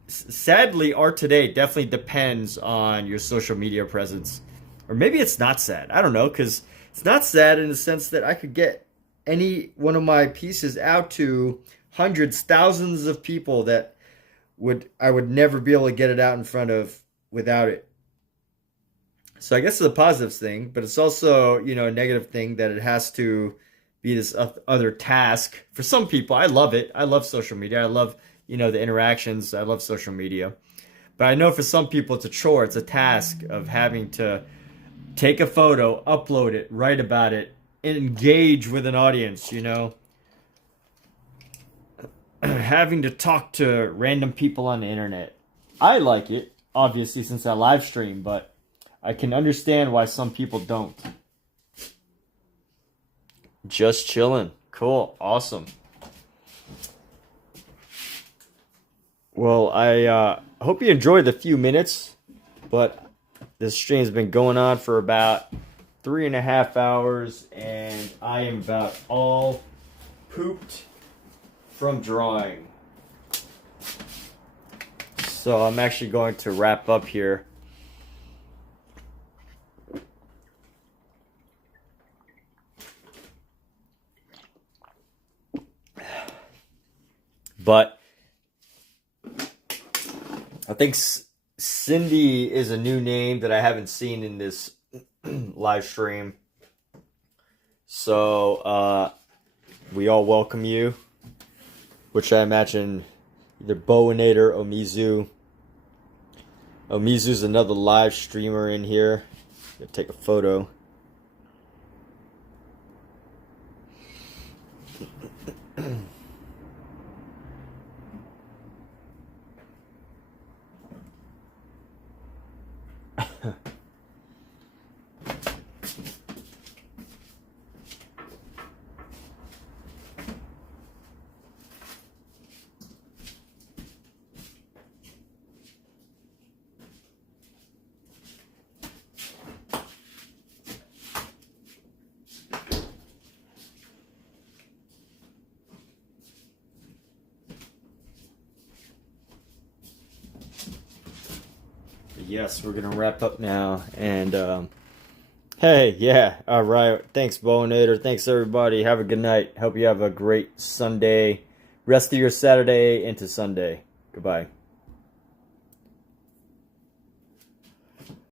sadly, art today definitely depends on your social media presence. Or maybe it's not sad. I don't know, because it's not sad in the sense that I could get any one of my pieces out to hundreds, thousands of people that I would never be able to get it out in front of without it. So I guess it's a positive thing, but it's also, you know, a negative thing that it has to be this other task. For some people, I love it. I love social media. I love, you know, the interactions. I love social media. But I know for some people it's a chore. It's a task of having to take a photo, upload it, write about it, engage with an audience, you know. Having to talk to random people on the internet. I like it, obviously, since I live stream, but I can understand why some people don't. Just chilling. Cool. Awesome. Well, I hope you enjoyed the few minutes, but this stream's been going on for about 3.5 hours, and I am about all pooped from drawing. So I'm actually going to wrap up here. But I think Cindy is a new name that I haven't seen in this live stream. So we all welcome you, which I imagine either Boinator, Omizu. Omizu's another live streamer in here. Gonna take a photo. Yes, we're gonna wrap up now, and hey, yeah, all right. Thanks, Boinator. Thanks, everybody. Have a good night. Hope you have a great Sunday, rest of your Saturday into Sunday. Goodbye.